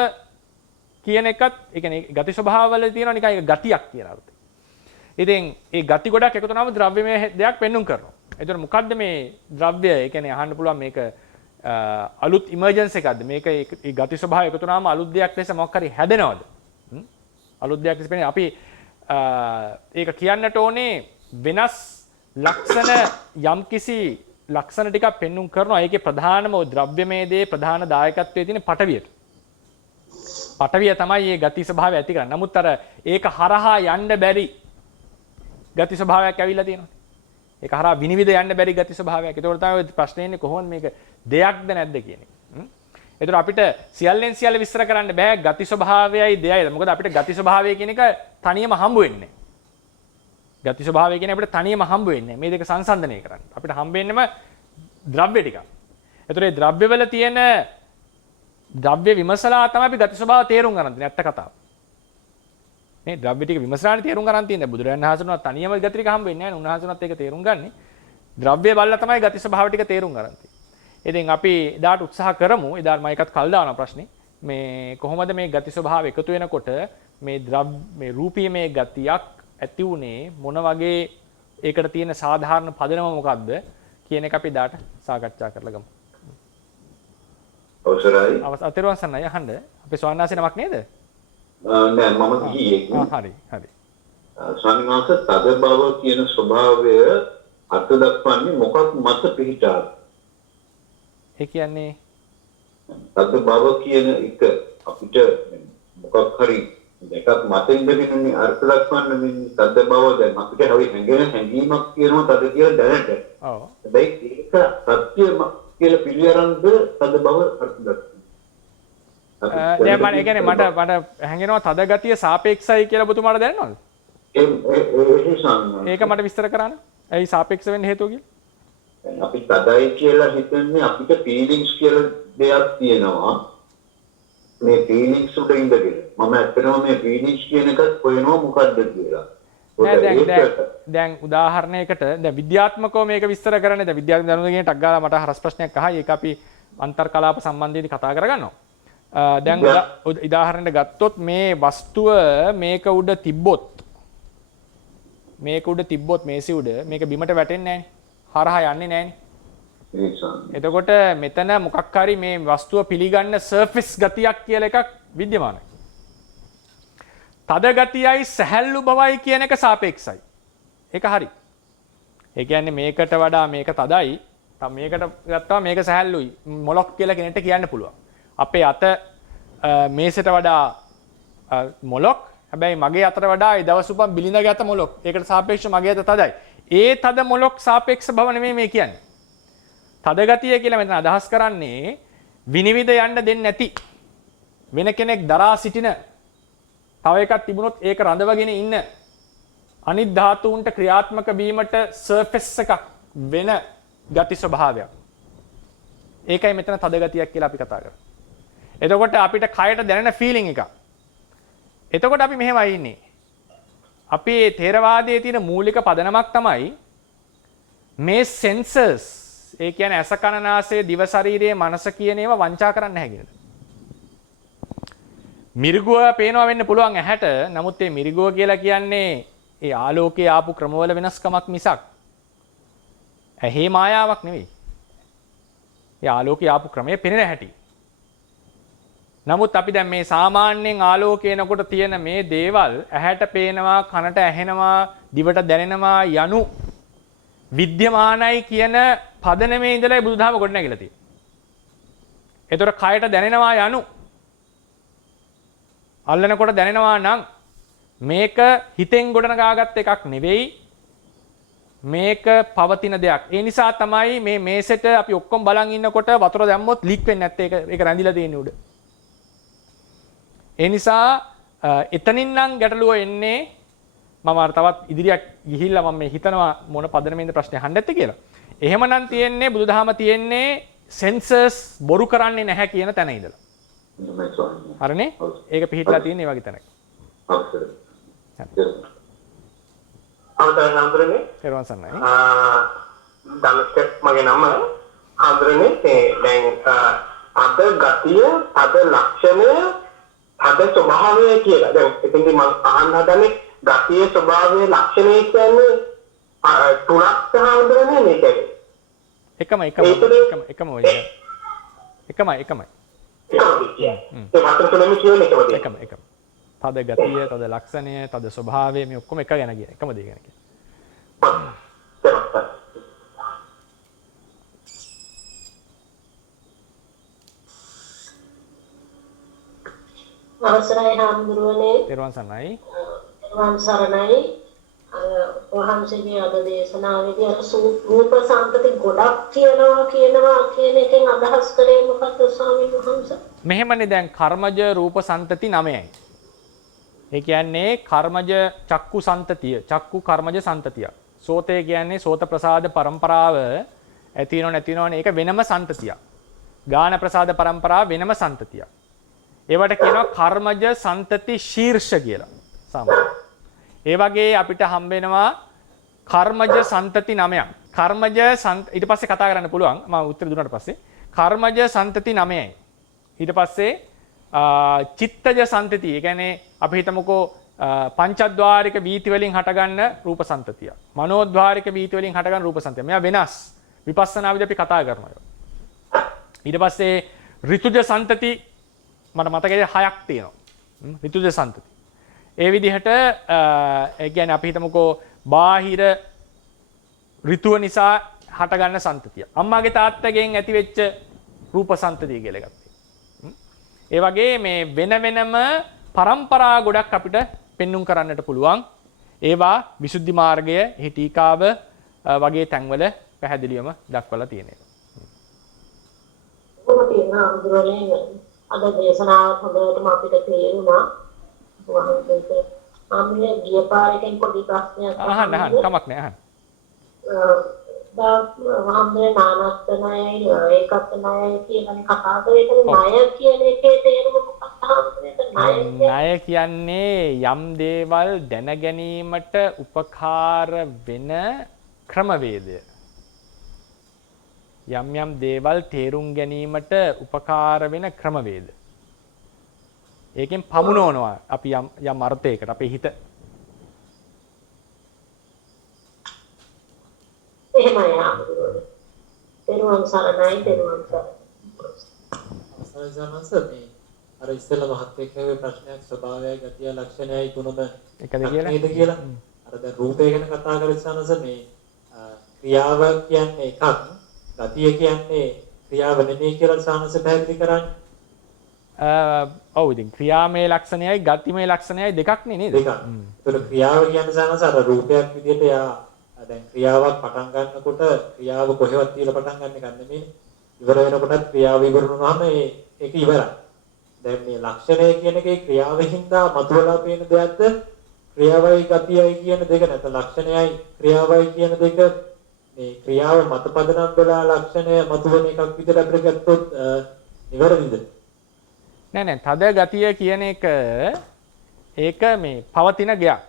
කියන එකත් ඒ කියන්නේ ගති ස්වභාව වල තියෙනවා නිකන් ඒක ගතියක් කියන අර්ථය. ඉතින් ඒ ගති ගොඩක් එකතු වුණාම ද්‍රව්‍යමය දෙයක් පෙන්눔 කරනවා. එතකොට මොකද්ද මේ ද්‍රව්‍ය? ඒ කියන්නේ අහන්න පුළුවන් මේක අලුත් ඉමර්ජන්ස් එකක්ද? මේක ඒ ගති ස්වභාවය එකතු වුණාම අලුත් දෙයක් ලෙස මොකක් හරි හැදෙනවද? අලුත් දෙයක් ලෙස පෙන්නේ අපි ඒක කියන්නට ඕනේ වෙනස් ලක්ෂණ යම්කිසි ලක්ෂණ ටිකක් පෙන්눔 කරනවා. ඒකේ ප්‍රධානම ද්‍රව්‍යමය දේ ප්‍රධාන දායකත්වයේ තියෙන පටවියට. පටවිය තමයි මේ ගති ස්වභාවය ඇති කරන්නේ. නමුත් අර ඒක හරහා යන්න බැරි ගති ස්වභාවයක් ඇවිල්ලා තියෙනවා. ඒක හරහා විනිවිද යන්න බැරි ගති ස්වභාවයක්. ඒකෝර තමයි ප්‍රශ්නේ ඉන්නේ කොහොමද මේක දෙයක්ද නැද්ද කියන එක. ඒතර අපිට සියල්ලෙන් සියල්ල විස්තර කරන්න බෑ ගති ස්වභාවයයි දෙයයි. මොකද අපිට ගති ස්වභාවය කියන එක තනියම හම්බ වෙන්නේ නැහැ. ගති ස්වභාවය කියන්නේ අපිට තනියම හම්බ වෙන්නේ නැහැ. මේ දෙක සංසන්දනය කරන්න. අපිට හම්බ වෙන්නේම ද්‍රව්‍ය ටික. ඒතර මේ ද්‍රව්‍යවල තියෙන ද්‍රව්‍ය විමසලා තමයි අපි ගති ස්වභාව තේරුම් ගන්න තියෙන්නේ. ඇත්ත කතාව. මේ ද්‍රව්‍ය ටික විමසලානේ තේරුම් ගන්න තියෙන්නේ. බුදුරජාණන් වහන්සේනවත් තනියම ගති ටික හම්බ වෙන්නේ නැහැ. උන්වහන්සේනවත් ඒක තේරුම් ගන්නේ. ද්‍රව්‍ය බලලා තමයි ගති ස්වභාව ටික තේරුම් ගන්න තියෙන්නේ. ඉතින් අපි එදාට උත්සාහ කරමු. එදාට මම එකත් කල් දාන ප්‍රශ්නේ. මේ කොහොමද මේ ගති ස්වභාව එකතු වෙනකොට මේ රූපීමය ගතියක් ඇති උනේ මොන වගේ ඒකට තියෙන සාධාරණ පදනම මොකක්ද කියන එක අපි එදාට සාකච්ඡා කරලා ගමු. අවසරයි. අතරුවන් සන්නයි අහන්න. අපේ ස්වාමීන් වහන්සේ නමක් නේද? නෑ මම ගියේ. හරි හරි. ස්වාමීන් වහන්සේ තද බව කියන ස්වභාවය අර්ථ දක්වන්නේ මොකක් මත පිහිටාද? ඒ කියන්නේ තද බව කියන එක අපිට මොකක් හරි එකක් මතින් දෙන්නේ අර්ථ දක්වන්න මේ තද බව දැන් අපිට හරි හැඟෙන හැඟීමක් කියනවා තද කියලා දැනට. ඔව්. හැබැයි ඒක සත්‍ය කියලා පිළිඅරන්ද තද බව අර්ථ දක්වන්නේ. දැන් මම ඒ කියන්නේ මට හැඟෙනවා තද ගතිය සාපේක්ෂයි කියලා ඔබතුමාට දැනනවද? ඒක මට විස්තර කරන්න. ඇයි සාපේක්ෂ වෙන්න හේතුව කියලා? අපි තදයි කියලා හිතන්නේ අපිට ෆීලිංග්ස් කියලා දෙයක් තියෙනවා. මේ ෆීලිංග්ස් උඩ ඉඳගෙන මම ඇත්තටම මේ ෆීලිංග්ස් කියන එකත් හොයනවා මොකද්ද කියලා. දැන් උදාහරණයකට දැන් විද්‍යාත්මකව මේක විස්තර කරන්නේ දැන් විද්‍යාත්මක දැනුම කියන ටක් ගාලා මට හරස් ප්‍රශ්නයක් අහයි ඒක අපි අන්තර්කලාප සම්බන්ධයෙන් කතා කරගන්නවා. දැන් උදාහරණයක් ගත්තොත් මේ වස්තුව මේක උඩ තිබ්බොත් මේසෙ උඩ මේක බිමට වැටෙන්නේ නැහැ. හරහා යන්නේ නැහැනේ. එතකොට මෙතන මොකක් හරි මේ වස්තුව පිළිගන්න සර්ෆේස් ගතියක් කියලා එකක් විද්‍යමානයි. තද ගතියයි සැහැල්ලු බවයි කියන එක සාපේක්ෂයි. ඒක හරි. ඒ කියන්නේ මේකට වඩා මේක තදයි. තව මේකට ගත්තාම මේක සැහැල්ලුයි. මොලොක් කියලා කෙනෙක්ට කියන්න පුළුවන්. අපේ අත මේසෙට වඩා මොලොක්. හැබැයි මගේ අතට වඩා ඒ දවස් උපන් බිලිඳගේ අත මොලොක්. ඒකට සාපේක්ෂව මගේ අත තදයි. ඒ තද මොලොක් සාපේක්ෂ බව නෙමෙයි මේ කියන්නේ. තද ගතිය කියලා මෙතන අදහස් කරන්නේ විනිවිද යන්න දෙන්නේ නැති වෙන කෙනෙක් දරා සිටින තව එකක් තිබුණොත් ඒක රඳවගෙන ඉන්න අනිත් ධාතුන්ට ක්‍රියාත්මක වීමට සර්ෆේස් එකක් වෙන ගති ස්වභාවයක්. ඒකයි මෙතන තද ගතියක් කියලා අපි කතා කරන්නේ. එතකොට අපිට කයට දැනෙන ෆීලිං එකක්. එතකොට අපි මෙහෙමයි ඉන්නේ. අපේ තේරවාදයේ තියෙන මූලික පදනමක් තමයි මේ සෙන්සර්ස් ඒ කියන්නේ ඇස කන නාසය දිව ශරීරයේ මනස කියන ඒවා වංචා කරන්න නැහැ කියන. මිරිගුව පේනවා වෙන්න පුළුවන් ඇහැට. නමුත් මේ මිරිගුව කියලා කියන්නේ ඒ ආලෝකයේ ආපු ක්‍රමවල වෙනස්කමක් මිසක් ඇහි මායාවක් නෙවෙයි. ඒ ආලෝකයේ ආපු ක්‍රමය පෙනෙන හැටි. නමුත් අපි දැන් මේ සාමාන්‍යයෙන් ආලෝකයනකොට තියෙන මේ දේවල් ඇහැට පේනවා, කනට ඇහෙනවා, දිවට දැනෙනවා යනු විද්‍යමානයි කියන පදනමේ ඉඳලා බුදුදහම ගොඩනැගිලා තියෙනවා. ඒතර කයට දැනෙනවා යනු අල්ලනකොට දැනෙනවා නම් මේක හිතෙන් ගොඩනගාගත් එකක් නෙවෙයි. මේක පවතින දෙයක්. ඒ නිසා තමයි මේ මේසෙට අපි ඔක්කොම බලන් ඉන්නකොට වතුර දැම්මොත් ලීක් වෙන්නේ නැත්තේ. ඒක රැඳිලා තියෙන්නේ උඩ. ඒ නිසා එතනින් නම් ගැටලුව එන්නේ මම අර තවත් ඉදිරියට ගිහිල්ලා මම මේ හිතනවා මොන පදනමෙන්ද ප්‍රශ්නේ අහන්න ඇත්තේ කියලා. එහෙමනම් තියෙන්නේ බුදුදහම තියෙන්නේ සෙන්සර්ස් බොරු කරන්නේ නැහැ කියන තැන ඉඳලා. හරිනේ? ඒක පිළිහිట్లా තියෙන්නේ මේ වගේ තැනක. ආන්තරනේ පෙරවන් සන්නයි. ධනුෂ්ක මගේ නම ආන්තරනේ දැන් අද ගතිය අද ලක්ෂණය අද ස්වභාවය කියලා. දැන් එතෙන්දී මම අහන්න හදන්නේ ගතිය ස්වභාවය ලක්ෂණය කියන්නේ තුනක් හඳුනන්නේ මේක. එකමයි. ඒ මාත්‍ර තුනම කියන්නේ එකම. තද ගතිය, තද ලක්ෂණය, තද ස්වභාවය මේ ඔක්කොම එක ගැන කියන එකම දේ ගැන කියන. අවසරයි හාමුදුරුවනේ. පෙරවන් සන්නයි. පෙරවන් සරණයි. වහන්සේගේ අද දේශනාවේදී අර රූප සම්පති ගොඩක් කියනවා කියන එකෙන් අදහස් කරේ මොකක්ද ස්වාමීන් වහන්සේ? මෙහෙමනේ දැන් කර්මජ රූප සන්තති 9යි. ඒ කියන්නේ කර්මජ චක්කු සන්තතිය, චක්කු කර්මජ සන්තතිය. සෝතය කියන්නේ සෝත ප්‍රසාද පරම්පරාව ඇතිනව නැතිනවනේ ඒක වෙනම සන්තතියක්. ගාන ප්‍රසාද පරම්පරාව වෙනම සන්තතියක්. ඒවට කියනවා කර්මජ සන්තති ශීර්ෂ කියලා. සාමාන්‍යයෙන්. ඒ වගේ අපිට හම්බ වෙනවා කර්මජ සන්තති 9ක්. කර්මජ ඊට පස්සේ කතා කරන්න පුළුවන්. මම උත්තර දුන්නාට පස්සේ කර්මජ සන්තති 9යි. ඊට පස්සේ චිත්තජ සන්තති. ඒ කියන්නේ අපි හිතමුකෝ පංචද්වාරික වීති වලින් හටගන්න රූප සන්තතිය. මනෝද්වාරික වීති වලින් හටගන්න රූප සන්තතිය. මෙයා වෙනස්. විපස්සනාවේදී අපි කතා කරනවා. ඊට පස්සේ ඍතුජ සන්තති මට මතකයි 6ක් තියෙනවා. ඍතුජ සන්තති. ඒ විදිහට ඒ කියන්නේ අපි හිතමුකෝ බාහිර ඍතුව නිසා හටගන්න සන්තතිය. අම්මාගේ තාත්තගෙන් ඇතිවෙච්ච රූප සන්තතිය කියලා එකක්. ඒ වගේ මේ වෙන වෙනම පරම්පරා ගොඩක් අපිට පෙන්눔 කරන්නට පුළුවන්. ඒවා විසුද්ධි මාර්ගය, එහි ටීකාව වගේ තැන්වල පැහැදිලිවම දක්වලා තියෙනවා. අද දේශනාව හොඳටම අපිට තේරුණා. වහන්සේට ආම්නේ ගිය පාරකින් පොඩි ප්‍රශ්නයක් අහන්න කමක් නෑ අහන්න. වහන්සේ නානත්තනයයි ඒකත්තනයයි කියන කතා කරේ ණය කියන එකේ තේරුම මොකක්ද? ණය කියන්නේ යම් දේවල් දැන ගැනීමට උපකාර වෙන ක්‍රමවේදය. යම් දේවල් තේරුම් ගැනීමට උපකාර වෙන ක්‍රමවේද. ඒකෙන් පමුණවනවා අපි යම් අර්ථයකට අපේ හිත. එහෙමයි ආමුදුනේ. තේරුම් සරණයි තේරුම් සරණයි. අර ඉස්සෙල්ලා මහත් එක්කගේ ප්‍රශ්නයක් ස්වභාවයයි ගතිය ලක්ෂණයයි තුනම එකද කියලා. අර දැන් රූපය ගැන කතා කරච්චානස මේ ක්‍රියාව කියන්නේ එකක්, ගතිය කියන්නේ ක්‍රියාව නෙමෙයි කියලා සානස පැහැදිලි කරන්නේ. ඔව් ඉතින් ක්‍රියාමය ලක්ෂණයයි ගතිමය ලක්ෂණයයි දෙකක් නේ නේද? දෙකක්. ඒතකොට ක්‍රියාව කියන්නේ සානස අර රූපයක් විදිහට යා දැන් ක්‍රියාවක් පටන් ගන්නකොට ක්‍රියාව කොහෙවත් තියලා පටන් ගන්න එක නෙමෙයි. ඉවර වෙනකොටත් ක්‍රියාව ඉවර වුණාම ඒක ඉවරයි. දැන් මේ ලක්ෂණය කියන එකේ ක්‍රියාවෙන්ද මතුවලා පේන දෙයක්ද ක්‍රියාවයි ගතියයි කියන දෙක නැත්නම් ලක්ෂණයයි ක්‍රියාවයි කියන දෙක මේ ක්‍රියාව මත පදනම් වෙලා ලක්ෂණය මතුවෙන එකක් විදිහට අපිට ගත්තොත් නිවැරදිද? නෑ තද ගතිය කියන එක ඒක මේ පවතින ගයක්.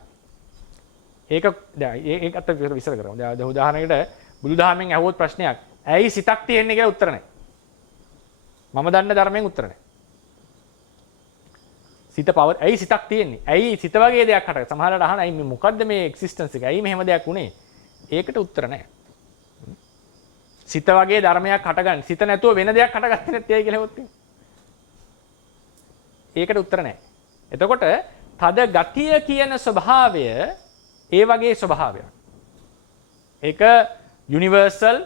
ඒක ඒකත් විස්තර කරමු. දැන් උදාහරණයකට බුදුදහමෙන් අහුවොත් ප්‍රශ්නයක් ඇයි සිතක් තියෙන්නේ කියලා උත්තර නැහැ. මම දන්න ධර්මයෙන් උත්තර නැහැ. ඇයි සිතක් තියෙන්නේ? ඇයි සිත වගේ දෙයක් හටගන්නේ? සමහරවිට අහන ඇයි මොකද්ද මේ එක්සිස්ටන්ස් එක? ඇයි මෙහෙම දෙයක් උනේ? ඒකට උත්තර නැහැ. සිත වගේ ධර්මයක් හටගන්නේ. සිත නැතුව වෙන දෙයක් හටගත්තේ නැත්තේ ඇයි කියලා හෙවොත් ඒකට උත්තර නැහැ. එතකොට තද ගතිය කියන ස්වභාවය ඒ වගේ ස්වභාවයක්. ඒක යුනිවර්සල්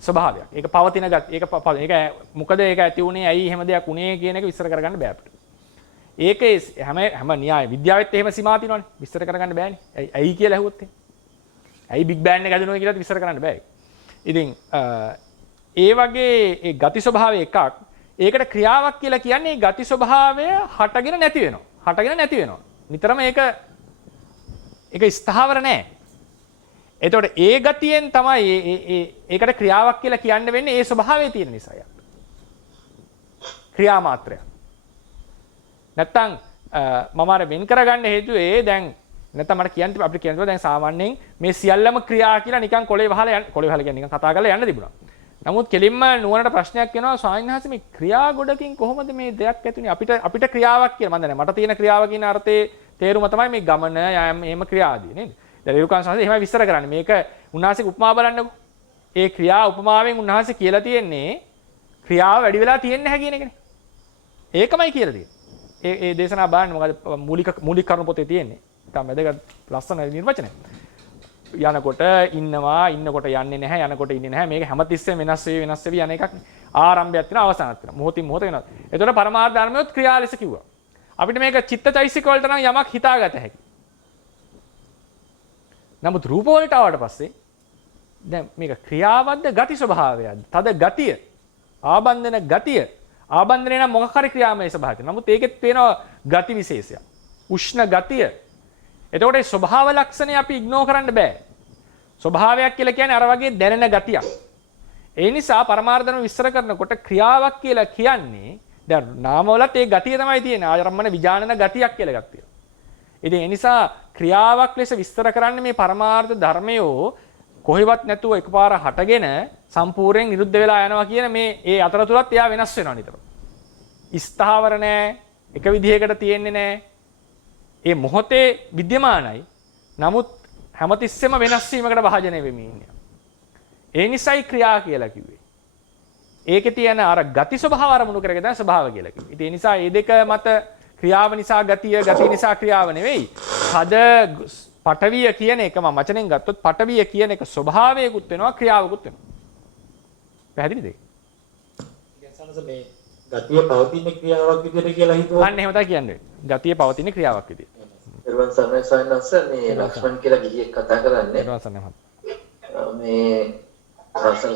ස්වභාවයක්. ඒක පවතින ගතිය. ඒක මොකද ඒක ඇති උනේ ඇයි එහෙම දෙයක් උනේ කියන එක විස්තර කරගන්න බෑ අපිට. ඒකේ හැම න්‍යාය විද්‍යාවෙත් එහෙම සීමා තියෙනවනේ. විස්තර කරගන්න බෑනේ. ඇයි කියලා ඇහුවොත් ඇයි බිග් බෑන් එක හදනවා කියලාත් විස්තර කරන්න බෑ. ඉතින් ඒ වගේ ඒ ගති ස්වභාවය එකක්. ඒකට ක්‍රියාවක් කියලා කියන්නේ ගති ස්වභාවය හටගෙන නැති වෙනවා. හටගෙන නැති වෙනවා. නිතරම ඒක ස්ථාවර නැහැ. එතකොට ඒ ගතියෙන් තමයි ඒකට ක්‍රියාවක් කියලා කියන්න වෙන්නේ ඒ ස්වභාවය තියෙන නිසා. ක්‍රියා මාත්‍රය. නැත්තම් මම අර වෙන් කරගන්න හේතුවේ දැන් නැත්තම් මට කියන්න අපිට කියන්න දැන් සාමාන්‍යයෙන් මේ සියල්ලම ක්‍රියා කියලා නිකන් කොලේ වහලා කියන්නේ නිකන් කතා කරලා යන්න තිබුණා. නමුත් කෙලින්ම නුවණට ප්‍රශ්නයක් එනවා ස්වාමීන් වහන්සේ මේ ක්‍රියා ගොඩකින් කොහොමද මේ දෙයක් ඇතුනේ අපිට ක්‍රියාවක් කියලා මම දන්නේ මට තියෙන ක්‍රියාව කියන අර්ථයේ තේරුම තමයි මේ ගමන එහෙම ක්‍රියාදී නේද? දැන් ඊරුකාන් සංහසේ එහෙම විස්තර කරන්නේ. මේක උන්වහන්සේ උපමා බලන්නකො. ඒ ක්‍රියා උපමාවෙන් උන්වහන්සේ කියලා තියෙන්නේ ක්‍රියාව වැඩි වෙලා තියෙන්නේ නැහැ කියන එකනේ. ඒකමයි කියලා තියෙන්නේ. ඒ දේශනා බලන්න මොකද මූලික කරුණු පොතේ තියෙන්නේ. ඊටම වැදගත් ලස්සන නිර්වචනය. යනකොට ඉන්නවා ඉන්නකොට යන්නේ නැහැ යනකොට ඉන්නේ නැහැ මේක හැමතිස්සෙම වෙනස් වෙවි යන එකක් නේ. ආරම්භයක් තියෙනවා අවසානයක් තියෙනවා. මොහොතින් මොහොත වෙනවා. ඒතකොට පරමාර්ථ ධර්මයොත් ක්‍රියා ලෙස කිව්වා. අපිට මේක චිත්තචෛසික වලට නම් යමක් හිතාගත හැකියි. නමුත් රූප වලට ආවට පස්සේ දැන් මේක ක්‍රියාවක්ද ගති ස්වභාවයක්ද? තද ගතිය, ආබන්ධන ගතිය. ආබන්ධනේ නම් මොකක් හරි ක්‍රියාමය ස්වභාවයක්. නමුත් ඒකෙත් පේනවා ගති විශේෂයක්. උෂ්ණ ගතිය. එතකොට ඒ ස්වභාව ලක්ෂණය අපි ඉග්නෝර් කරන්න බෑ. ස්වභාවයක් කියලා කියන්නේ අර වගේ දැනෙන ගතියක්. ඒ නිසා පරමාර්ථන විස්තර කරනකොට ක්‍රියාවක් කියලා කියන්නේ දැන් නාමවලත් ඒ ගතිය තමයි තියෙන්නේ. ආරම්මන විඥානන ගතියක් කියලා එකක් තියෙනවා. ඉතින් ඒ නිසා ක්‍රියාවක් ලෙස විස්තර කරන්නේ මේ පරමාර්ථ ධර්මයෝ කොහෙවත් නැතුව එකපාර හටගෙන සම්පූර්ණයෙන් නිරුද්ධ වෙලා යනවා කියන මේ ඒ අතරතුරත් එයා වෙනස් වෙනවා නිතර. ස්ථාවර නෑ, එක විදිහකට තියෙන්නේ නෑ. ඒ මොහොතේ විද්‍යමානයි. නමුත් හැමතිස්සෙම වෙනස් වීමකට භාජනය වෙමින් ඉන්නේ. ඒ නිසායි ක්‍රියා කියලා කිව්වේ. ඒකේ තියෙන අර ගති ස්වභාව අරමුණු කරගෙන තමයි ස්වභාව කියලා කිව්වේ. ඉතින් ඒ නිසා මේ දෙක මත ක්‍රියාව නිසා ගතිය, ගතිය නිසා ක්‍රියාව නෙවෙයි. හද පටවිය කියන එක මම වචනෙන් ගත්තොත් පටවිය කියන එක ස්වභාවයකුත් වෙනවා, ක්‍රියාවකුත් වෙනවා. පැහැදිලිද? කියන්නේ මේ ගතිය පවතින ක්‍රියාවක් විදිහට කියලා හිතුවා. අන්න එහෙම තමයි කියන්නේ. ගතිය පවතින ක්‍රියාවක් විදිහට. නිර්වාණ සරණයි සයන්ස මේ ලක්ෂ්මන් කියලා ගිහියෙක් කතා කරන්නේ. නිර්වාණ සරණයි මහත්තයා. මේ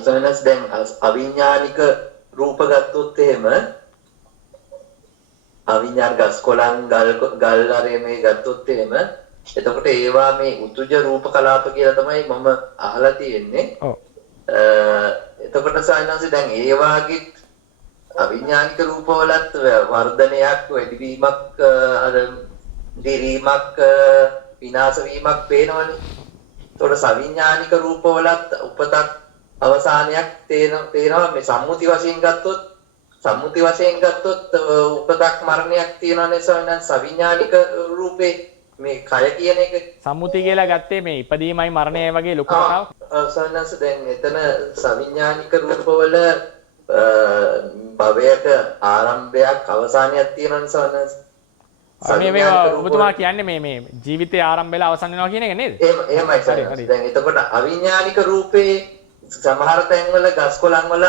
සයන්ස් දැන් අවිඥානික රූප ගත්තොත් එහෙම අවිඥාන ගස් කොළන් ගල් අරේ මේ ගත්තොත් එහෙම එතකොට ඒවා මේ උතුජ රූප කලාප කියලා තමයි මම අහලා තියෙන්නේ. ඔව්. එතකොට සයන්ස් දැන් ඒ වාගේ අවිඥානික රූපවලත් වර්ධනයක් වැඩිවීමක් අර දිරීමක් විනාශ වීමක් පේනවනේ. ඒතකොට සවිඥානික රූපවලත් උපතක් අවසානයක් තේනවා මේ සම්මුති වශයෙන් ගත්තොත් උපතක් මරණයක් තියෙනවනේ සවිඥානික රූපේ මේ කය කියන එක සම්මුති කියලා ගත්තේ මේ ඉපදීමයි මරණයයි වගේ ලොකු කතාවක්. සයන්ස් දැන් එතන සවිඥානික රූපවල භවයක ආරම්භයක් අවසානයක් තියෙනවනේ සයන්ස්. මේ ඔබතුමා කියන්නේ මේ ජීවිතේ ආරම්භ වෙලා අවසන් වෙනවා කියන එක නේද? එහෙමයි සයන්ස්. දැන් එතකොට අවිඥානික රූපේ සමහර තැන්වල ගස් කොළන් වල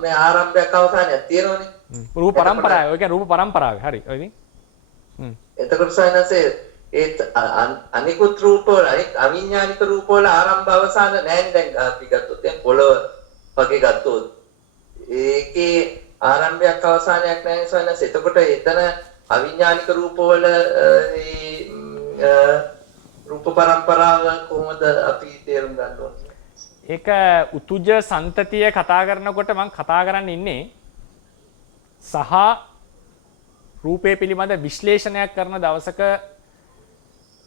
මේ ආරම්භයක් අවසානයක් තියෙනවනේ. රූප පරම්පරාව. ඔය කියන්නේ රූප පරම්පරාවේ. හරි. ඔය ඉතින්. එතකොට සයන්ස් ඒ අනිකුත් රූපවල අවිඥානික රූපවල ආරම්භ අවසාන නැහැ දැන් අපි ගත්තොත් දැන් පොළව වගේ ගත්තොත් ඒකේ ආරම්භයක් අවසානයක් නැහැ සයන්ස්. එතකොට එතන අවිඥානික රූපවල රූප පරම්පරාව කොහොමද අපි තේරුම් ගන්න ඕනේ? ඒක උතුජ සන්තතිය කතා කරනකොට මම කතා කරන්න ඉන්නේ සහ රූපේ පිළිබඳ විශ්ලේෂණයක් කරන දවසක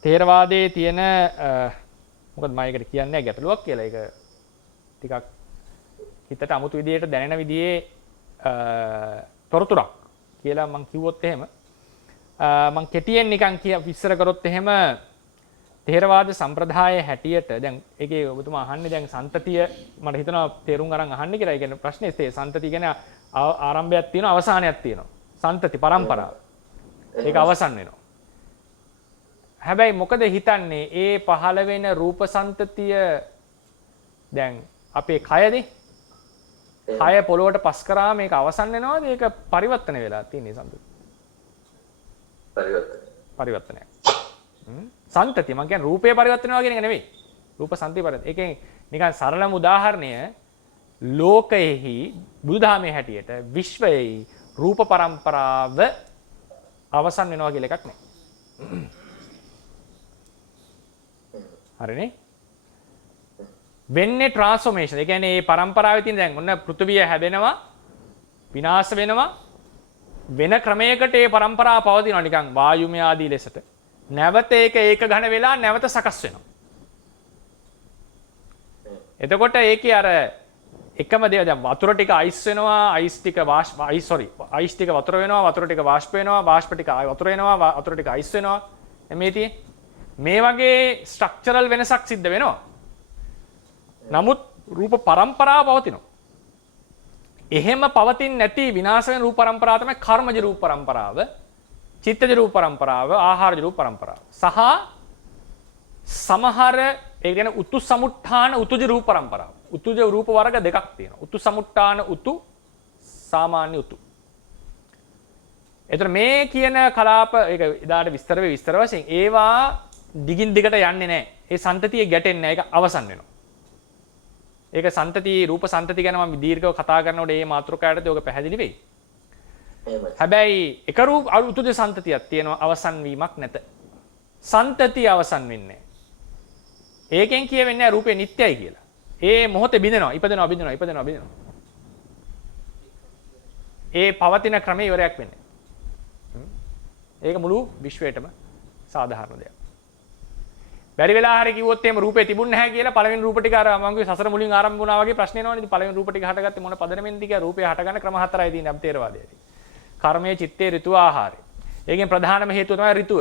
තේරවාදයේ තියෙන මොකද මම ඒකට කියන්නේ ගැටලුවක් කියලා. ඒක ටිකක් හිතට අමුතු විදිහට දැනෙන විදිහේ තොරතුරක් කියලා මම කිව්වොත් එහෙම මම කෙටියෙන් නිකන් විස්තර කරොත් එහෙම තේරවාද සම්ප්‍රදායේ හැටියට දැන් ඒකේ ඔබතුමා අහන්නේ දැන් සන්තතිය මට හිතනවා තේරුම් අරන් අහන්නේ කියලා. ඒ කියන්නේ ප්‍රශ්නේ ඒ සන්තතිය කියන්නේ ආරම්භයක් තියෙනවා අවසානයක් තියෙනවා. සන්තති පරම්පරාව. ඒක අවසන් වෙනවා. හැබැයි මොකද හිතන්නේ ඒ පහළ වෙන රූප සන්තතිය දැන් අපේ කයනේ. කය පොළොවට පස් කරාම මේක අවසන් වෙනවද? ඒක පරිවර්තන වෙලා තියෙන්නේ සන්තතිය. පරිවර්තනයක්. සන්තතිය මම කියන්නේ රූපේ පරිවර්තන වෙනවා කියන එක නෙවෙයි. රූප සන්තතිය පරිවර්තන. ඒකෙන් නිකන් සරලම උදාහරණය ලෝකයේහි බුදුදහමේ හැටියට විශ්වයේ රූප පරම්පරාව අවසන් වෙනවා කියලා එකක් නැහැ. හරිනේ? වෙන්නේ ට්‍රාන්ස්ෆෝමේෂන්. ඒ කියන්නේ මේ පරම්පරාවේ තියෙන දැන් ඔන්න පෘථිවිය හැදෙනවා, විනාශ වෙනවා. වෙන ක්‍රමයකට මේ පරම්පරාව පවතිනවා නිකන් වායුමය ආදී ලෙසට. නැවත ඒක ඝන වෙලා නැවත සකස් වෙනවා. එතකොට ඒකේ අර එකම දේ දැන් වතුර ටික අයිස් වෙනවා, අයිස් ටික අයිස් ටික වතුර වෙනවා, වතුර ටික වාෂ්ප වෙනවා, වාෂ්ප ටික වතුර වෙනවා, වතුර ටික අයිස් වෙනවා. මේ වගේ ස්ට්‍රක්චරල් වෙනසක් සිද්ධ වෙනවා. නමුත් රූප පරම්පරාව පවතිනවා. එහෙම පවතින්නේ නැති විනාශ වෙන රූප පරම්පරාව තමයි කර්මජ රූප පරම්පරාව, චිත්තජ රූප පරම්පරාව, ආහාරජ රූප පරම්පරාව. සහ සමහර ඒ කියන්නේ උතු සමුත්ථාන උතුජ රූප පරම්පරාව. උතුජ රූප වර්ග දෙකක් තියෙනවා. උතු සමුත්ථාන උතු, සාමාන්‍ය උතු. එතන මේ කියන කලාප ඒක ඉදාට විස්තර වශයෙන් ඒවා දිගින් දිගට යන්නේ නැහැ. ඒ සන්තතිය ගැටෙන්නේ නැහැ. ඒක අවසන් වෙනවා. ඒක සන්තති රූප සන්තති ගැන මම දීර්ඝව කතා කරනකොට මේ මාතෘකාවටදී ඔක පැහැදිලි වෙයි. හැබැයි එක රූප උතුජ සන්තතියක් තියෙනවා අවසන් වීමක් නැත. සන්තතිය අවසන් වෙන්නේ. ඒකෙන් කියවෙන්නේ රූපේ නිට්ටයයි කියලා. ඒ මොහොතේ බිඳෙනවා, ඉපදෙනවා, බිඳෙනවා, ඉපදෙනවා, බිඳෙනවා. ඒ පවතින ක්‍රමයේ ඉවරයක් වෙන්නේ. ඒක මුළු විශ්වයටම සාධාරණ දෙයක්. බැරි වෙලා හරි කිව්වොත් එහෙම රූපේ තිබුණ නැහැ කියලා පළවෙනි රූප ටික අර මම සසර මුලින් ආරම්භ වුණා වගේ ප්‍රශ්න එනවනේ. ඉතින් පළවෙනි රූප ටික හටගත්තේ මොන පදනමෙන්ද කියලා රූපේ හටගන්න ක්‍රම හතරයි තියෙන්නේ අපි තේරවාදයේදී. කර්මයේ, චිත්තේ, ඍතු, ආහාරය. ඒකෙන් ප්‍රධානම හේතුව තමයි ඍතුව.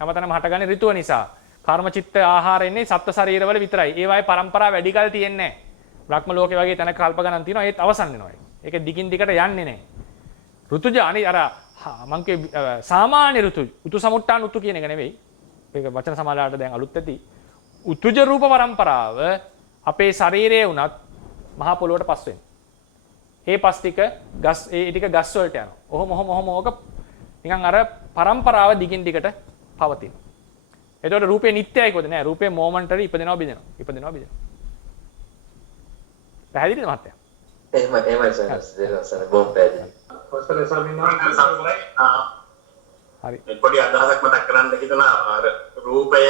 හැමතැනම හටගන්නේ ඍතුව නිසා. කර්ම, චිත්ත, ආහාර එන්නේ සත්ත්ව ශරීරවල විතරයි. ඒවායේ પરම්පරාව වැඩි කල තියෙන්නේ නැහැ. බ්‍රහ්ම ලෝකේ වගේ තැනක කල්ප ගණන් තියෙනවා. ඒත් අවසන් වෙනවා. ඒක දිගින් දිගට යන්නේ නැහැ. ඍතුජ අනි අර මං කිය සාමාන්‍ය ඍතු, උතු සමුට්ටාන උතු කියන එක නෙවෙයි. ඒක වචන සමාලාවට දැන් අලුත් ඇති. උතුජ රූප પરම්පරාව අපේ ශරීරයේ උනත් මහා පොළොවට පස් වෙනවා. ඒ පස් ටික ගස් ඒ ටික ගස් වලට යනවා. ඔහොම ඕක නිකන් අර પરම්පරාව දිගින් දිගට පවතිනවා. එතකොට රූපේ නිට්ටයයි කොහෙද නෑ. රූපේ මොමන්ටරි ඉපදෙනවා බිඳෙනවා. ඉපදෙනවා බිඳෙනවා. පැහැදිලිද මහත්තයා? එහෙමයි සර්. බොම් පැහැදිලි. ඔස්සර ස්වාමීන් වහන්සේ හරි. පොඩි අදහසක් මතක් කරන්න හිතනවා අර රූපය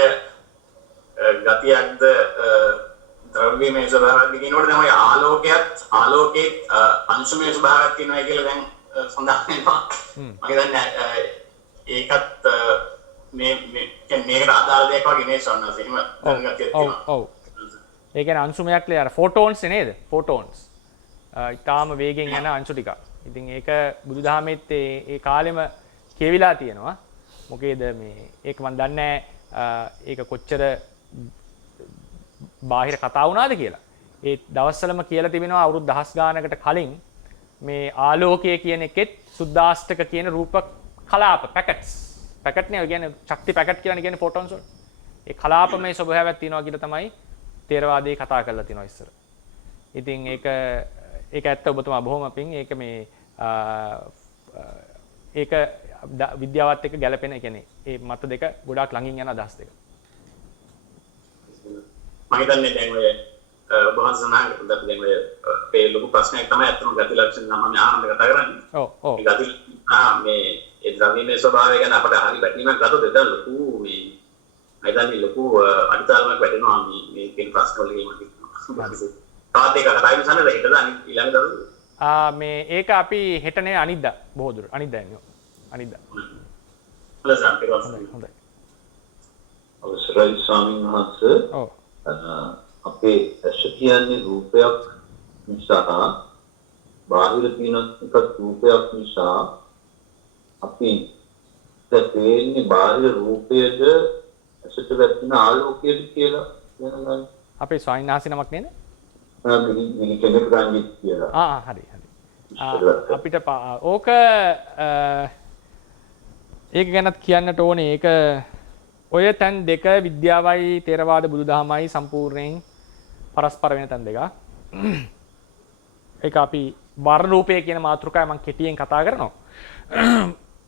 ගතියක්ද ද්‍රව්‍යමය ස්වභාවයක් කියනකොට තමයි ආලෝකයේ අංශමය ස්වභාවයක් තියෙනවා කියලා දැන් සඳහන් වෙනවා. මම හිතන්නේ ඒකත් මේකට අදාළ දෙයක් වගේ නේ සොන්නස් එහෙම ගතියක් තියෙනවා. ඔව්. ඒ කියන්නේ අංශුමයක් ලේ අර ෆෝටෝන්ස් නේද? ෆෝටෝන්ස්. ඊටාම වේගෙන් යන අංශු ටික. ඉතින් ඒක බුදුදහමෙත් ඒ කාලෙම කියවිලා තියෙනවා. මොකේද මේ ඒක මම දන්නේ ඒක කොච්චර බාහිර කතා වුණාද කියලා. ඒ දවස්වලම කියලා තිබෙනවා අවුරුදු දහස් ගානකට කලින් මේ ආලෝකය කියන එකෙත් සුද්දාෂ්ටක කියන රූප කලාප පැකට්ස්. පැකට් නේ කියන්නේ ශක්ති පැකට් කියලා කියන්නේ ෆෝටෝන්ස් වල. ඒ කලාපමය ස්වභාවයක් තියෙනවා කියලා තමයි තේරවාදයේ කතා කරලා තියෙනවා ඉස්සර. ඉතින් ඒක ඇත්ත ඔබතුමා බොහොම පිං ඒක මේ ඒක විද්‍යාවත් එක්ක ගැලපෙන ඒ කියන්නේ ඒ මත දෙක ගොඩාක් ළඟින් යන අදහස් දෙක. මම හිතන්නේ දැන් ඔය ඔබ වහන්සේනාට දැන් ඔය මේ ලොකු ප්‍රශ්නයක් තමයි අතන ගති ලක්ෂණ නම් මම ආනන්ද කතා කරන්නේ. ඔව්. ඒ ගති මේ ඒ ද්‍රව්‍යමය ස්වභාවය ගැන අපිට හරි වැටීමක් ගත්තොත් ඒක ලොකු මේ මම හිතන්නේ ලොකු අනිතාලමක් වැටෙනවා මේ කියන ප්‍රශ්න වලදී මම හිතනවා. තාත් ඒක කතා කරන සමහර හිටද ඊළඟ දවසේ මේ ඒක අපි හෙටනේ අනිද්දා බොහෝ දුර අනිද්දා යන්නේ. අනිද්දා. හොඳයි. අවසරයි ස්වාමීන් වහන්සේ. ඔව්. අපේ ඇස කියන්නේ රූපයක් නිසා බාහිර තියෙන එක රූපයක් නිසා අපි තේන්නේ බාහිර රූපයේද ඇසට වැටෙන ආලෝකයද කියලා කියනවා. අපේ ස්වාමීන් වහන්සේ නමක් නේද? මිනි කෙනෙක් රංගිත් කියලා. හරි. අපිට ඕක ඒක ගැනත් කියන්නට ඕනේ. ඒක ඔය තැන් දෙක විද්‍යාවයි තේරවාද බුදුදහමයි සම්පූර්ණයෙන් පරස්පර වෙන තැන් දෙක. ඒක අපි වර්ණ රූපය කියන මාතෘකාව මම කෙටියෙන් කතා කරනවා.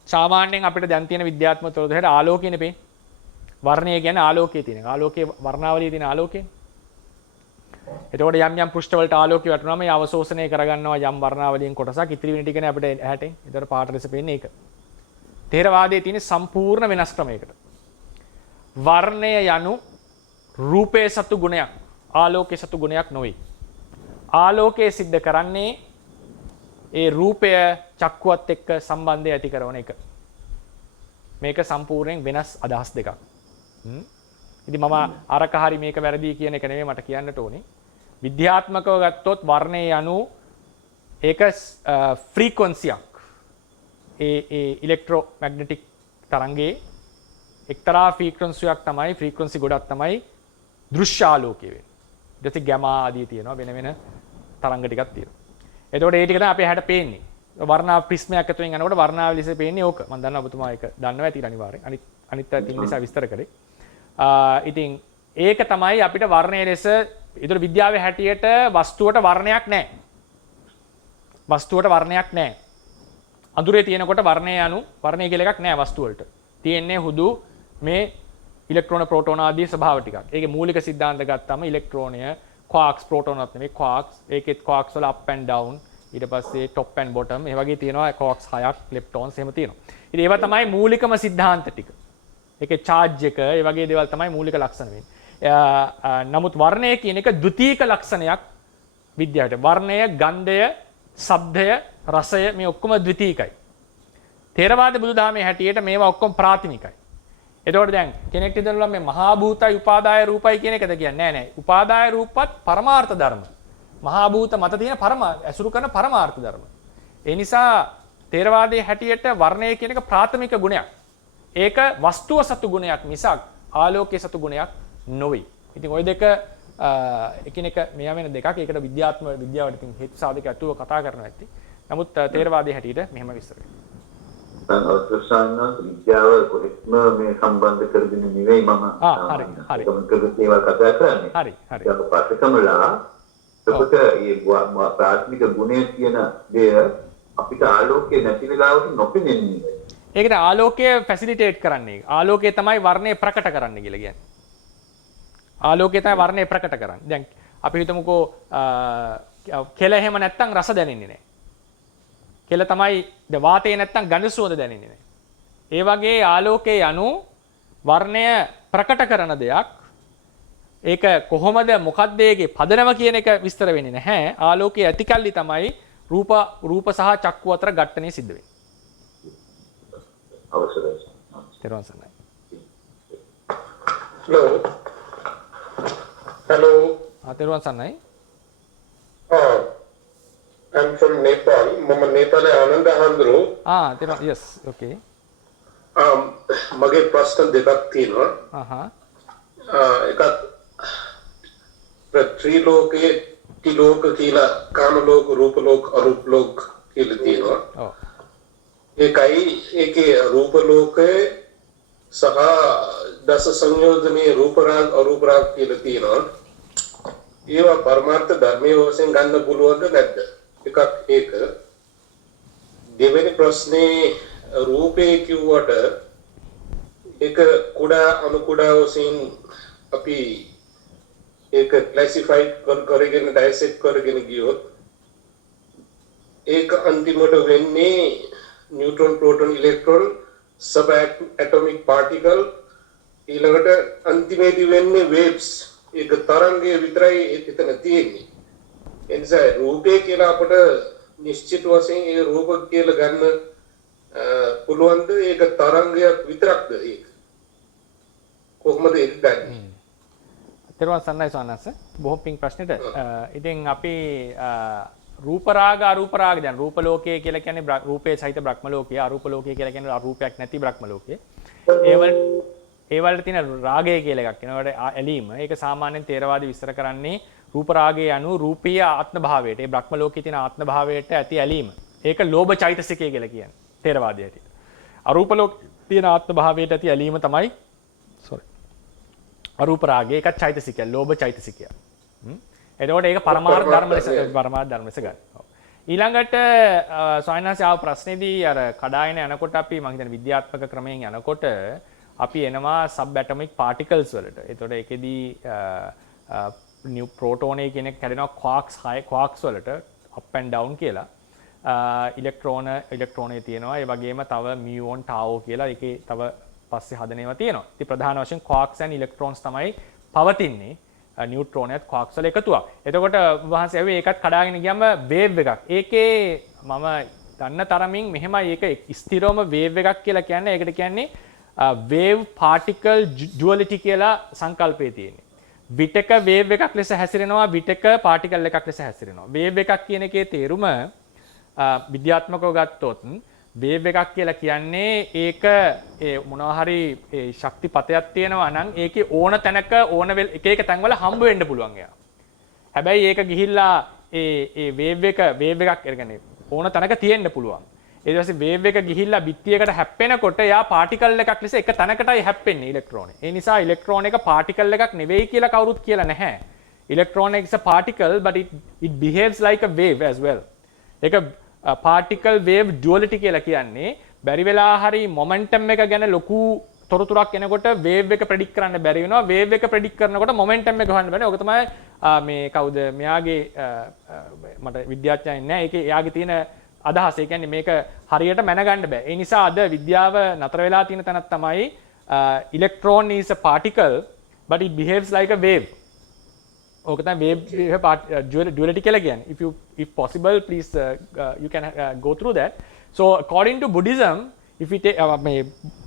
සාමාන්‍යයෙන් අපිට දැන් තියෙන විද්‍යාත්මක තොරතුරු හැට ආලෝකයනේ පේන්නේ. වර්ණය කියන්නේ ආලෝකයේ තියෙන. ආලෝකයේ වර්ණාවලියේ තියෙන ආලෝකය. එතකොට යම් පෘෂ්ඨ වලට ආලෝකය වැටුනම ඒ අවශෝෂණය කරගන්නවා යම් වර්ණාවලියෙන් කොටසක්. ඉතිරි වෙන ටිකනේ අපිට ඇහැටෙන්. ඒතර පාට රස පේන්නේ ඒක. තේරවාදයේ තියෙන සම්පූර්ණ වෙනස් ක්‍රමයකට. වර්ණය යනු රූපේ සතු ගුණයක්. ආලෝකයේ සතු ගුණයක් නොවේ. ආලෝකයේ සිද්ධ කරන්නේ ඒ රූපය චක්කුවත් එක්ක සම්බන්ධය ඇති කරන එක. මේක සම්පූර්ණයෙන් වෙනස් අදහස් දෙකක්. ඉතින් මම අරක හරි මේක වැරදි කියන එක නෙමෙයි මට කියන්නට ඕනේ. විද්‍යාත්මකව ගත්තොත් වර්ණය යනු ඒක ෆ්‍රීකවන්සියක්. ඒ ඉලෙක්ට්‍රෝමැග්නටික් තරංගයේ එක්තරා ෆ්‍රීකවන්සියක් තමයි ෆ්‍රීකවන්සි ගොඩක් තමයි දෘශ්‍ය ආලෝකය වෙන්නේ. ඊට පස්සේ ගැමා ආදී තියෙනවා වෙන වෙන තරංග ටිකක් තියෙනවා. එතකොට ඒ ටික තමයි අපේ හැට පේන්නේ. වර්ණා ප්‍රිස්මයක් ඇතුලෙන් යනකොට වර්ණාවලිය ලෙස පේන්නේ ඕක. මම දන්නවා ඔබතුමා ඒක දන්නවා ඇති අනිවාර්යෙන්. අනිත් තින් නිසා විස්තර කරේ. ඉතින් ඒක තමයි අපිට වර්ණය ලෙස ඒතර විද්‍යාවේ හැටියට වස්තුවට වර්ණයක් නැහැ. වස්තුවට වර්ණයක් නැහැ. අඳුරේ තියෙනකොට වර්ණය යනු වර්ණය කියලා එකක් නැහැ වස්තු වලට. තියෙන්නේ හුදු මේ ඉලෙක්ට්‍රෝන ප්‍රෝටෝන ආදී ස්වභාව ටිකක්. ඒකේ මූලික સિદ્ધාන්ත ගත්තාම ඉලෙක්ට්‍රෝනය quarks ප්‍රෝටෝනත් නෙමෙයි quarks. ඒකෙත් quarks වල up and down ඊට පස්සේ top and bottom ඒ වගේ තියෙනවා quarks 6ක් leptons එහෙම තියෙනවා. ඉතින් ඒවා තමයි මූලිකම સિદ્ધාන්ත ටික. ඒකේ charge එක ඒ වගේ දේවල් තමයි මූලික ලක්ෂණ වෙන්නේ. නමුත් වර්ණය කියන එක ද්විතීයික ලක්ෂණයක් විද්‍යාවට. වර්ණය, ගන්ධය, ශබ්දය, රසය මේ ඔක්කොම ද්විතීයිකයි. තේරවාද බුදුදහමේ හැටියට මේවා ඔක්කොම ප්‍රාථමිකයි. එතකොට දැන් කෙනෙක්ට හිතනවා මේ මහා භූතයි උපාදාය රූපයි කියන එකද කියන්නේ නෑ. උපාදාය රූපත් පරමාර්ථ ධර්ම. මහා භූත මත තියෙන ඇසුරු කරන පරමාර්ථ ධර්ම. ඒ නිසා තේරවාදයේ හැටියට වර්ණය කියන එක ප්‍රාථමික ගුණයක්. ඒක වස්තුව සතු ගුණයක් මිසක් ආලෝකයේ සතු ගුණයක් නොවේ. ඉතින් ওই දෙක එකිනෙක මෙයා වෙන දෙකක්. ඒකට විද්‍යාවට ඉතින් හේතු සාධක ඇතුව කතා කරනවා ඇති. නමුත් තේරවාදයේ හැටියට මෙහෙම විස්තර වෙනවා. අර්ථසායනස් විද්‍යාව කොහෙත්ම මේ සම්බන්ධ කරගෙන නෙවෙයි මම හරි ඒවා කතා කරන්නේ. හරි. ඒක පාඨකමලා එතකොට මේ ප්‍රාථමික ගුණය කියන දේ අපිට ආලෝකයේ නැති වෙලාවට නොපෙනෙන්නේ. ඒකට ආලෝකය ෆැසිලිටේට් කරන්නේ. ආලෝකය තමයි වර්ණය ප්‍රකට කරන්න කියලා කියන්නේ. ආලෝකය තමයි වර්ණය ප්‍රකට කරන්නේ. දැන් අපි හිතමුකෝ කෙල එහෙම නැත්තම් රස දැනෙන්නේ නැහැ. කෙල තමයි වාතයේ නැත්තම් ගඳ සුවඳ දැනෙන්නේ නැහැ. ඒ වගේ ආලෝකයේ යනු වර්ණය ප්‍රකට කරන දෙයක්. ඒක කොහොමද මොකක්ද ඒකේ පදනම කියන එක විස්තර වෙන්නේ නැහැ. ආලෝකයේ ඇතිකල්ලි තමයි රූප සහ චක්කු අතර ඝට්ටණය සිද්ධ වෙන්නේ. අවශ්‍යයි. තේරුම් ගන්නයි. Hello. තේරුම් ගන්නයි. I'm from Nepal. මම නේපාලේ ආනන්ද හඳුරු. තේරුම් yes okay. මගේ ප්‍රශ්න දෙකක් තියෙනවා. එකක් ත්‍රිලෝකයේ ත්‍රිලෝක කියලා කාම ලෝක, රූප ලෝක, අරූප ලෝක කියලා තියෙනවා. ඔව්. ඒකයි ඒකේ රූප ලෝකයේ සහ දස සංයෝජනයේ රූප රාග, අරූප රාග කියලා තියෙනවා. ඒවා පරමාර්ථ ධර්මයේ වශයෙන් ගන්න පුළුවන්ද නැද්ද? එකක් ඒක. දෙවෙනි ප්‍රශ්නේ රූපේ කිව්වට ඒක කුඩා අණු කුඩා වශයෙන් අපි ඒක ක්ලාසිෆයි කරගෙන ඩයිසෙක්ට් කරගෙන ගියොත් ඒක අන්තිමට වෙන්නේ න්यूट्रॉन प्रोटॉन इलेक्ट्रॉन सब एटॉमिक पार्टिकल ඊළඟට අන්තිමේදී වෙන්නේ waves ඒක තරංගයේ විතරයි එතන තියෙන්නේ. ඒ නිසා රූපේ කියලා අපට නිශ්චිත වශයෙන් ඒ රූප කියලා ගන්න පුළුවන්ද? ඒක තරංගයක් විතරක්ද ඒක? කොහොමද ඒක ගන්නේ? තේරුම් ගන්නයි සවනස. බොහොම පිං ප්‍රශ්නෙට. ඉතින් අපි රූප රාග අරූප රාග දැන් රූප ලෝකයේ කියලා කියන්නේ රූපයේ සහිත බ්‍රහ්ම ලෝකය, අරූප ලෝකය කියලා කියන්නේ අරූපයක් නැති බ්‍රහ්ම ලෝකය. ඒ වලට තියෙන රාගය කියලා එකක් එනකොට ඇලීම. ඒක සාමාන්‍යයෙන් තේරවාදී විස්තර කරන්නේ රූප රාගයේ අනු රූපීය ආත්ම භාවයට, ඒ බ්‍රහ්ම ලෝකයේ තියෙන ආත්ම භාවයට ඇති ඇලීම. ඒක ලෝභ චෛතසිකය කියලා කියන්නේ තේරවාදයට. අරූප ලෝකයේ තියෙන ආත්ම භාවයට ඇති ඇලීම තමයි අරූප රාගය. ඒකත් චෛතසිකය, ලෝභ චෛතසිකය. එතකොට ඒක පරමාර්ථ ධර්ම ලෙස ගන්න. ඊළඟට සොයනස් ආව ප්‍රශ්නේදී අර කඩාගෙන යනකොට අපි මම හිතන්නේ විද්‍යාත්මක ක්‍රමයෙන් යනකොට අපි එනවා සබ් ඇටොමික් පාටිකල්ස් වලට. එතකොට ඒකෙදී නිව් ප්‍රෝටෝනේ කියන එක කැඩෙනවා quarks වලට up and down කියලා. ඉලෙක්ට්‍රෝනේ තියෙනවා. ඒ වගේම තව මියෝන් ටාවෝ කියලා ඒකේ තව පස්සේ හදන ඒවා තියෙනවා. ඉතින් ප්‍රධාන වශයෙන් quarks and electrons තමයි පවතින්නේ. නියුට්‍රෝනයත් quarks වල එකතුවක්. එතකොට වහන්සේ ඇව්වේ ඒකත් කඩාගෙන ගියම වේව් එකක්. ඒකේ මම දන්න තරමින් මෙහෙමයි ඒක ස්ථිරවම වේව් එකක් කියලා කියන්නේ. ඒකට කියන්නේ වේව් පාටිකල් ඩුවැලිටි කියලා සංකල්පය තියෙන්නේ. විටක වේව් එකක් ලෙස හැසිරෙනවා, විටක පාටිකල් එකක් ලෙස හැසිරෙනවා. වේව් එකක් කියන එකේ තේරුම විද්‍යාත්මකව ගත්තොත් වේව් එකක් කියලා කියන්නේ ඒක මොනවා හරි ශක්ති පතයක් තියෙනවා නම් ඒකේ ඕන තැනක ඕන එක එක තැන්වල හම්බ වෙන්න පුළුවන් එයා. හැබැයි ඒක ගිහිල්ලා ඒ වේව් එකක් කියන්නේ ඕන තැනක තියෙන්න පුළුවන්. ඊට පස්සේ වේව් එක ගිහිල්ලා බිත්තියකට හැප්පෙනකොට එයා පාටිකල් එකක් ලෙස එක තැනකටයි හැප්පෙන්නේ ඉලෙක්ට්‍රෝනේ. ඒ නිසා ඉලෙක්ට්‍රෝන එක පාටිකල් එකක් නෙවෙයි කියලා කවුරුත් කියලා නැහැ. ඉලෙක්ට්‍රෝන is a particle but it behaves like a wave as well. ඒක particle wave duality කියලා කියන්නේ බැරි වෙලා හරි මොමන්ටම් එක ගැන ලොකු තොරතුරක් එනකොට වේව් එක ප්‍රෙඩික්ට් කරන්න බැරි වෙනවා. වේව් එක ප්‍රෙඩික්ට් කරනකොට මොමන්ටම් එක ගන්න බැරි. ඔක තමයි මේ කවුද මෙයාගේ මට විද්‍යාඥයන් නෑ. ඒකේ එයාගේ තියෙන අදහස. ඒ කියන්නේ මේක හරියට මැනගන්න බෑ. ඒ නිසා අද විද්‍යාව නතර වෙලා තියෙන තැනක් තමයි electron is a particle but it behaves like a wave. ඕක තමයි wave duality කියලා කියන්නේ. If possible please you can go through that. So according to Buddhism, if we take මේ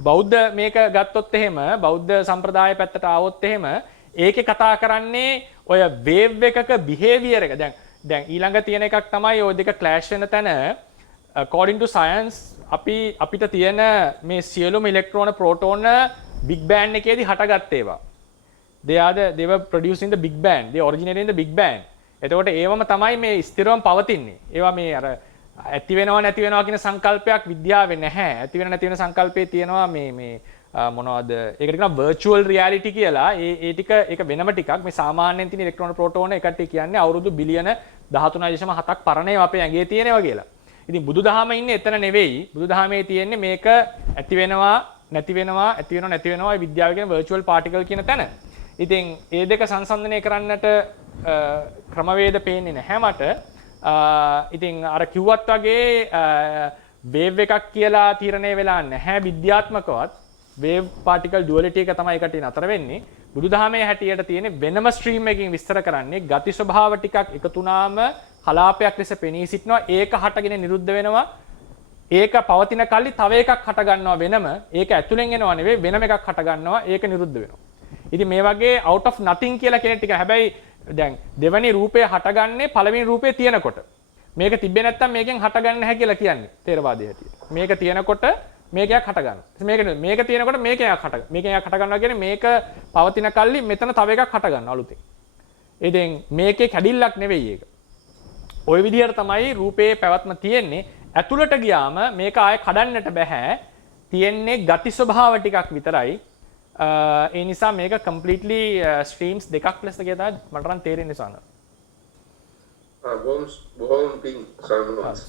බෞද්ධ මේක ගත්තොත් එහෙම බෞද්ධ සම්ප්‍රදාය පැත්තට ආවොත් එහෙම ඒකේ කතා කරන්නේ ඔය wave එකක behavior එක. දැන් ඊළඟ තියෙන එකක් තමයි ඔය දෙක clash වෙන තැන according to science අපිට තියෙන මේ සියලුම ඉලෙක්ට්‍රෝන ප්‍රෝටෝන big bang එකේදී හටගත් ඒවා. they were produced in the big bang. They originated in the big bang. එතකොට ඒවම තමයි මේ ස්ථිරවම පවතින්නේ. ඒවා මේ අර ඇති වෙනවා නැති වෙනවා කියන සංකල්පයක් විද්‍යාවේ නැහැ. ඇති වෙන නැති වෙන සංකල්පේ තියෙනවා මේ මොනවද? ඒකට කියනවා virtual reality කියලා. ඒ ටික ඒක වෙනම ටිකක්. මේ සාමාන්‍යයෙන් තියෙන ඉලෙක්ට්‍රෝන ප්‍රෝටෝන එකට කියන්නේ අවුරුදු බිලියන 13.7ක් පරණ ඒවා අපේ ඇඟේ තියෙනවා කියලා. ඉතින් බුදුදහම ඉන්නේ එතන නෙවෙයි. බුදුදහමේ තියෙන්නේ මේක ඇති වෙනවා නැති වෙනවා ඇති වෙනවා නැති වෙනවා ඒ විද්‍යාව කියන virtual particle කියන තැන. ඉතින් ඒ දෙක සංසන්දනය කරන්නට ක්‍රමවේද පේන්නේ නැහැ මට. ඉතින් අර කිව්වත් වගේ වේව් එකක් කියලා තීරණය වෙලා නැහැ විද්‍යාත්මකවත්. වේව් පාටිකල් ඩුවැලිටි එක තමයි එකට නතර වෙන්නේ. බුදුදහමේ හැටියට තියෙන වෙනම ස්ට්‍රීම් එකකින් විස්තර කරන්නේ ගති ස්වභාව ටිකක් එකතු වුණාම කලාපයක් ලෙස පෙනී සිටිනවා. ඒක හටගෙන නිරුද්ධ වෙනවා. ඒක පවතින කල්ලි තව එකක් හට ගන්නවා වෙනම. ඒක ඇතුලෙන් එනවා නෙවෙයි වෙනම එකක් හට ගන්නවා. ඒක නිරුද්ධ වෙනවා. ඉතින් මේ වගේ out of nothing කියලා කියන ටික හැබැයි දැන් දෙවැනි රූපය හටගන්නේ පළවෙනි රූපේ තියෙනකොට. මේක තිබ්බේ නැත්තම් මේකෙන් හටගන්නේ නැහැ කියලා කියන්නේ තේරවාදයේ හැටියට. මේක තියෙනකොට මේකයක් හටගන්නවා. මේක තියෙනකොට මේකයක් හටගන්නවා කියන්නේ මේක පවතින කල්ලි මෙතන තව එකක් හටගන්නවා අලුතෙන්. ඉතින් මේකේ කැඩිල්ලක් නෙවෙයි ඒක. ওই විදිහට තමයි රූපේ පැවැත්ම තියෙන්නේ. ඇතුළට ගියාම මේක ආයෙ කඩන්නට බෑ. තියෙන්නේ ගති ස්වභාව ටිකක් විතරයි. ඒ නිසා මේක completely streams දෙකක් ලෙස කියලා මට නම් තේරෙන්නේ සාන. බොහොම පිං සාමනෝස්.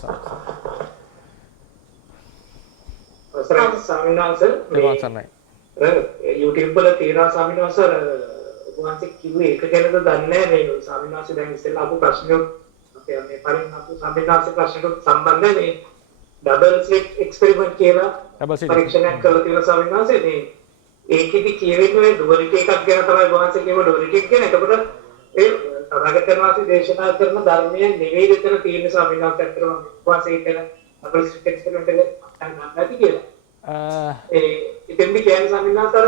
සාමිනාස YouTube වල තියෙනවා සාමිනාස වහන්සේ කිව්වේ ඒක ගැනද දන්නේ නැහැ මේ සාමිනාස දැන් ඉස්සෙල්ලා අහපු ප්‍රශ්න අපේ මේ පරිණ අපු සාමිනාස ප්‍රශ්නට සම්බන්ධ මේ ඩබල් ස්ලිට් එක්ස්පෙරිමන්ට් කියලා පරීක්ෂණයක් කරලා තියෙන සාමිනාස මේ ඒකෙදි කියවෙන්නේ ඩුවැලිටි එකක් ගැන තමයි වහන්සේ කියව ඩුවැලිටි එක ගැන. එතකොට ඒ තථාගතයන් වහන්සේ දේශනා කරන ධර්මයේ නෙවෙයි දෙතර තියෙන ස්වාමීන් වහන්සේ අතරම වහන්සේ කියන අපේ එක්ස්පෙරිමන්ට් එක නැති කියලා. ඉතින් මේ කියන්නේ ස්වාමීන් වහන්සේ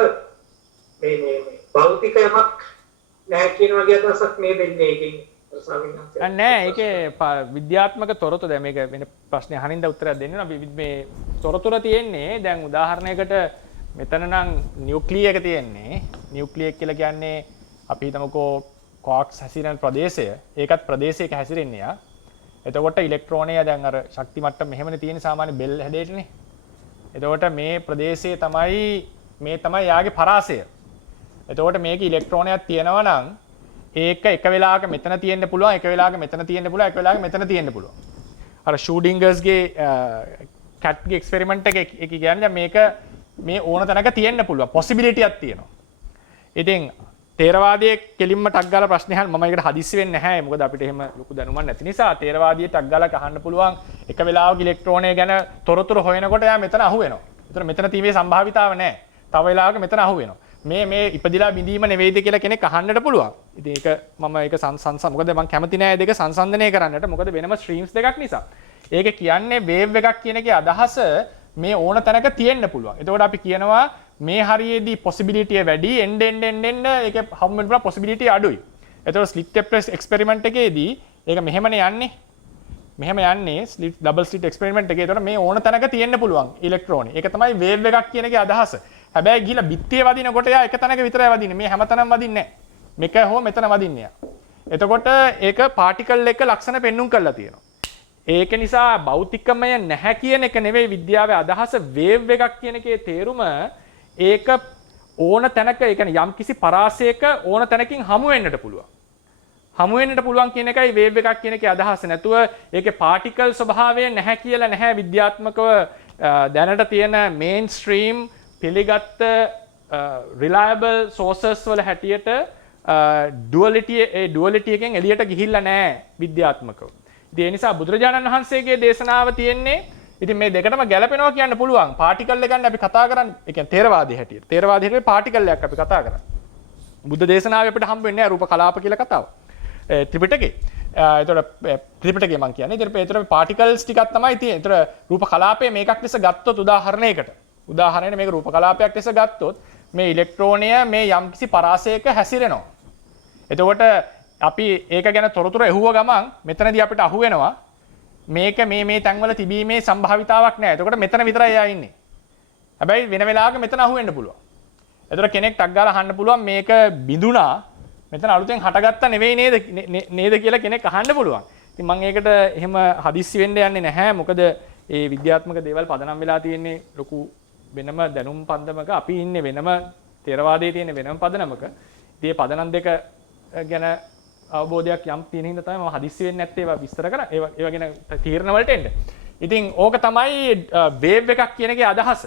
මේ භෞතික යමක් නැහැ කියන වගේ අදහසක් මේ දෙන්නේ ඒකෙන් ස්වාමීන් වහන්සේ. නෑ ඒකේ විද්‍යාත්මක තොරතුරු දැන් මේක වෙන ප්‍රශ්නේ අහනින්ද උත්තරයක් දෙන්න මේ තොරතුරු තියෙන්නේ දැන් උදාහරණයකට මෙතන නම් නියුක්ලිය එක තියෙන්නේ. නියුක්ලිය එක කියලා කියන්නේ අපි හිතමුකෝ quarks හැසිරෙන ප්‍රදේශය. ඒකත් ප්‍රදේශයක හැසිරෙන්නේ යා. එතකොට ඉලෙක්ට්‍රෝනය දැන් අර ශක්ති මට්ටම මෙහෙමනේ තියෙන සාමාන්‍ය බෙල් හැඩයටනේ. එතකොට මේ ප්‍රදේශයේ තමයි යාගේ පරාසය. එතකොට මේකේ ඉලෙක්ට්‍රෝනයක් තියෙනවා නම් ඒක එක වෙලාවක මෙතන තියෙන්න පුළුවන්, එක වෙලාවක මෙතන තියෙන්න පුළුවන්, එක වෙලාවක මෙතන තියෙන්න පුළුවන්. අර ෂූඩින්ගර්ස්ගේ කැට්ගේ එක්ස්පෙරිමන්ට් එක කියන්නේ මේක මේ ඕන තැනක තියෙන්න පුළුවන් possibility එකක් තියෙනවා. ඉතින් තේරවාදයේ කෙලින්ම ටක් ගාලා ප්‍රශ්න අහන්න මම ඒකට හදිස්සි වෙන්නේ නැහැ. මොකද අපිට එහෙම ලොකු දැනුමක් නැති නිසා තේරවාදයේ ටක් ගාලා අහන්න පුළුවන් එක වෙලාවක ඉලෙක්ට්‍රෝනය ගැන තොරතුරු හොයනකොට එයා මෙතන අහු වෙනවා. ඒතර මෙතන තියෙන්නේ සම්භාවිතාව නැහැ. තව වෙලාවක මෙතන අහු වෙනවා. මේ ඉපදිලා බිඳීම නෙවෙයිද කියලා කෙනෙක් අහන්නට පුළුවන්. ඉතින් ඒක මම ඒක මොකද මම කැමති නෑ දෙක සංසන්දනය කරන්නට. මොකද වෙනම ස්ට්‍රීම්ස් දෙකක් නිසා. ඒක කියන්නේ වේව් එකක් කියන එකේ අදහස මේ ඕන තැනක තියෙන්න පුළුවන්. එතකොට අපි කියනවා මේ හරියේදී possibility වැඩි end ඒක හම් වෙන possibility අඩුයි. එතකොට slit experiment එකේදී ඒක මෙහෙමනේ යන්නේ. මෙහෙම යන්නේ slit double slit experiment එකේ. එතකොට මේ ඕන තැනක තියෙන්න පුළුවන් ඉලෙක්ට්‍රෝන. ඒක තමයි wave එකක් කියන එකේ අදහස. හැබැයි ගිහලා බිත්තිය වදිනකොට එයා එක තැනක විතරයි වදින්නේ. මේ හැමතැනම වදින්නේ නැහැ. මේක හෝ මෙතන වදින්නේ යා. එතකොට ඒක particle එක ලක්ෂණ පෙන්눔 කරලා තියෙනවා. ඒක නිසා භෞතිකමය නැහැ කියන එක නෙවෙයි විද්‍යාවේ අදහස. වේව් එකක් කියන එකේ තේරුම ඒක ඕන තැනක ඒ කියන්නේ යම් කිසි පරාසයක ඕන තැනකින් හමු වෙන්නට පුළුවන්. හමු වෙන්නට පුළුවන් කියන එකයි වේව් එකක් කියන එකේ අදහස. නැතුව ඒකේ පාටිකල් ස්වභාවය නැහැ කියලා නැහැ විද්‍යාත්මකව දැනට තියෙන මේන් ස්ට්‍රීම් පිළිගත්ත reliable sources වල හැටියට duality එකෙන් එළියට ගිහිල්ලා නැහැ විද්‍යාත්මකව. ඉතින් ඒ නිසා බුදුරජාණන් වහන්සේගේ දේශනාව තියෙන්නේ ඉතින් මේ දෙකටම ගැලපෙනවා කියන්න පුළුවන්. පාටිකල් එක ගන්න අපි කතා කරන්නේ ඒ කියන්නේ තේරවාදී හැටියට. තේරවාදී හැටියට පාටිකල් එකක් අපි කතා කරන්නේ. බුද්ධ දේශනාවේ අපිට හම්බ වෙන්නේ රූප කලාප කියලා කතාව. ත්‍රිපිටකේ. ඒතකොට ත්‍රිපිටකේ මම කියන්නේ. ඒතකොට පාටිකල්ස් ටිකක් තමයි තියෙන්නේ. ඒතකොට රූප කලාපයේ මේකක් ලෙස ගත්තොත් උදාහරණයකට. උදාහරණයක් මේක රූප කලාපයක් ලෙස ගත්තොත් මේ ඉලෙක්ට්‍රෝනය මේ යම්කිසි පරාසයක හැසිරෙනවා. එතකොට අපි ඒක ගැන තොරතුරු ඇහුව ගමන් මෙතනදී අපිට අහු වෙනවා මේක මේ තැන්වල තිබීමේ සම්භාවිතාවක් නැහැ. එතකොට මෙතන විතරයි එයා ඉන්නේ. හැබැයි වෙන වෙලාවක මෙතන අහු වෙන්න පුළුවන්. එතකොට කෙනෙක් ටක් ගාලා අහන්න පුළුවන් මේක බිඳුණා මෙතන අලුතෙන් හටගත්තා නෙවෙයි නේද කියලා කෙනෙක් අහන්න පුළුවන්. ඉතින් මම ඒකට එහෙම හදිස්සි වෙන්න යන්නේ නැහැ. මොකද මේ විද්‍යාත්මක දේවල් පදනම් වෙලා තියෙන්නේ ලොකු වෙනම දැනුම් පදනමක. අපි ඉන්නේ වෙනම තේරවාදයේ තියෙන වෙනම පදනමක. ඉතින් මේ පදනම් දෙක ගැන අවබෝධයක් යම් තියෙන හින්දා තමයි මම හදිස්සි වෙන්නේ නැත්තේ ඒවා විස්තර කරා. ඒවා ගැන තීරණ වලට එන්න. ඉතින් ඕක තමයි වේව් එකක් කියන එකේ අදහස.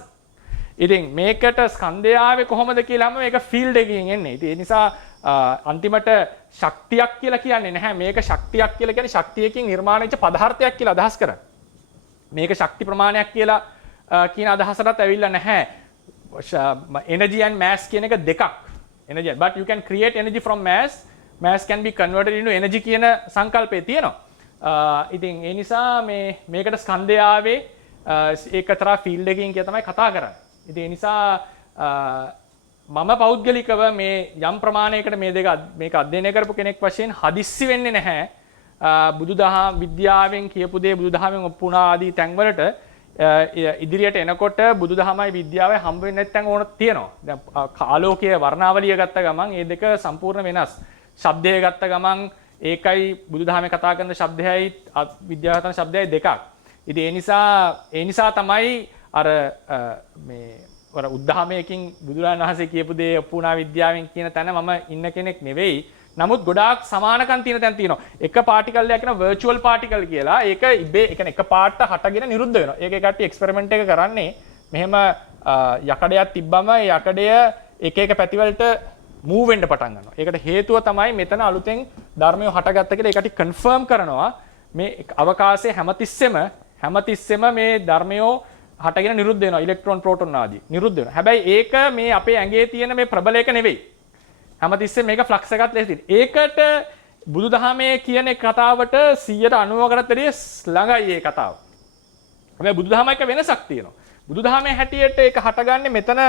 ඉතින් මේකට ස්කන්ධය ආවේ කොහොමද කියලාම මේක ෆීල්ඩ් එකකින් එන්නේ. ඉතින් ඒ නිසා අන්තිමට ශක්තියක් කියලා කියන්නේ නැහැ. මේක ශක්තියක් කියලා කියන්නේ ශක්තියකින් නිර්මාණය වෙච්ච පදාර්ථයක් කියලා අදහස් කරන්නේ. මේක ශක්ති ප්‍රමාණයක් කියලා කියන අදහසටත් ඇවිල්ලා නැහැ. Energy and mass කියන එක දෙකක්. Energy but you can create energy from mass. Mass can be converted into energy කියන සංකල්පය තියෙනවා. ඉතින් ඒ නිසා මේකට ස්කන්ධය ආවේ ඒකතරා ෆීල්ඩ් එකකින් කියලා තමයි කතා කරන්නේ. ඉතින් ඒ නිසා මම පෞද්ගලිකව මේ යම් ප්‍රමාණයකට මේක අධ්‍යයනය කරපු කෙනෙක් වශයෙන් හදිස්සි වෙන්නේ නැහැ. බුදුදහම විද්‍යාවෙන් කියපු දේ බුදුදහමෙන් ඔප්පු වුණා ආදී තැන්වලට ඉදිරියට එනකොට බුදුදහමයි විද්‍යාවයි හම්බ වෙන්නේ නැත්නම් ඕන තියෙනවා. දැන් ආලෝකයේ වර්ණාවලිය ගත්ත ගමන් මේ දෙක සම්පූර්ණ වෙනස්. ශබ්දය ගත්ත ගමන් ඒකයි බුදුදහමේ කතා කරන ශබ්දයයි විද්‍යාව කරන ශබ්දයයි දෙකක්. ඉතින් ඒ නිසා තමයි අර උද්ධාමයකින් බුදුරජාණන් වහන්සේ කියපු දේ ඔප්පු වුණා විද්‍යාවෙන් කියන තැන මම ඉන්න කෙනෙක් නෙවෙයි. නමුත් ගොඩාක් සමානකම් තියෙන තැන් තියෙනවා. එක පාටිකල් එකක් කියන වර්චුවල් පාටිකල් කියලා. ඒක ඉබේ ඒ කියන්නේ එක පාට හටගෙන නිරුද්ධ වෙනවා. ඒක කට්ටිය එක්ස්පෙරිමන්ට් එක කරන්නේ මෙහෙම යකඩයක් තිබ්බම ඒ යකඩය එක පැතිවලට මූව් වෙන්න පටන් ගන්නවා. ඒකට හේතුව තමයි මෙතන අලුතෙන් ධර්මය හටගත්ත කියලා ඒකට කන්ෆර්ම් කරනවා. මේ අවකාශයේ හැමතිස්සෙම මේ ධර්මය හටගෙන නිරුද්ධ වෙනවා. ඉලෙක්ට්‍රෝන ප්‍රෝටෝන ආදී නිරුද්ධ වෙනවා. හැබැයි ඒක මේ අපේ ඇඟේ තියෙන මේ ප්‍රබල එක නෙවෙයි. හැමතිස්සෙම මේක ෆ්ලක්ස් එකක් ලෙස තියෙන. ඒකට බුදුදහමේ කියන කතාවට 90%කටත් වැඩිය ළඟයි ඒ කතාව. හැබැයි බුදුදහම එක වෙනසක් තියෙනවා. බුදුදහමේ හැටියට ඒක හටගන්නේ මෙතන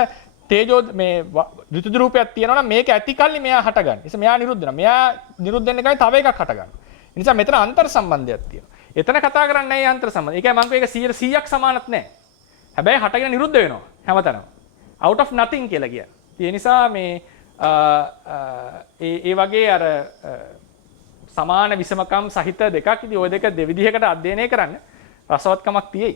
තේජෝ මේ ඍතු රූපයක් තියෙනවා නම් මේක ඇති කල්ලි මෙයා හටගන්නේ. ඒ නිසා මෙයා නිරුද්ධ වෙනවා. මෙයා නිරුද්ධ වෙන්න කලින් තව එකක් හටගන්නවා. ඒ නිසා මෙතන අන්තර් සම්බන්ධයක් තියෙනවා. එතන කතා කරන්නේ නැහැ අන්තර් සම්බන්ධය. ඒ කියන්නේ මම මේක 100%ක් සමානත් නැහැ. හැබැයි හටගෙන නිරුද්ධ වෙනවා හැමතැනම. out of nothing කියලා කියන්නේ. ඒ නිසා මේ ඒ වගේ අර සමාන විසමකම් සහිත දෙකක් ඉතින් ওই දෙක දෙවිධයකට අධ්‍යයනය කරන්න රසවත්කමක් තියෙයි.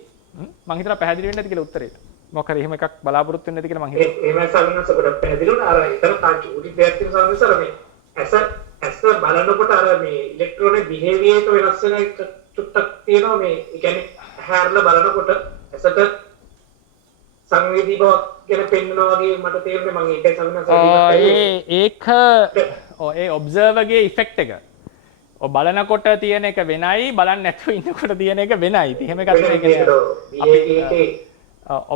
මම හිතනවා පැහැදිලි වෙන්නේ නැති කියලා උත්තරේට. මොකක් හරි එහෙම එකක් බලාපොරොත්තු වෙන්නේ නැති කියලා මම හිතනවා. එහෙමයි සමිනස කොට පැහැදිලි වුණා. අර ඊතර තාක්ෂ උඩි දෙයක් තියෙන සමිනස අර මේ ඇස බලනකොට අර මේ ඉලෙක්ට්‍රෝනේ බිහේවියර් එක වෙනස් වෙන එක චුට්ටක් තියෙනවා මේ. ඒ කියන්නේ හැරලා බලනකොට ඇසට සංවේදී බවක් ගැන පෙන්වනවා වගේ මට තේරෙන්නේ. මම ඒකයි සමිනස ඒ ඔබ්සර්වර්ගේ ඉෆෙක්ට් එක. ඔය බලනකොට තියෙන එක වෙනයි බලන්නේ නැතුව ඉන්නකොට තියෙන එක වෙනයි. ඉතින් එහෙම එකක් අපි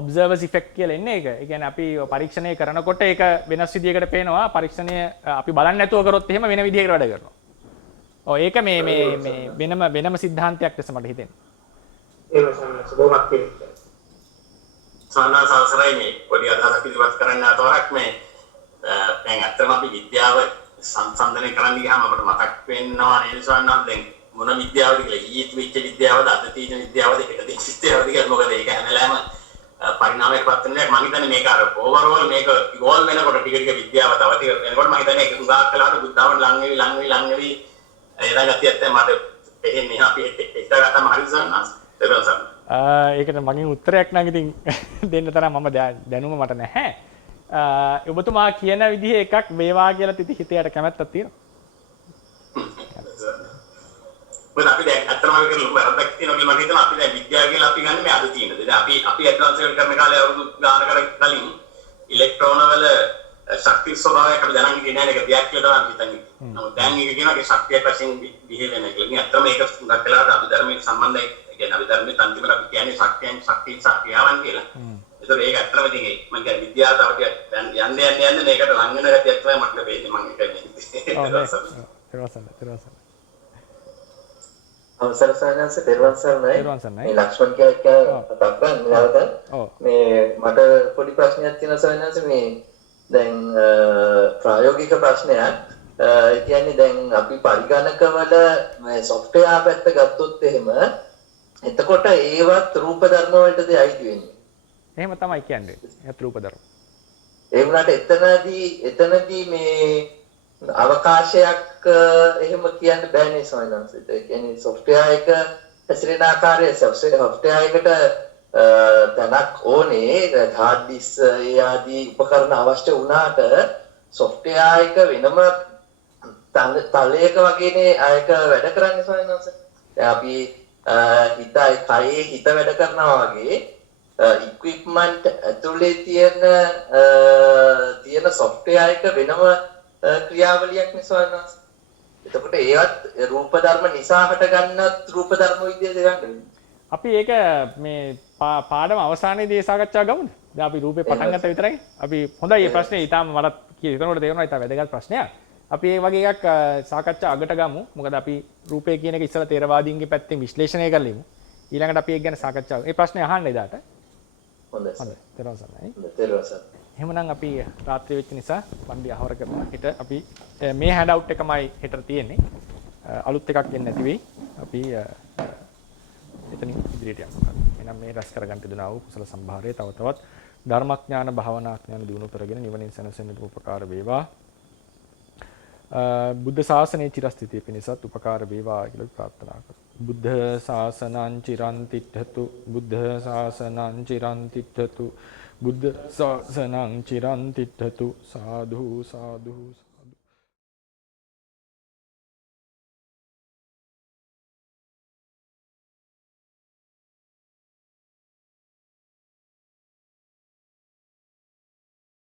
ඔබ්සර්වර්ස් ඉෆෙක්ට් කියලා එන්නේ ඒක. ඒ කියන්නේ අපි පරීක්ෂණය කරනකොට ඒක වෙනස් විදියකට පේනවා. පරීක්ෂණය අපි බලන්නේ නැතුව කරොත් එහෙම වෙන විදියකට වැඩ කරනවා. ඔව් ඒක මේ වෙනම සිද්ධාන්තයක් ලෙස මට හිතෙනවා. ඒක සමිනස බොහොමත් පිළිගන්නවා. සානා සාසරයි මේ පොඩි අදහසක් ඉදිරිපත් කරන්න අතවරක් මේ දැන් අත්‍තරම අපි විද්‍යාව සංසන්දනය කරන්න ගියාම අපිට මතක් වෙනවා නේද සවන්නම් දැන් මොන විද්‍යාවද කියලා ඊයේ තිබිච්ච විද්‍යාවද අද තියෙන විද්‍යාවද හෙට තියෙන විද්‍යාවද කියලා මොකද ඒක හැමලෑම පරිණාමයකටපත් වෙනවා මම හිතන්නේ මේක අර ඕවර්ऑල් මේක ඉවෝල්ව් වෙනකොට ටික ටික විද්‍යාව තව ටික වෙනකොට මම හිතන්නේ ඒක උගාක් කළාට බුද්ධාවන් ලං වෙවි එදා ගතියක් තමයි මට පෙහෙන්නේ අපි ඒක ගත්තම හරි සවන්නම් ඒකට මගින් උත්තරයක් නම් ඉතින් දෙන්න තරම් මම දැනුම මට නැහැ. ඔබතුමා කියන විදිහේ එකක් වේවා කියලා තිත හිතයට කැමැත්තක් තියෙනවා. මොකද අපි දැන් අත්‍තරම මේක ලොකු වැරද්දක් තියෙනවා කියලා මම හිතනවා අපි දැන් විද්‍යාව කියලා අපි ගන්න මේ අද තියෙන දේ. දැන් අපි ඇඩ්වාන්ස් එක කරන කාලේ අවුරුදු ගානකට කලින් ඉලෙක්ට්‍රෝන වල ශක්ති ස්වභාවයක් අපි දැනන් ඉන්නේ නැහැ ඒක දෙයක් කියලා තමයි හිතන්නේ. නමුත් දැන් ඒක කියනවා ඒ ශක්තියක් වශයෙන් බිහේ වෙන එක. ඉතින් අත්‍තරම ඒක හුඟක් වෙලාවට අභිධර්මයේ සම්බන්ධයි. ඒ කියන්නේ අභිධර්මයේ අන්තිමට අපි කියන්නේ ශක්තිය ක්‍රියාවන් කියලා. ඒතකොට ඒක අත්‍තරම ඉතින් මම කියන්නේ විද්‍යාව තව ටිකක් යන්න මේකට ලං වෙන ගතියක් තමයි මට වෙන්නේ මම කියන්නේ. අවසර සයන්ස් පෙරවන් සර්ණයි. මේ ලක්ෂ්මන් කියලා කතා කරන්නේ නැවත. මේ මට පොඩි ප්‍රශ්නයක් තියෙනවා සයන්ස් මේ දැන් ප්‍රායෝගික ප්‍රශ්නයක්. ඒ කියන්නේ දැන් අපි පරිගණකවල මේ software පැත්ත ගත්තොත් එහෙම එතකොට ඒවත් රූප ධර්ම වලටද අයිති වෙන්නේ? එහෙම තමයි කියන්නේ. ඒත් රූප ධර්ම. ඒ වුණාට එතනදී මේ අවකාශයක් එහෙම කියන්න බෑනේ සයන්ස්. ඒ කියන්නේ software එක හැසිරෙන ආකාරය software එකට තනක් ඕනේ hard disk ඒ ආදී උපකරණ අවශ්‍ය වුණාට software එක වෙනම තලයක වගේනේ ආයක වැඩ කරන්නේ සයන්ස්. දැන් අපි හිත වැඩ කරනවා වගේ equipment ඇතුලේ තියෙන software එක වෙනම ක්‍රියාවලියක් නේ සයන්ස්. එතකොට ඒවත් රූප ධර්ම නිසා හටගන්නත් රූප ධර්ම විදියට දෙවන්නේ. අපි ඒක මේ පාඩම අවසානයේදී සාකච්ඡා ගමුද? දැන් අපි රූපේ පටන් ගත්ත විතරයි. අපි හොඳයි මේ ප්‍රශ්නේ ඊටාම මට හිතනකොට තේරෙනවා ඊටා වැදගත් ප්‍රශ්නයක්. අපි මේ වගේ එකක් සාකච්ඡා අගට ගමු. මොකද අපි රූපේ කියන එක ඉස්සලා තේරවාදීන්ගේ පැත්තෙන් විශ්ලේෂණය කරලිමු. ඊළඟට අපි ඒක ගැන සාකච්ඡා කරමු. මේ ප්‍රශ්නේ අහන්න එදාට. හොඳයි. තේරුම් ගන්නයි. තේරුම් ගන්න. එහෙමනම් අපි රාත්‍රියේ වෙච්ච නිසා වන්දි අහවර කරනවා. හෙට අපි මේ හෑන්ඩ් අවුට් එකමයි හෙට තියෙන්නේ. අලුත් එකක් එන්නේ නැති වෙයි. අපි එතනින් ඉදිරියට යමු. එහෙනම් මේ රැස් කරගන්න තිබුණා වූ කුසල සම්භාරය තව තවත් ධර්මඥාන භාවනාඥාන දිනු කරගෙන නිවනින් සැනසෙන්නට උපකාර වේවා. බුද්ධ ශාසනයේ චිරස්ථිතිය පිණිසත් උපකාර වේවා කියලා ප්‍රාර්ථනා කරමු. බුද්ධ ශාසනං චිරන් තිට්ඨතු බුද්ධ ශාසනං චිරන් තිට්ඨතු බුද්ධ ශාසනං චිරන් තිට්ඨතු සාදු සාදු